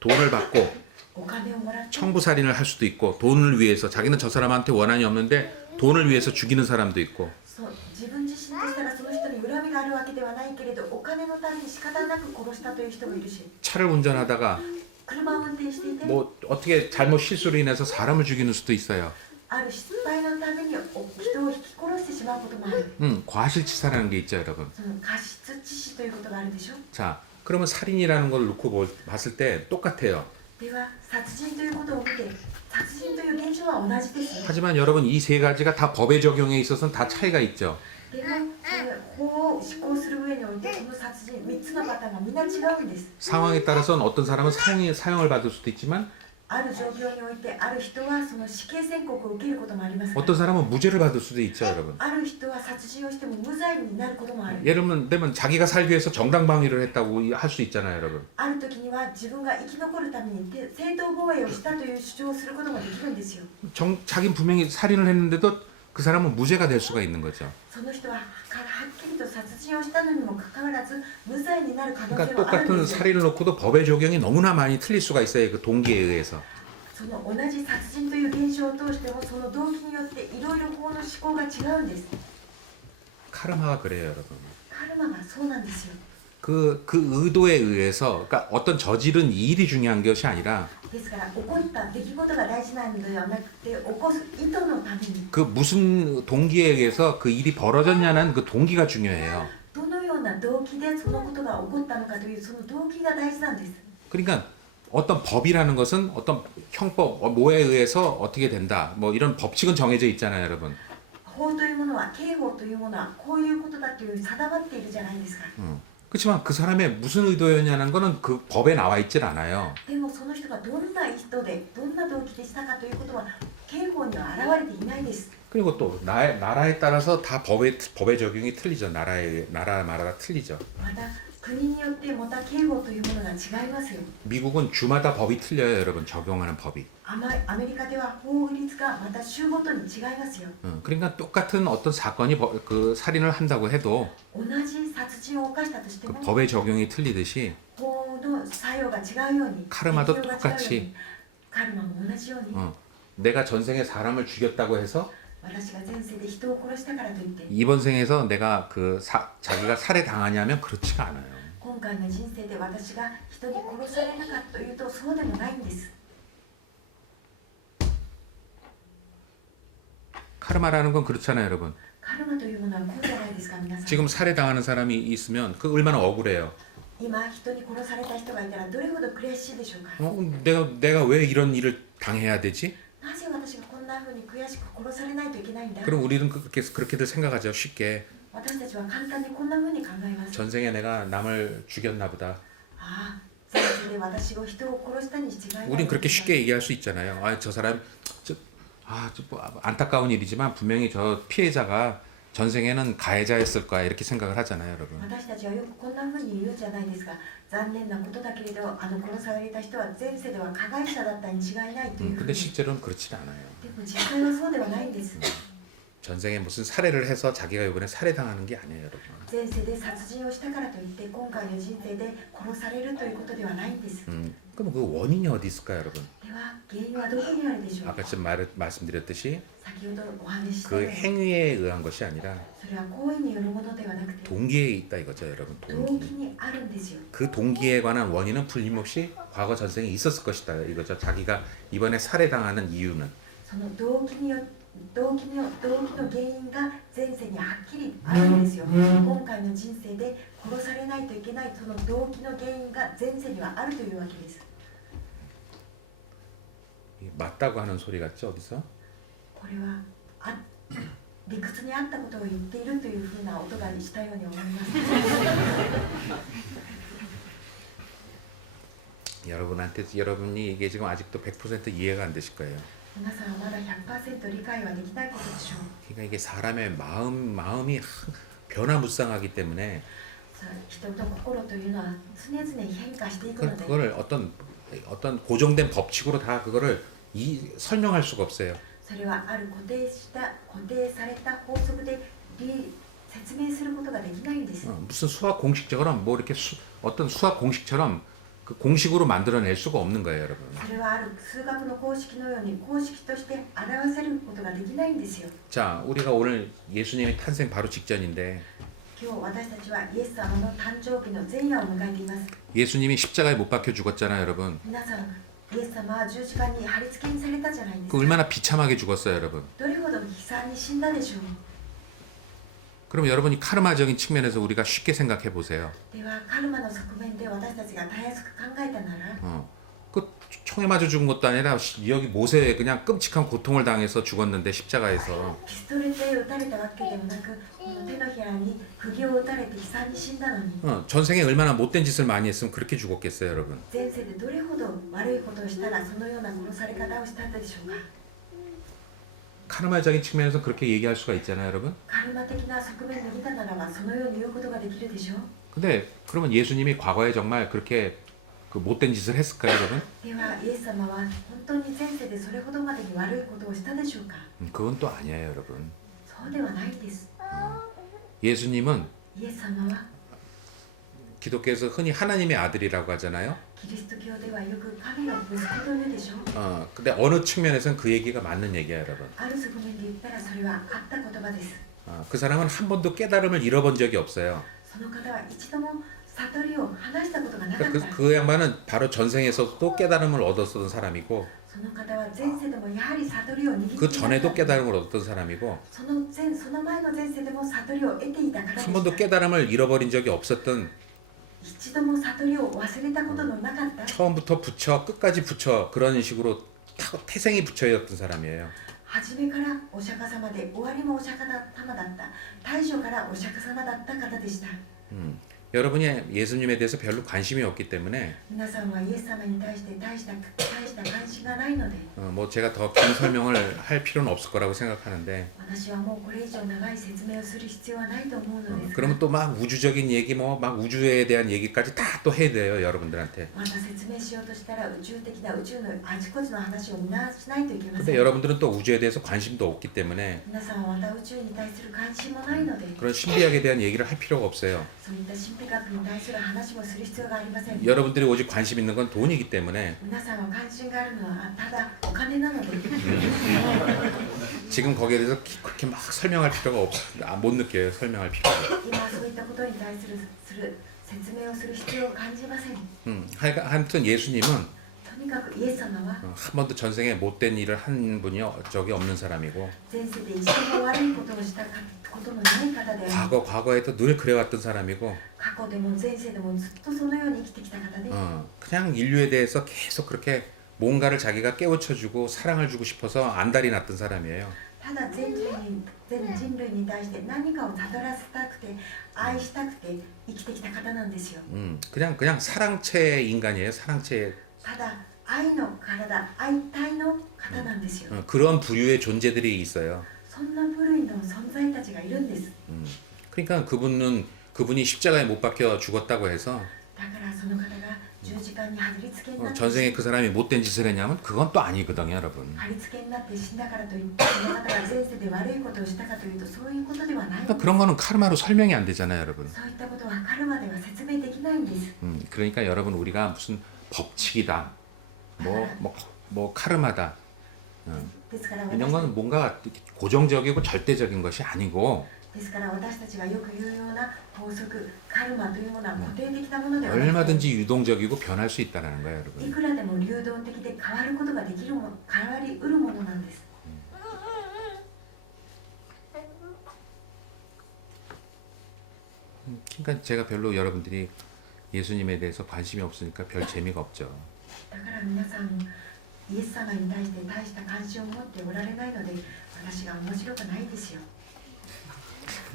돈을 받고 お金をもらって 청부살인을 할 수도 있고 돈을 위해서 자기는 저 사람한테 원한이 없는데 돈을 위해서 죽이는 사람도 있고 そう自分自身でしたらその人に恨みがあるわけではないけれどお金のために仕方なく殺したという人もいるし 차를 운전하다가 車を運転していて 뭐 어떻게 잘못 실수로 인해서 사람을 죽이는 수도 있어요. ある失敗のために人を引き殺してしまうこともある。 과실치사라는 게 있죠, 여러분. その過失致死ということがあるでしょ。 자, 그러면 살인이라는 걸 놓고 봤을 때 똑같아요. では殺人ということを見て殺人という現象は同じですね。 하지만 여러분 이 세 가지가 다 법의 적용에 있어서는 다 차이가 있죠. でも法を施行する上においてこの殺人3つのパターンがみんな違うんです。 상황에 따라서는 어떤 사람은 사형을 받을 수도 있지만 ある状況においてある人はその死刑宣告を受けることもありますが 어떤 사람은 무죄를 받을 수도 있죠, 여러분. ある人は殺人をしても無罪になることもある。 예를 들면 자기가 살기 위해서 정당방위를 했다고 할 수 있잖아요, 여러분. ある時には自分が生き残るために正当防衛をしたという主張をすることもできるんですよ。 자기는 분명히 살인을 했는데도 그 사람은 무죄가 될 수가 있는 거죠. その人ははっきりと殺人をしたのにもかかわらず無罪になる可能 그러니까 性はあるん 똑같은 ですよ。 살인을 놓고도 법의 적용이 너무나 많이 틀릴 수가 있어요, 그 동기에 의해서. その同じ殺人という現象を通してもその動機によっていろいろ法の思考が違うんです。 카르마가 그래요, 여러분. カルマがそうなんですよ。 그 의도에 의해서, 그러니까 어떤 저지른 일이 중요한 것이 아니라 ですから起こった出来事が大事なのではなくて起こす意図のために 그 무슨 동기에 의해서 그 일이 벌어졌냐는 그 동기가 중요해요. どのような動機でそのことが起こったのかというその動機が大事なんです。 그러니까 어떤 법이라는 것은 어떤 형법, 뭐에 의해서 어떻게 된다, 뭐 이런 법칙은 정해져 있잖아요, 여러분. 法というものは刑法というものはこういうことだという定まっているじゃないですか。 그렇지만 그 사람의 무슨 의도였냐는 거는 그 법에 나와 있질 않아요. でもその人がどんな意図でどんな動機でしたかということは刑法には現れていないです。 그리고 또 나라에 따라서 다 법의 적용이 틀리죠. 나라마다 틀리죠. また国によってまた刑法というものが違いますよ。 미국은 주마다 법이 틀려요, 여러분. 적용하는 법이. アメリカでは法律がまた州ごとに違いますよ。 그러니까 똑같은 어떤 사건이 그 살인을 한다고 해도 同じ殺人を犯したとして 그 も 법의 적용이 틀리듯이 法の作用が違うように 카르마도 適用が違うように 똑같이 カルマも同じように 내가 전생에 사람을 죽였다고 해서 私が前世で人を殺したからといって 이번 생에서 내가 자기가 살해당하냐면 그렇지가 않아요. 今回の人生で私が人に殺されなかったというとそうでもないんです。 카르마라는 건 그렇잖아요, 여러분. カルマというものはこうじゃないですか皆さん。 지금 살해당하는 사람이 있으면 그 얼마나 억울해요. 今人に殺された人がいたらどれほど悔しいでしょうか。 내가 왜 이런 일을 당해야 되지? なぜ私がこんな風に悔しく殺されないといけないんだ。 그럼 우리는 그렇게들 생각하죠. 쉽게. 私たちは簡単にこんな風に考えます。 전생에 내가 남을 죽였나 보다. ああ、前世せで私が人を殺したに違いない。 우린 그렇게 쉽게 얘기할 수 있잖아요. 아, 저 사람 뭐 안타까운 일이지만 분명히 저 피해자가 전생에는 가해자였을 거야 이렇게 생각을 하잖아요, 여러분. 私たちはよくこんな風に言うじゃないですか。残念なことだけれど、殺された人は前世では加害者だったに違いないというふう 근데 に。 실제로는 그렇진 않아요. でも実際はそうではないんです。 전생에 무슨 살해를 해서 자기가 이번에 살해당하는 게 아니에요, 여러분. 前世で殺人をしたからといって今回の人生で殺されるということではないんです。 그럼 그 원인이 어디 있을까요, 여러분? では原因はどこにあるでしょうか。 아까 좀 말씀드렸듯이 先ほどお話しした 그 ように 행위에 의한 것이 아니라 それは行為によるものではなくて 동기에 있다 이거죠, 여러분. 動 동기. 機にあるんですよ。 그 동기에 관한 원인은 풀림없이 과거 전생에 있었을 것이다 이거죠. 자기가 이번에 살해당하는 이유는 その動機の原因が前世にはっきりあるんですよ。今回の人生で殺されないといけないその動機の原因が前世にはあるというわけです。 맞다고 하는 소리 같죠, 어디서? これは理屈にあったことを言っているというふうな音がしたように思います。 여러분이 이게 지금 아직도 100% 이해가 안 되실 거예요. 皆さんはまだ 100% 理解はできないことでしょう。 그러니까 이게 사람의 마음이 변화무쌍하기 때문에 人の心というのは常々変化していくので 그걸 어떤 고정된 법칙으로 다 그거를 설명할 수가 없어요. それはある固定された法則で説明することができないんです。 무슨 수학 공식처럼 뭐 이렇게 어떤 수학 공식처럼 그 공식으로 만들어낼 수가 없는 거예요, 여러분. それはある数学の公式のように公式として表せることができないんですよ。 자, 우리가 오늘 예수님의 탄생 바로 직전인데 今日私たちはイエス様の誕生日の前夜を迎えています。 예수님이 십자가에 못 박혀 죽었잖아요, 여러분. 皆さん、イエス様は十字架に貼り付けにされたじゃないです 그 か。 얼마나 비참하게 죽었어요, 여러분. どれほど悲惨に死んだでしょう。 그럼 여러분이 카르마적인 측면에서 우리가 쉽게 생각해 보세요. ではカルマの側面で私たちがたやすく考えたなら、 그 총에 맞아 죽은 것도 아니라 여기 못에 그냥 끔찍한 고통을 당해서 죽었는데 십자가에서 ピストルで撃たれたわけでもなく、この手のひらに釘を打たれて悲惨に死んだのに、 전생에 얼마나 못된 짓을 많이 했으면 그렇게 죽었겠어요, 여러분. 前世でどれほど悪いことをしたらそのような殺され方をしたでしょうか。 카르마적인 측면에서 그렇게 얘기할 수가 있잖아요, 여러분. カルマ的な側面で見たならばそのように言うことができるでしょう。 근데 그러면 예수님이 과거에 정말 그렇게 그 못된 짓을 했을까요, 여러분? ではイエス様は本当に前世でそれほどまでに悪いことをしたでしょうか。 그건 또 아니에요, 여러분. そうではないです。 예수님은 イエス様は 기독교에서 흔히 하나님의 아들이라고 하잖아요. キリスト教ではよく神の息子というでしょう。 근데 어느 측면에서는 그 얘기가 맞는 얘기야, 여러분. ある側面で言ったらそれはあった言葉です。 그 사람은 한 번도 깨달음을 잃어본 적이 없어요. その方は一度も悟りを話したことがなかっ 그러니까 た。 그 양반은 바로 전생에서도 깨달음을 얻었던 사람이고 その方は前世でもやはり悟りを握ってい 그 た。 전에도 깨달음을 얻었던 사람이고 その前の前世でも悟りを得ていたからで 한 번도 した。 깨달음을 잃어버린 적이 없었던 一度も悟りを忘れたことのなかった。 처음부터 붙여 끝까지 붙여 그런 식으로 태생이 붙여있던 사람이에요. 初めからお釈迦様で終わりもお釈迦様だった。大初からお釈迦様だった方でした。 여러분이 예수님에 대해서 별로 관심이 없기 때문에 皆さんはイエス様に対して大した関心がないので、 뭐 제가 더 긴 설명을 할 필요는 없을 거라고 생각하는데 私はもうこれ以上長い説明をする必要はないと思うのですが、 그러면 또 막 우주적인 얘기 뭐 막 우주에 대한 얘기까지 다 또 해야 돼요, 여러분들한테. また説明しようとしたら宇宙的な宇宙のあちこちの話をみんなしないといけませ 근데 ん。 여러분들은 또 우주에 대해서 관심도 없기 때문에 皆さんはまた宇宙に対する関心もないので、 그런 신비학에 대한 얘기를 할 필요가 없어요. そういった神秘学に対する話もする必要がありません。 여러분들이 오직 관심 있는 건 돈이기 때문에 皆さんは関心があるのはただお金なので、 지금 거기에 대해서 그렇게 막 설명할 필요가 못 느껴요. 설명할 필요가. 今そういったことに対する説明をする必要を感じません。 하여튼 예수님은 とにかくイエス様は 한 번도 전생에 못된 일을 한 분이 적이 없는 사람이고 前世で一度も悪いことをしたことのない方であり、 과거에도 늘 그래왔던 사람이고 過去でも前世でもずっとそのように生きてきた方で、 그냥 인류에 대해서 계속 그렇게 뭔가를 자기가 깨우쳐주고 사랑을 주고 싶어서 안달이 났던 사람이에요. たただ全人類に対して何かをたどらせたくて愛したくて生きてきた方なんですよ。 그냥 사랑체 인간이에요. 사랑체. ただ愛の体、愛体の方なんですよ。 그런 부류의 존재들이 있어요. そんな部類の存在たちがいるんです。 그러니까 그분이 십자가에 못 박혀 죽었다고 해서 だからその方が十字架に貼り付けになって 전생에 그 사람이 못된 짓을 했냐면 그건 또 아니거든요, 여러분. 貼り付けになって死んだからといってその方が前世で悪いことをしたかというとそういうことではないんで 그러니까 す。 그런 거는 카르마로 설명이 안 되잖아요, 여러분. そういったことはカルマでは説明できないんです。 그러니까 여러분 우리가 무슨 법칙이다, 뭐 카르마다 ですから 이런 건 뭔가 고정적이고 절대적인 것이 아니고 ですから私たちがよく言うような法則、カルマというものは固定的なものではなくて 얼마든지 유동적이고 변할 수 있다는 거예요, い 여러분. くらでも流動的で変わることができるもの、変わりうるものなんです。 그러니까 제가 별로 여러분들이 예수님에 대해서 관심이 없으니까 별 재미가 없죠. だから皆さんイエス様に対して大した関心を持っておられないので私が面白くないですよ。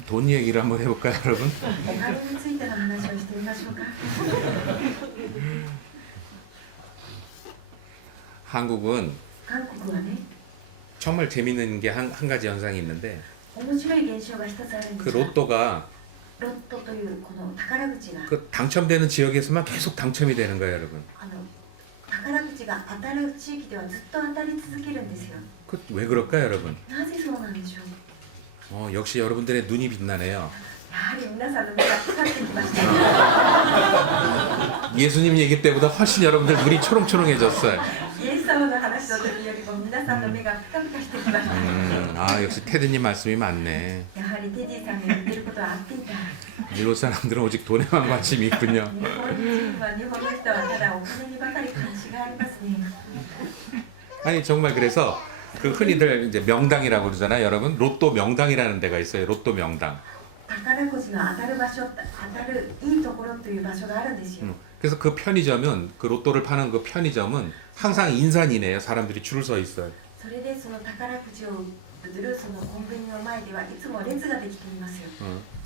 돈 얘기를 한번 해볼까요, 여러분? お金についての話をしてみましょうか。 한국은 韓国はね、 정말 재밌는 게 한 가지 현상이 있는데 面白い現象が一つあるんで 그 すが、 로또가 ロットというこの宝くじが 그 당첨되는 지역에서만 계속 당첨이 되는 거예요, 여러분. 宝くじが当たる地域ではずっと当たり続けるんですよ。 그 왜 그럴까요, 여러분? なぜそうなんでしょう。 역시 여러분들의 눈이 빛나네요. やはり皆さんの目が光ってきました。 예수님 얘기 때보다 훨씬 여러분들 눈이 초롱초롱해졌어요. イエス様の話の時よりも皆さんの目がピカピカしてきました。 역시 테드님 말씀이 맞네. やはりテディさんが言ってることは合っていた。 일본 사람들은 오직 돈에만 관심이 있군요. 日本人は日本の人はただお金にばかり関心がありますね。 아니 정말 그래서 그 흔히들 이제 명당이라고 그러잖아요, 여러분. 로또 명당이라는 데가 있어요. 로또 명당. 宝くじの当たる場所、当たるいいところという場所があるんですよ。 그래서 그 편의점은 그 로또를 파는 그 편의점은 항상 인산이네요. 사람들이 줄을 서 있어요. それでその宝くじを売るそのコンビニの前ではいつも列ができていますよ。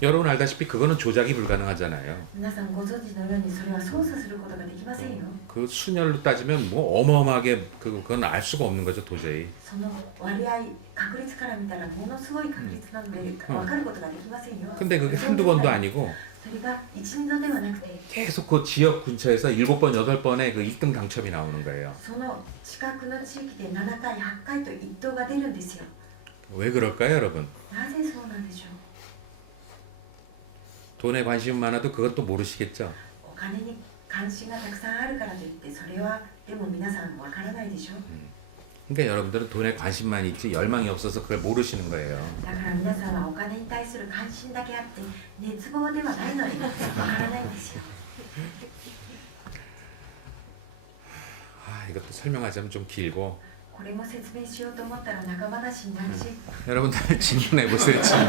여러분 알다시피 그거는 조작이 불가능하잖아요. 皆さんご存知のようにそれは操作することができませんよ。 그 순열로 따지면 뭐 어마어마하게 그건 알 수가 없는 거죠, 도저히. その割合、確率から見たらものすごい確率なので分かることができませんよ。 근데 그게 한두 번도 아니고 それが一二度ではなくて 계속 그 지역 근처에서 7번, 8번의 그 1등 당첨이 나오는 거예요. その近くの地域で7回、8回と1等が出るんですよ。 왜 그럴까요, 여러분? なぜそうなんでしょう。 돈에 관심 많아도 그건 또 모르시겠죠? お金に関心がたくさんあるからといってそれはでも皆さんわからないでしょう。 그러니까 여러분들은 돈에 관심만 있지 열망이 없어서 그걸 모르시는 거예요. だから皆さんはお金に対する関心だけあって熱望ではないのでわからないんですよ。 이것도 설명하자면 좀 길고 これも説明しようと思ったら長話になるし 여러분들 질문해 보세요. 질문.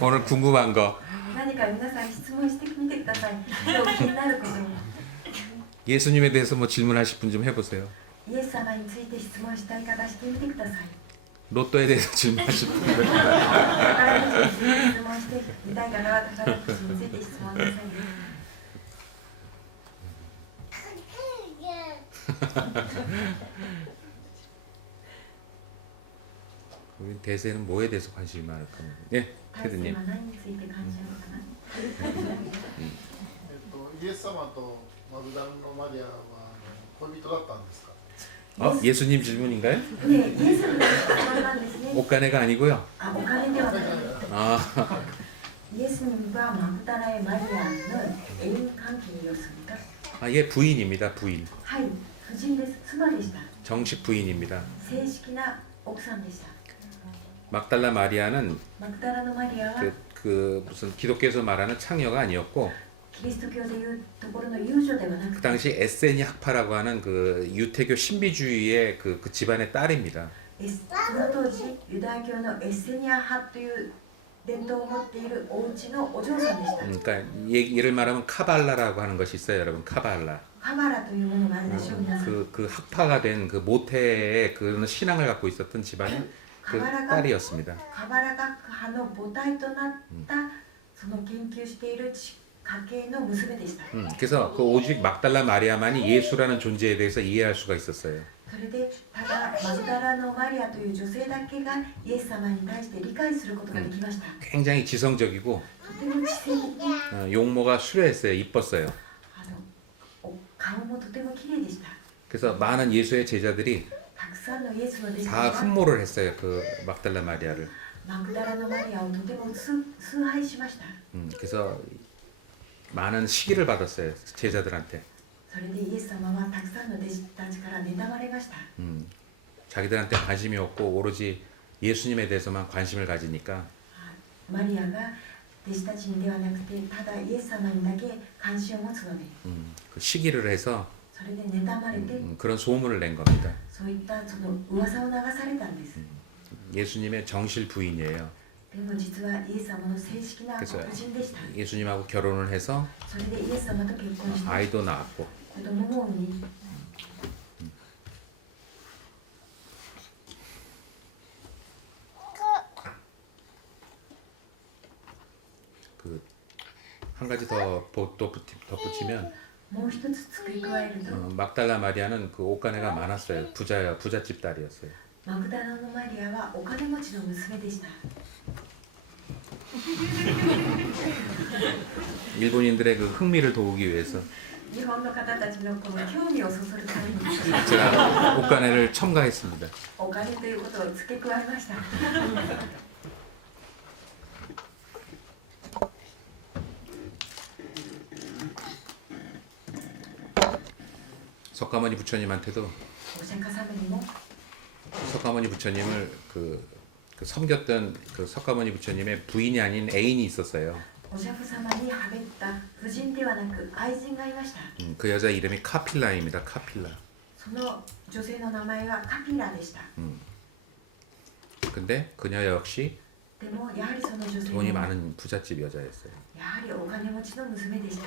오늘 궁금한 거 何か皆さん質問してみてください。今日気になることを 예수님에 대해서 뭐 질문하실 분 좀 해보세요. イエス様について質問したい方してみてください。 로또에 대해서 질문하실 분들 宝くじについて質問してみたい方は宝くじについて質問なさい。 우리 대세는 뭐에 대해서 관심이 많을까? 예, 大勢 테드님. は何について感じるのかな。イエス様とマグダラのマリアは恋人だったんですか？ 예수님 질문인가요? ねえ、イエス様の質問なんですね。 옷가네가 아니고요. あ、お金ではない。 아, イエス님과マグダラ의マリアの애인관계였습니까? 예, 부인입니다. 부인. はい、夫人です。妻でした。 정식 부인입니다. 正式な奥さんでした。 막달라 마리아는 マグダラのマリアは 그 무슨 기독교에서 말하는 창녀가 아니었고 キリスト教でいうところの遊女ではな 그 くて 당시 에세니 학파라고 하는 그 유태교 신비주의의 그 집안의 딸입니다. その当時ユダヤ教のエッセニア派という伝統を持っているお家のお嬢さんでした。 그러니까 예를 말하면 카발라라고 하는 것이 있어요, 여러분. 카발라. カバラというものがあるでしょう、皆さん。 그 학파가 된 그 모태의 그런 신앙을 갖고 있었던 집안의 그 딸이었습니다. カバラ学派の母体となったその研究している家系の娘でした。 그래서 그 오직 막달라 마리아만이 예수라는 존재에 대해서 이해할 수가 있었어요. それでただマグダラのマリアという女性だけがイエス様に対して理解することができました。 굉장히 지성적이고 とても知性的、 용모가 수려했어요. 이뻤어요. 顔もとても綺麗でした。 그래서 많은 예수의 제자들이 たくさんのイエスの弟子 다 が 흠모를 했어요. 그 막달라 마리아를. マグダラのマリアをとても崇拝しました。 그래서 많은 시기를 받았어요. 제자들한테. それでイエス様はたくさんの弟子たちから妬まれました。 자기들한테 관심이 없고 오로지 예수님에 대해서만 관심을 가지니까 マリアが弟子たちにではなくてただイエス様にだけ関心を持つので、 그 시기를 해서 それで妬まれて、 그런 소문을 낸 겁니다. そういったその噂を流されたんです。 예수님의 정실 부인이에요. でも実はイエス様の正式なご婦人でした。 예수님하고 결혼을 해서 それでイエス様と結婚して 아이도 낳았고 子供も産み、 그 한 가지 더 덧붙이면 もう一つ付け加えると、 막달라 마리아는 그 옷가네가 많았어요. 부잣집 딸이었어요. マグダラのマリアはお金持ちの娘でした。 일본인들의 그 흥미를 도우기 위해서 日本の方たちのこの興味をそそるために 제가 옷가네를 첨가했습니다. お金ということを付け加えました。 석가모니 부처님한테도 お釈迦様にも 석가모니 부처님을 그 섬겼던 그 석가모니 부처님의 부인이 아닌 애인이 있었어요. お釈迦様にはべった夫人ではなく愛人がいました。 그 여자 이름이 카필라입니다. 카필라. その女性の名前はカピラでした。 근데 그녀 역시 でもやはりその女性 돈이 も 많은 부잣집 여자였어요. やはりお金持ちの娘でした。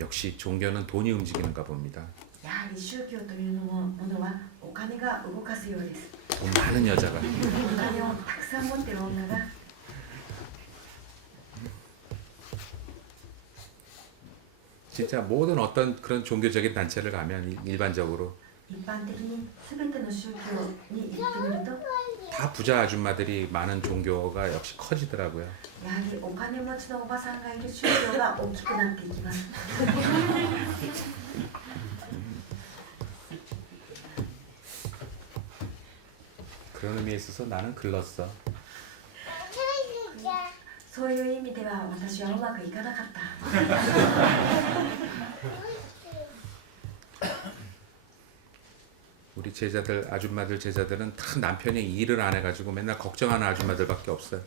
역시 종교는 돈이 움직이는가 봅니다. やはり宗教というものはお金が動かすようです。 돈 많은 여자가 お金をたくさん持っている女が 진짜 모든 어떤 그런 종교적인 단체를 가면 일반적으로 一般的に全ての宗教に行ってみると 다 부자 아줌마들이 많은 종교가 역시 커지더라고요. やはりお金持ちのおばさんがいる宗教が大きくなっていきます。 그런 의미에 있어서 나는 글렀어. そういう意味では私はうまくいかなかった。 우리 제자들 아줌마들 제자들은 다 남편이 일을 안 해가지고 맨날 걱정하는 아줌마들밖에 없어요.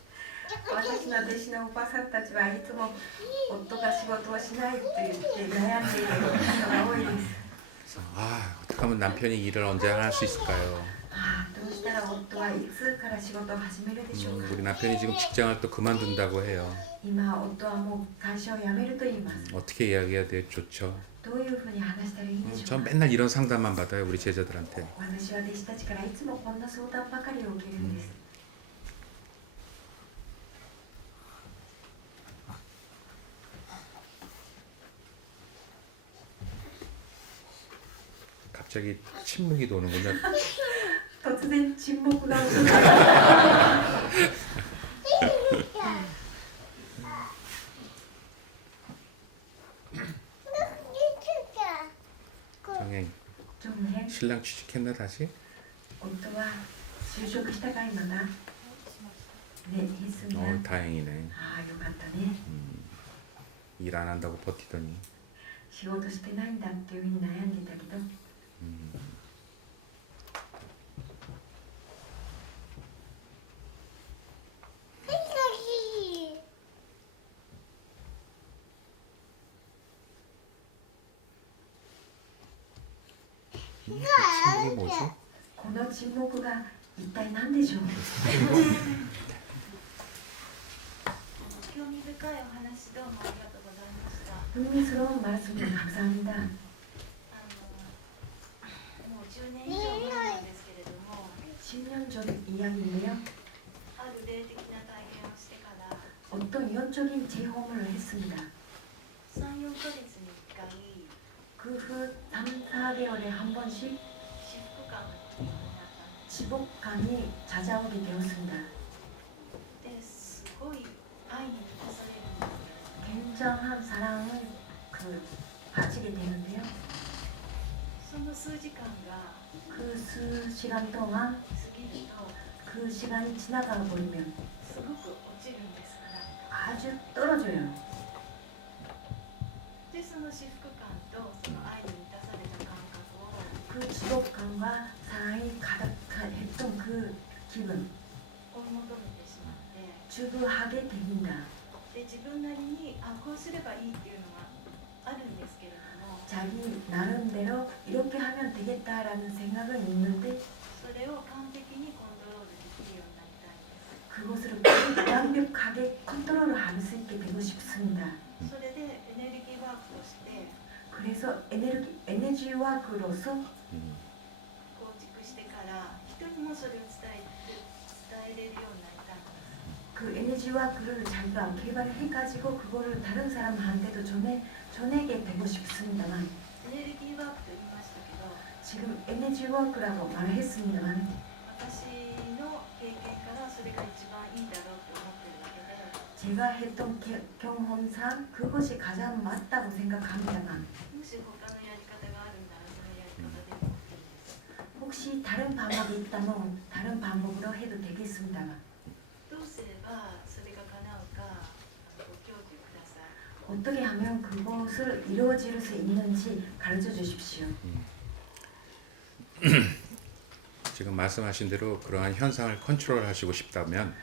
私の弟子のおばさんたちはいつも夫が仕事をしないって言って悩んでいる方が多いです。 그래서 어떻게 하면 남편이 일을 언제 할 수 있을까요? どうしたら夫はいつから仕事を始めるでしょうか。 우리 남편이 지금 직장을 또 그만둔다고 해요. 今夫はもう会社を辞めると言います。 어떻게 이야기해야 돼? 좋죠. どういうふうに話したらいいでしょう 전 か。 맨날 이런 상담만 받아요 우리 제자들한테. 私は弟子たちからいつもこんな相談ばかりを受けるんです。 갑자기 침묵이 도는군요. 突然沈黙が起きました。 정행 ジョンね、 신랑 취직했나 다시? 夫は就職したかいまだ。ね、했습니다. 다행이네. ああ、よかったね。 일 안 한다고 버티더니. 仕事してないんだっていうふうに悩んでたけど、 침묵이 뭐지? この沈黙が一体何でしょう。興味深いお話どうもありがとうございました。 흥미스러운 말씀을 감사합니다. もう10年以上前なんですけれども、10 10년 전 이야기인데요. ある霊的な体験をしてから 어떤 영적인 체험을 했습니다. 3、4ヶ月に1回 그 후 3, 4개월에 한 번씩 至福感が来るようになったんです 지복감이 찾아오게 되었습니다. ですごい愛に満たされるんです 굉장한 사랑을 가지게 되는데요. その数時間が 그 수시간 동안 過ぎると 그 시간이 지나가 버리면 すごく落ちるんですから 아주 떨어져요. でその至福感とその愛に満たされた感覚を 그 지복감과 사랑이 가득했던 그 기분 追い求めてしまって 추구하게 됩니다. で自分なりにこうすればいいっていうのがあるんですけれども 자기 나름대로 이렇게 하면 되겠다라는 생각은 있는데 それを完璧にコントロールできるようになりたいんです 그것을 완벽하게 컨트롤할 수 있게 되고 싶습니다. それでエネルギーワークとして 그래서 에너지 와크로서 構築してから人にもそれを伝えれるようになりたいんです 그 에너지 와크를 자기가 개발해가지고 그거를 다른 사람한테도 전하게 되고 싶습니다만 エネルギーワークと言いましたけど 지금 에너지 와크라고 말했습니다만 私の経験からそれが一番いいだろうと思ってるだけで 제가 했던 경험상 그것이 가장 맞다고 생각합니다만 もし他のやり方があるんならそのやり方でも OK です 혹시 다른 방법이 있다면 다른 방법으로 해도 되겠습니다만 どうすればそれが叶うかご教授ください 어떻게 하면 그것을 이루어질 수 있는지 가르쳐 주십시오. 지금 말씀하신 대로 그러한 현상을 컨트롤하시고 싶다면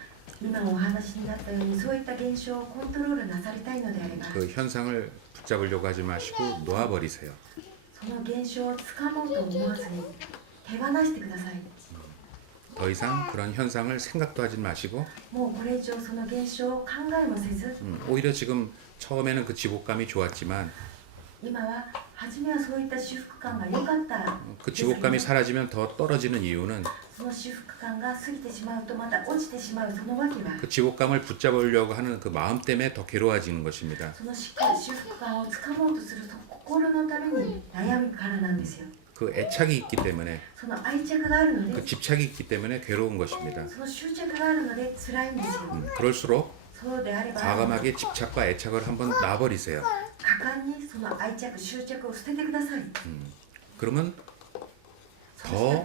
今お話になったようにそういった現象をコントロールなさりたいのであれば 그 현상을 붙잡으려고 하지 마시고 놓아버리세요. その現象をつかもうと思わずに手放してください。 더 이상 그런 현상을 생각도 하지 마시고 もうこれ以上その現象を考えもせず 오히려 지금 처음에는 그 지복감이 좋았지만 今は初めはそういった至福感が良かった 그 지복감이 사라지면 더 떨어지는 이유는 その至福感が過ぎてしまうとまた落ちてしまうそのわけは 그 지복감을 붙잡으려고 하는 그 마음 때문에 더 괴로워지는 것입니다. そのしっかり至福感をつかもうとする心のために悩むからなんですよ。 그 애착이 있기 때문에 その愛着があるの 그 で 집착이 있기 때문에 괴로운 것입니다. その執着があるので辛いんですよ。 그럴수록 そうであれば 과감하게 집착과 애착을 한번 놔버리세요. 果敢にその愛着執着を捨ててください。 그러면 そしたら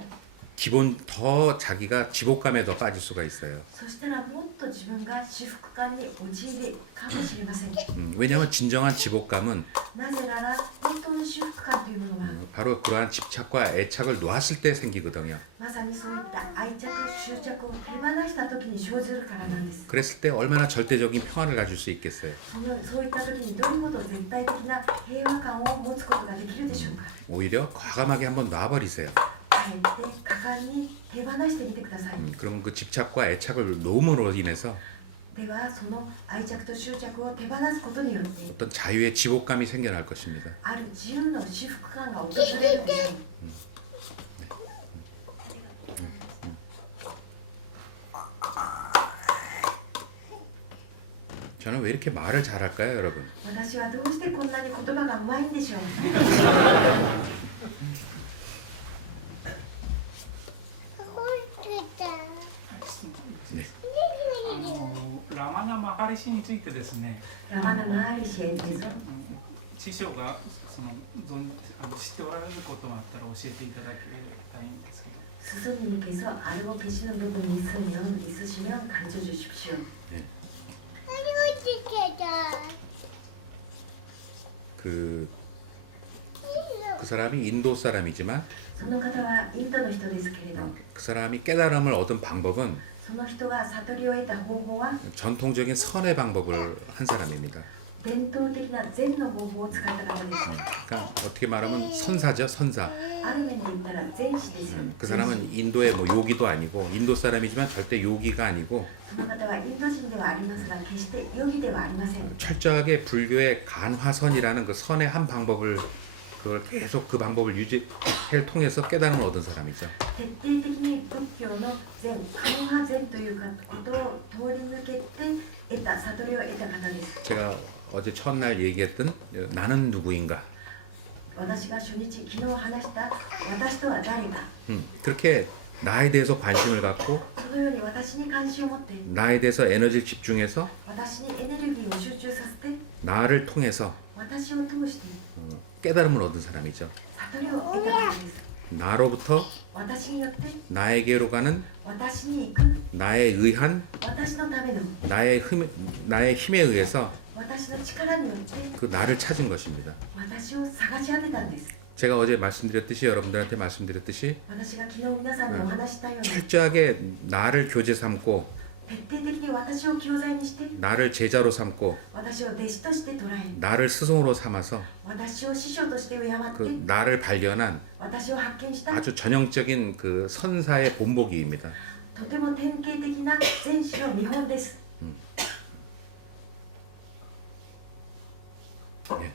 더 자기가 지복감에 더 빠질 수가 있어요. そしたらもっと自分が至福感に陥るかもしれません。 왜냐하면 진정한 지복감은 なぜなら本当の至福感というものは 바로 그러한 집착과 애착을 놓았을 때 생기거든요. まさにそういった愛着執着を手放した時に生じるからなんです。 그랬을 때 얼마나 절대적인 평안을 가질 수 있겠어요. そういった時にどれほど絶対的な平和感を持つことができるでしょうか。 오히려 과감하게 한번 놔버리세요. あえて果敢に手放してみてください。 그러면 그 집착과 애착을 놓음으로 인해서 ではその愛着と執着を手放すことによって 어떤 자유의 지복감이 생겨날 것입니다. ある自由の至福感が訪れるでしょう。 저는 왜 이렇게 말을 잘할까요, 여러분? 私はどうしてこんなに言葉がうまいんでしょう。ラマナ・マハリシについてですね、ラマナ・マハリシへです。師匠が知っておられることがあったら教えていただきたいんですけど。 스승님께서 알고 계시는 부분이 있으시면 가르쳐 주십시오. 그 사람이 인도 사람이지만 その方はインドの人ですけれど、 그 사람이 깨달음을 얻은 방법은 その人が悟りを得た方法は 전통적인 선의 방법을 한 사람입니다. 伝統的な禅の方法を使った方です。 그러니까 어떻게 말하면 선사죠, 선사. ある面で言ったら禅師ですよ。 그 사람은 인도의 뭐 요기도 아니고 인도 사람이지만 절대 요기가 아니고 その方はインド人ではありますが決してヨギではありません。 철저하게 불교의 간화선이라는 그 선의 한 방법을 그걸 계속 그 방법을 유지해 통해서 깨달음을 얻은 사람이죠. 徹底的に仏教の禅、カノハ禅ということを通り抜けて得た悟りを得た方です。 제가 어제 첫날 얘기했던 나는 누구인가. 私が初日、昨日話した私とは誰か、 그렇게 나에 대해서 관심을 갖고 そのように私に関心を持って 나에 대해서 에너지를 집중해서 私にエネルギーを集中させて 나를 통해서 私を通して 깨달음을 얻은 사람이죠. 悟りを得た方です。 나로부터 私によって 나에게로 가는 私に行く 나에 의한 私のための 나의 힘에 의해서 私の力によって 그 나를 찾은 것입니다. 私を探し当てたんです。 제가 어제 말씀드렸듯이 여러분들한테 말씀드렸듯이 私が昨日皆さんにお話ししたように 철저하게 나를 교제 삼고 徹底的に私を教材にして 나를 제자로 삼고 私を弟子として捉え 나를 스승으로 삼아서 私を師匠として敬って 그 나를 발견한 私を発見した 아주 전형적인 그 선사의 본보기입니다. とても典型的な禅師の見本です。 예.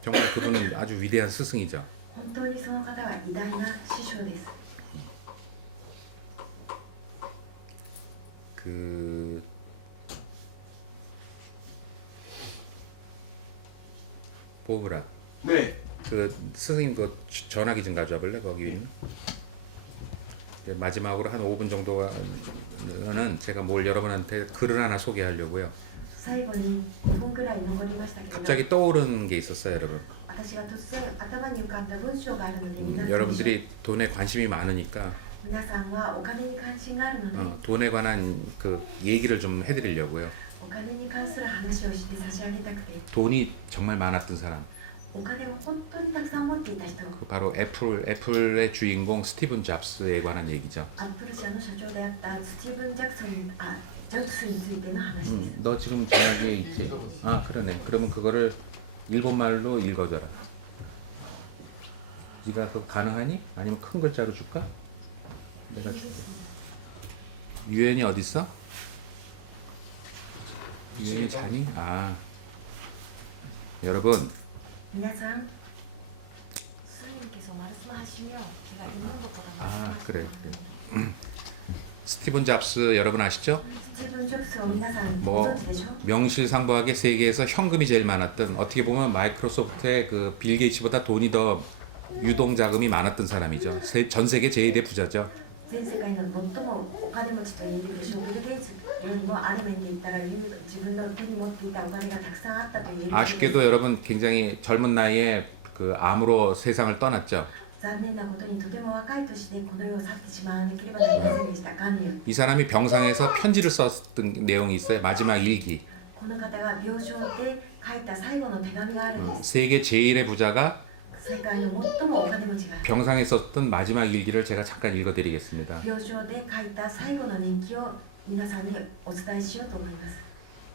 정말 그분은 아주 위대한 스승이죠. 本当にその方は偉大な師匠です。 그 보브라 네. 그 스승님 그 전화기 좀 가져와 볼래 거기 있는? 이제 마지막으로 한 5분 정도는 제가 뭘 여러분한테 글을 하나 소개하려고요. 最後に2分くらい残りましたけど 갑자기 떠오르는 게 있었어요, 여러분. 私が突然頭に浮かんだ文章があるので皆さんに 여러분들이 돈에 관심이 많으니까 皆さんはお金に関心があるので 돈에 관한 그 얘기를 좀 해드리려고요. お金に関する話をして差し上げたくて 돈이 정말 많았던 사람. お金を本当にたくさん持っていた人 그 바로 애플의 주인공 스티븐 잡스에 관한 얘기죠. アップル社の社長であったスティーブン・ジャクソンジャクスについての話です。 너 지금 전화기에 있지? 아 그러네. 그러면 그거를 일본말로 읽어줘라. 네가 그거 가능하니? 아니면 큰 글자로 줄까? 내가 줄게. 유엔이 어디 있어? 유엔이 자니? 아 여러분 皆さん、スインケソマルスマハシミョ気が있는 것보다 아 그래. 스티븐 잡스 여러분 아시죠? スティーブン・ジョブスを皆さんご 뭐 存知でしょ？ 명실상부하게 세계에서 현금이 제일 많았던 어떻게 보면 마이크로소프트의 그 빌 게이츠보다 돈이 더 유동 자금이 많았던 사람이죠. 전 세계 제1의 부자죠. 全世界の最もお金持ちと言えるでしょう。ビル・ゲイツよりもある面で言ったら自分の手に持っていたお金がたくさんあったと言える。 아쉽게도 여러분 굉장히 젊은 나이에 그 암으로 세상을 떠났죠. 残念なことにとても若い年でこの世を去ってしまわなければなりませんでした。癌によって 이 사람이 병상에서 편지를 썼던 내용이 있어요. 마지막 일기. この方が病床で書いた最後の手紙があるんです。 세계 제1의 부자가 世界の最もお金持ちが 병상에 썼던 마지막 일기를 제가 잠깐 읽어드리겠습니다. 病床で書いた最後の日記を皆さんにお伝えしようと思います。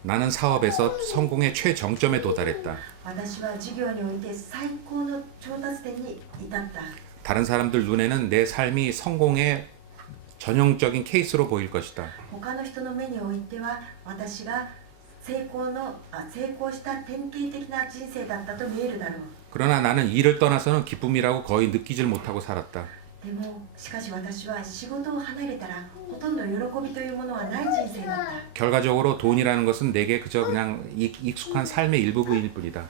나는 사업에서 성공의 최정점에 도달했다. 私は事業において最高の調達点に至った。 다른 사람들 눈에는 내 삶이 성공의 전형적인 케이스로 보일 것이다. 他の人の目においては私が成功した典型的な人生だったと見えるだろう。 그러나 나는 일을 떠나서는 기쁨이라고 거의 느끼질 못하고 살았다. でもしかし私は仕事を離れたらほとんど喜びというものはない人生だった。 결과적으로 돈이라는 것은 내게 그저 그냥 익숙한 삶의 일부분일 뿐이다.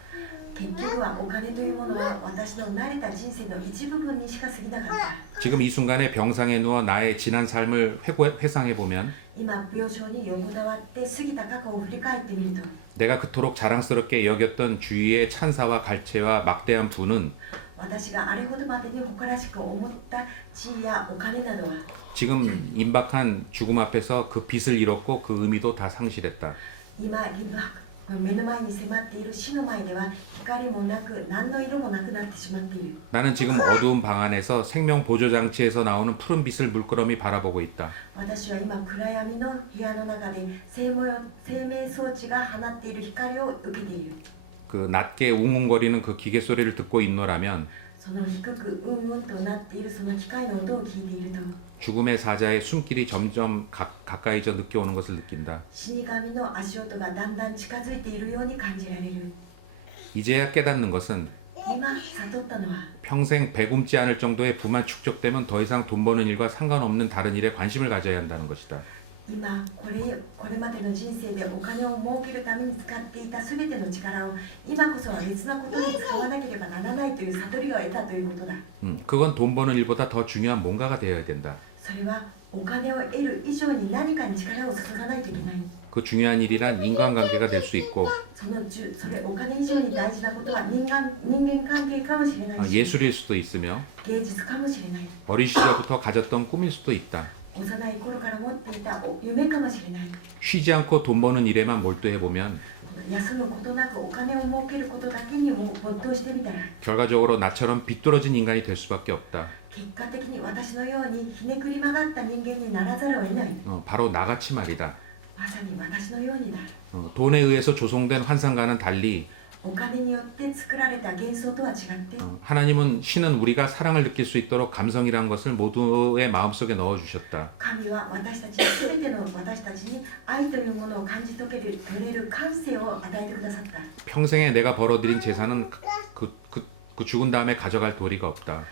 結局はお金というものは私の慣れた人生の一部分にしか過ぎなかった。 지금 이 순간에 병상에 누워 나의 지난 삶을 회상해 보면 今病床に横たわって過ぎた過去を振り返ってみると 내가 그토록 자랑스럽게 여겼던 주위의 찬사와 갈채와 막대한 부는 私があれほどまでに誇らしく思った地位やお金などは 지금 임박한 죽음 앞에서 그 빛을 잃었고 그 의미도 다 상실했다. 今目の前に迫っている死の前では光もなく何の色もなくなってしまっている。 나는 지금 어두운 방 안에서 생명 보조 장치에서 나오는 푸른 빛을 물끄러미 바라보고 있다. 私は今暗闇の部屋の中で生命装置が放っている光を受けている。 그 낮게 웅웅거리는 그 기계 소리를 듣고 있노라면 その低くうんうんとなっているその機械の音を聞いていると 죽음의 사자의 숨길이 점점 가까이져 느껴오는 것을 느낀다. 死神の足音がだんだん近づいているように感じられる。 이제야 깨닫는 것은 今悟ったのは 평생 배굶지 않을 정도의 부만 축적되면 더 이상 돈 버는 일과 상관없는 다른 일에 관심을 가져야 한다는 것이다. 今これまでの人生でお金を儲けるために使っていた全ての力を今こそは別なことに使わなければならないという悟りを得たということだ。 그건 돈 버는 일보다 더 중요한 뭔가가 되어야 된다. それはお金を得る以上に何かに力を注がないといけない。 그 중요한 일이란 인간관계가 될 수 있고 それお金以上に大事なことは人間関係かもしれないし 예술일 수도 있으며 芸術かもしれない。 어린 시절부터 가졌던 꿈일 수도 있다. 幼い頃から持っていた夢かもしれない。 쉬지 않고 돈 버는 일에만 몰두해보면 休むことなくお金を儲けることだけに没頭してみたら 결과적으로 나처럼 비뚤어진 인간이 될 수밖에 없다. 結果的に私のようにひねくり曲がった人間にならざるを得ない。 바로 나같이 말이다. まさに私のようにだ。 돈에 의해서 조성된 환상과는 달리 お金によって作られた幻想とは違って 하나님은 신은 우리가 사랑을 느낄 수 있도록 감성이라는 것을 모두의 마음속에 넣어주셨다. 神は私たちに全ての私たちに愛というものを感じ取れる感性を与えてくださった。 평생에 내가 벌어들인 재산은 그 죽은 다음에 가져갈 도리가 없다.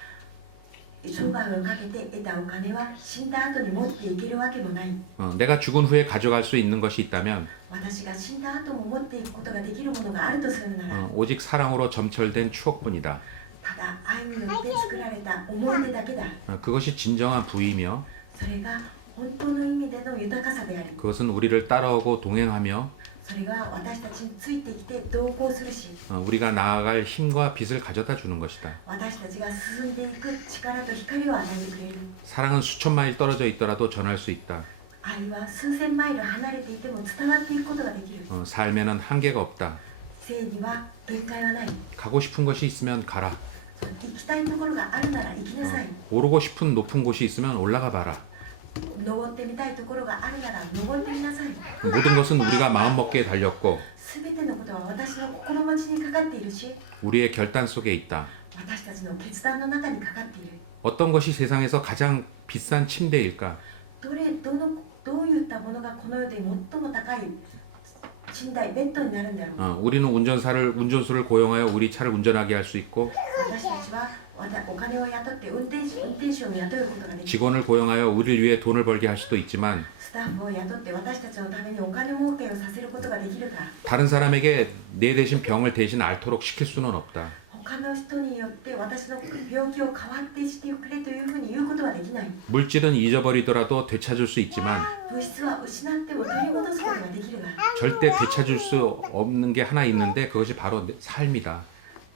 生涯をかけて得たお金は死んだ後に持っていけるわけもない。 내가 죽은 후에 가져갈 수 있는 것이 있다면 私が死んだ後も持っていくことができるものがあるとするなら 오직 사랑으로 점철된 추억뿐이다. ただ愛によって作られた思い出だけだ。 그것이 진정한 부이며 それが本当の意味での豊かさである。 그것은 우리를 따라오고 동행하며 それが私たちについてきて同行するし 우리가 나아갈 힘과 빛을 가져다 주는 것이다. 私たちが進んでいく力と光を与えてくれる。 사랑은 수천 마일 떨어져 있더라도 전할 수 있다. 愛は数千マイル離れていても伝わっていくことができる。 삶에는 한계가 없다. 生には限界はない。 가고 싶은 것이 있으면 가라. 行きたいところがあるなら行きなさい。 오르고 싶은 높은 곳이 있으면 올라가 봐라. 登ってみたいところがあるなら登ってみなさい。 모든 것은 우리가 마음먹기에 달렸고 すべてのことは私の心持ちにかかっているし、 우리의 결단 속에 있다. 私たちの決断の中にかかっている。 어떤 것이 세상에서 가장 비싼 침대일까? どういったものがこの世で最も高い寝台ベッドになるんだろう。 우리는 운전수를 고용하여 우리 차를 운전하게 할 수 있고 私たちはお金を雇って運転手を雇うことができる。 직원을 고용하여 우리를 위해 돈을 벌게 할 수도 있지만 スタッフを雇って私たちのためにお金儲けをさせることができるが、 다른 사람에게 내 대신 병을 대신 앓도록 시킬 수는 없다. 他の人によって私の病気を代わってしてくれというふうに言うことはできない。 물질은 잊어버리더라도 되찾을 수 있지만 物質は失っても取り戻すことができるが、 절대 되찾을 수 없는 게 하나 있는데 그것이 바로 삶이다.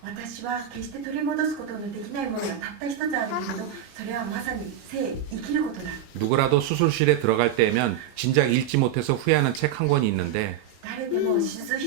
私は決して取り戻すことのできないものがたった一つあるけど、それはまさに生きることだ。 누구라도 수술실에 들어갈 때면 진작 읽지 못해서 후회하는 책 한 권이 있는데 誰でも手術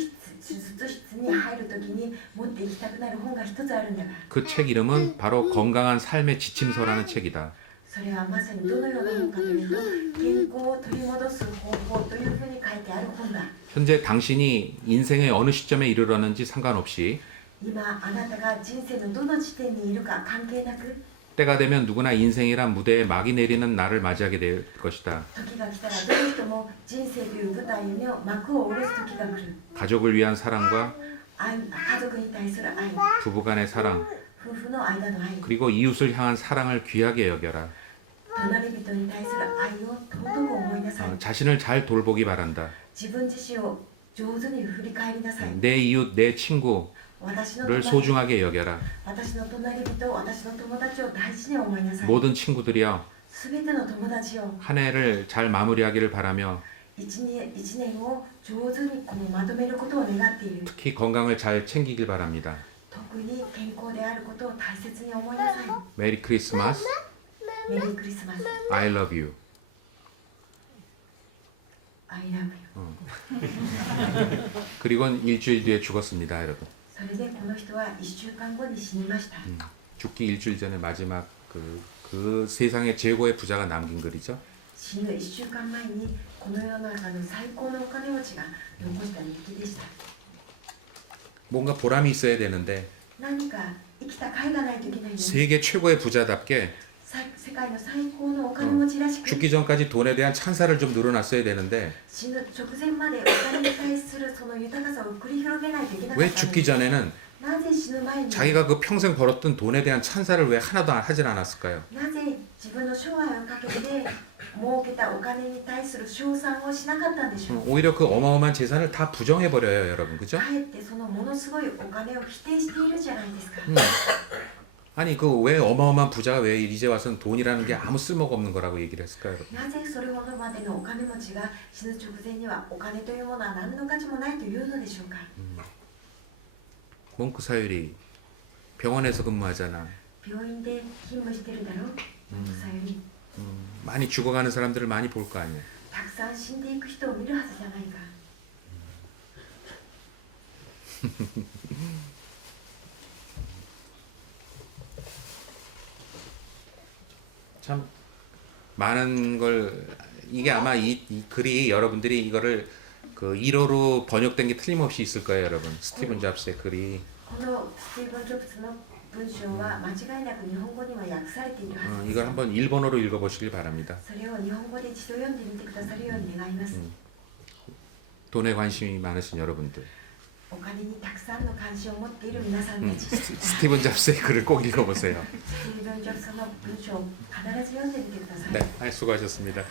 室に入るときに持っていきたくなる本が一つあるんだが、 그 책 이름은 바로 건강한 삶의 지침서라는 책이다. それはまさにどのような本かというと、健康を取り戻す方法というふうに書いてある本だ。 현재 당신이 인생의 어느 시점에 이르렀는지 상관없이 今あなたが人生のどの地点にいるか関係なく、 때가 되면 누구나 인생이란 무대에 막이 내리는 날을 맞이하게 될 것이다. 時が来たらどの人も人生という舞台の幕を下ろす時が来る。 가족을 위한 사랑과 家族に対する愛、 부부 간의 사랑, 夫婦の間の愛、 그리고 이웃을 향한 사랑을 귀하게 여겨라. 隣人に対する愛を尊く思いなさい。 자신을 잘 돌보기 바란다. 自分自身を上手に振り返りなさい。 내 이웃, 내 친구를 私の隣 소중하게 여겨라. 私の隣人、私の友達を大事に思いなさい。 모든 친구들이여 すべての友達を 한 해를 잘 마무리하기를 바라며 一年を上手にまとめることを願っている。 특히 건강을 잘 챙기길 바랍니다. 特に健康であることを大切に思いなさい。 메리 크리스마스. メリークリスマス。 I love you. I love you。 그리고는 일주일 뒤에 죽었습니다, 여러분. それでこの人は1週間後に死にました。 죽기 일주일 전에 마지막 그 세상의 최고의 부자가 남긴 글이죠. 死ぬ1週間前にこの世の中の最高のお金持ちが残した日記でした。 뭔가 보람이 있어야 되는데 何か生きた甲斐がないといけないのに、 세계 최고의 부자답게 世界の最高のお金持ちらしく、 죽기 전까지 돈에 대한 찬사를 좀 늘어놨어야 되는데 死ぬ直前までお金に対するその豊かさを繰り広げないといけなか 왜 ったの 죽기 に、 전에는 なぜ死ぬ前に 자기가 그 평생 벌었던 돈에 대한 찬사를 왜 하나도 하진 않았을까요? なぜ自分の生涯をかけて儲けたお金に対する称賛をしなかったんでしょう。 오히려 그 어마어마한 재산을 다 부정해 버려요, 여러분. 그죠? かえってそのものすごいお金を否定しているじゃないですか。 아니 그 왜 어마어마한 부자가 왜 이제 와서는 돈이라는 게 아무 쓸모가 없는 거라고 얘기를 했을까요, 여러분? なぜそれほどまでのお金持ちが死ぬ直前にはお金というものは何の価値もないというのでしょうか。 몽크 사유리 병원에서 근무하잖아. 病院で勤務してるだろう。さゆり、 많이 죽어가는 사람들을 많이 볼 거 아니에요. たくさん死んでいく人を見るはずじゃないか。 참 많은 걸 이게 아마 이 글이 여러분들이 이거를 그 1호로 번역된 게 틀림없이 있을 거예요, 여러분. 스티븐 잡스의 글이 このスティーブン・ジョブズの文章は間違いなく日本語には訳されているはずです。 이걸 한번 일본어로 읽어보시길 바랍니다. それを日本語で一度読んでみてくださるように願います。 돈에 관심이 많으신 여러분들 お金にたくさんの関心を持っている皆さんたち、 스티븐 잡스의 글을 꼭 읽어보세요. スティーブン・ジョブズの文章を必ず読んでみてください。 네, 수고하셨습니다.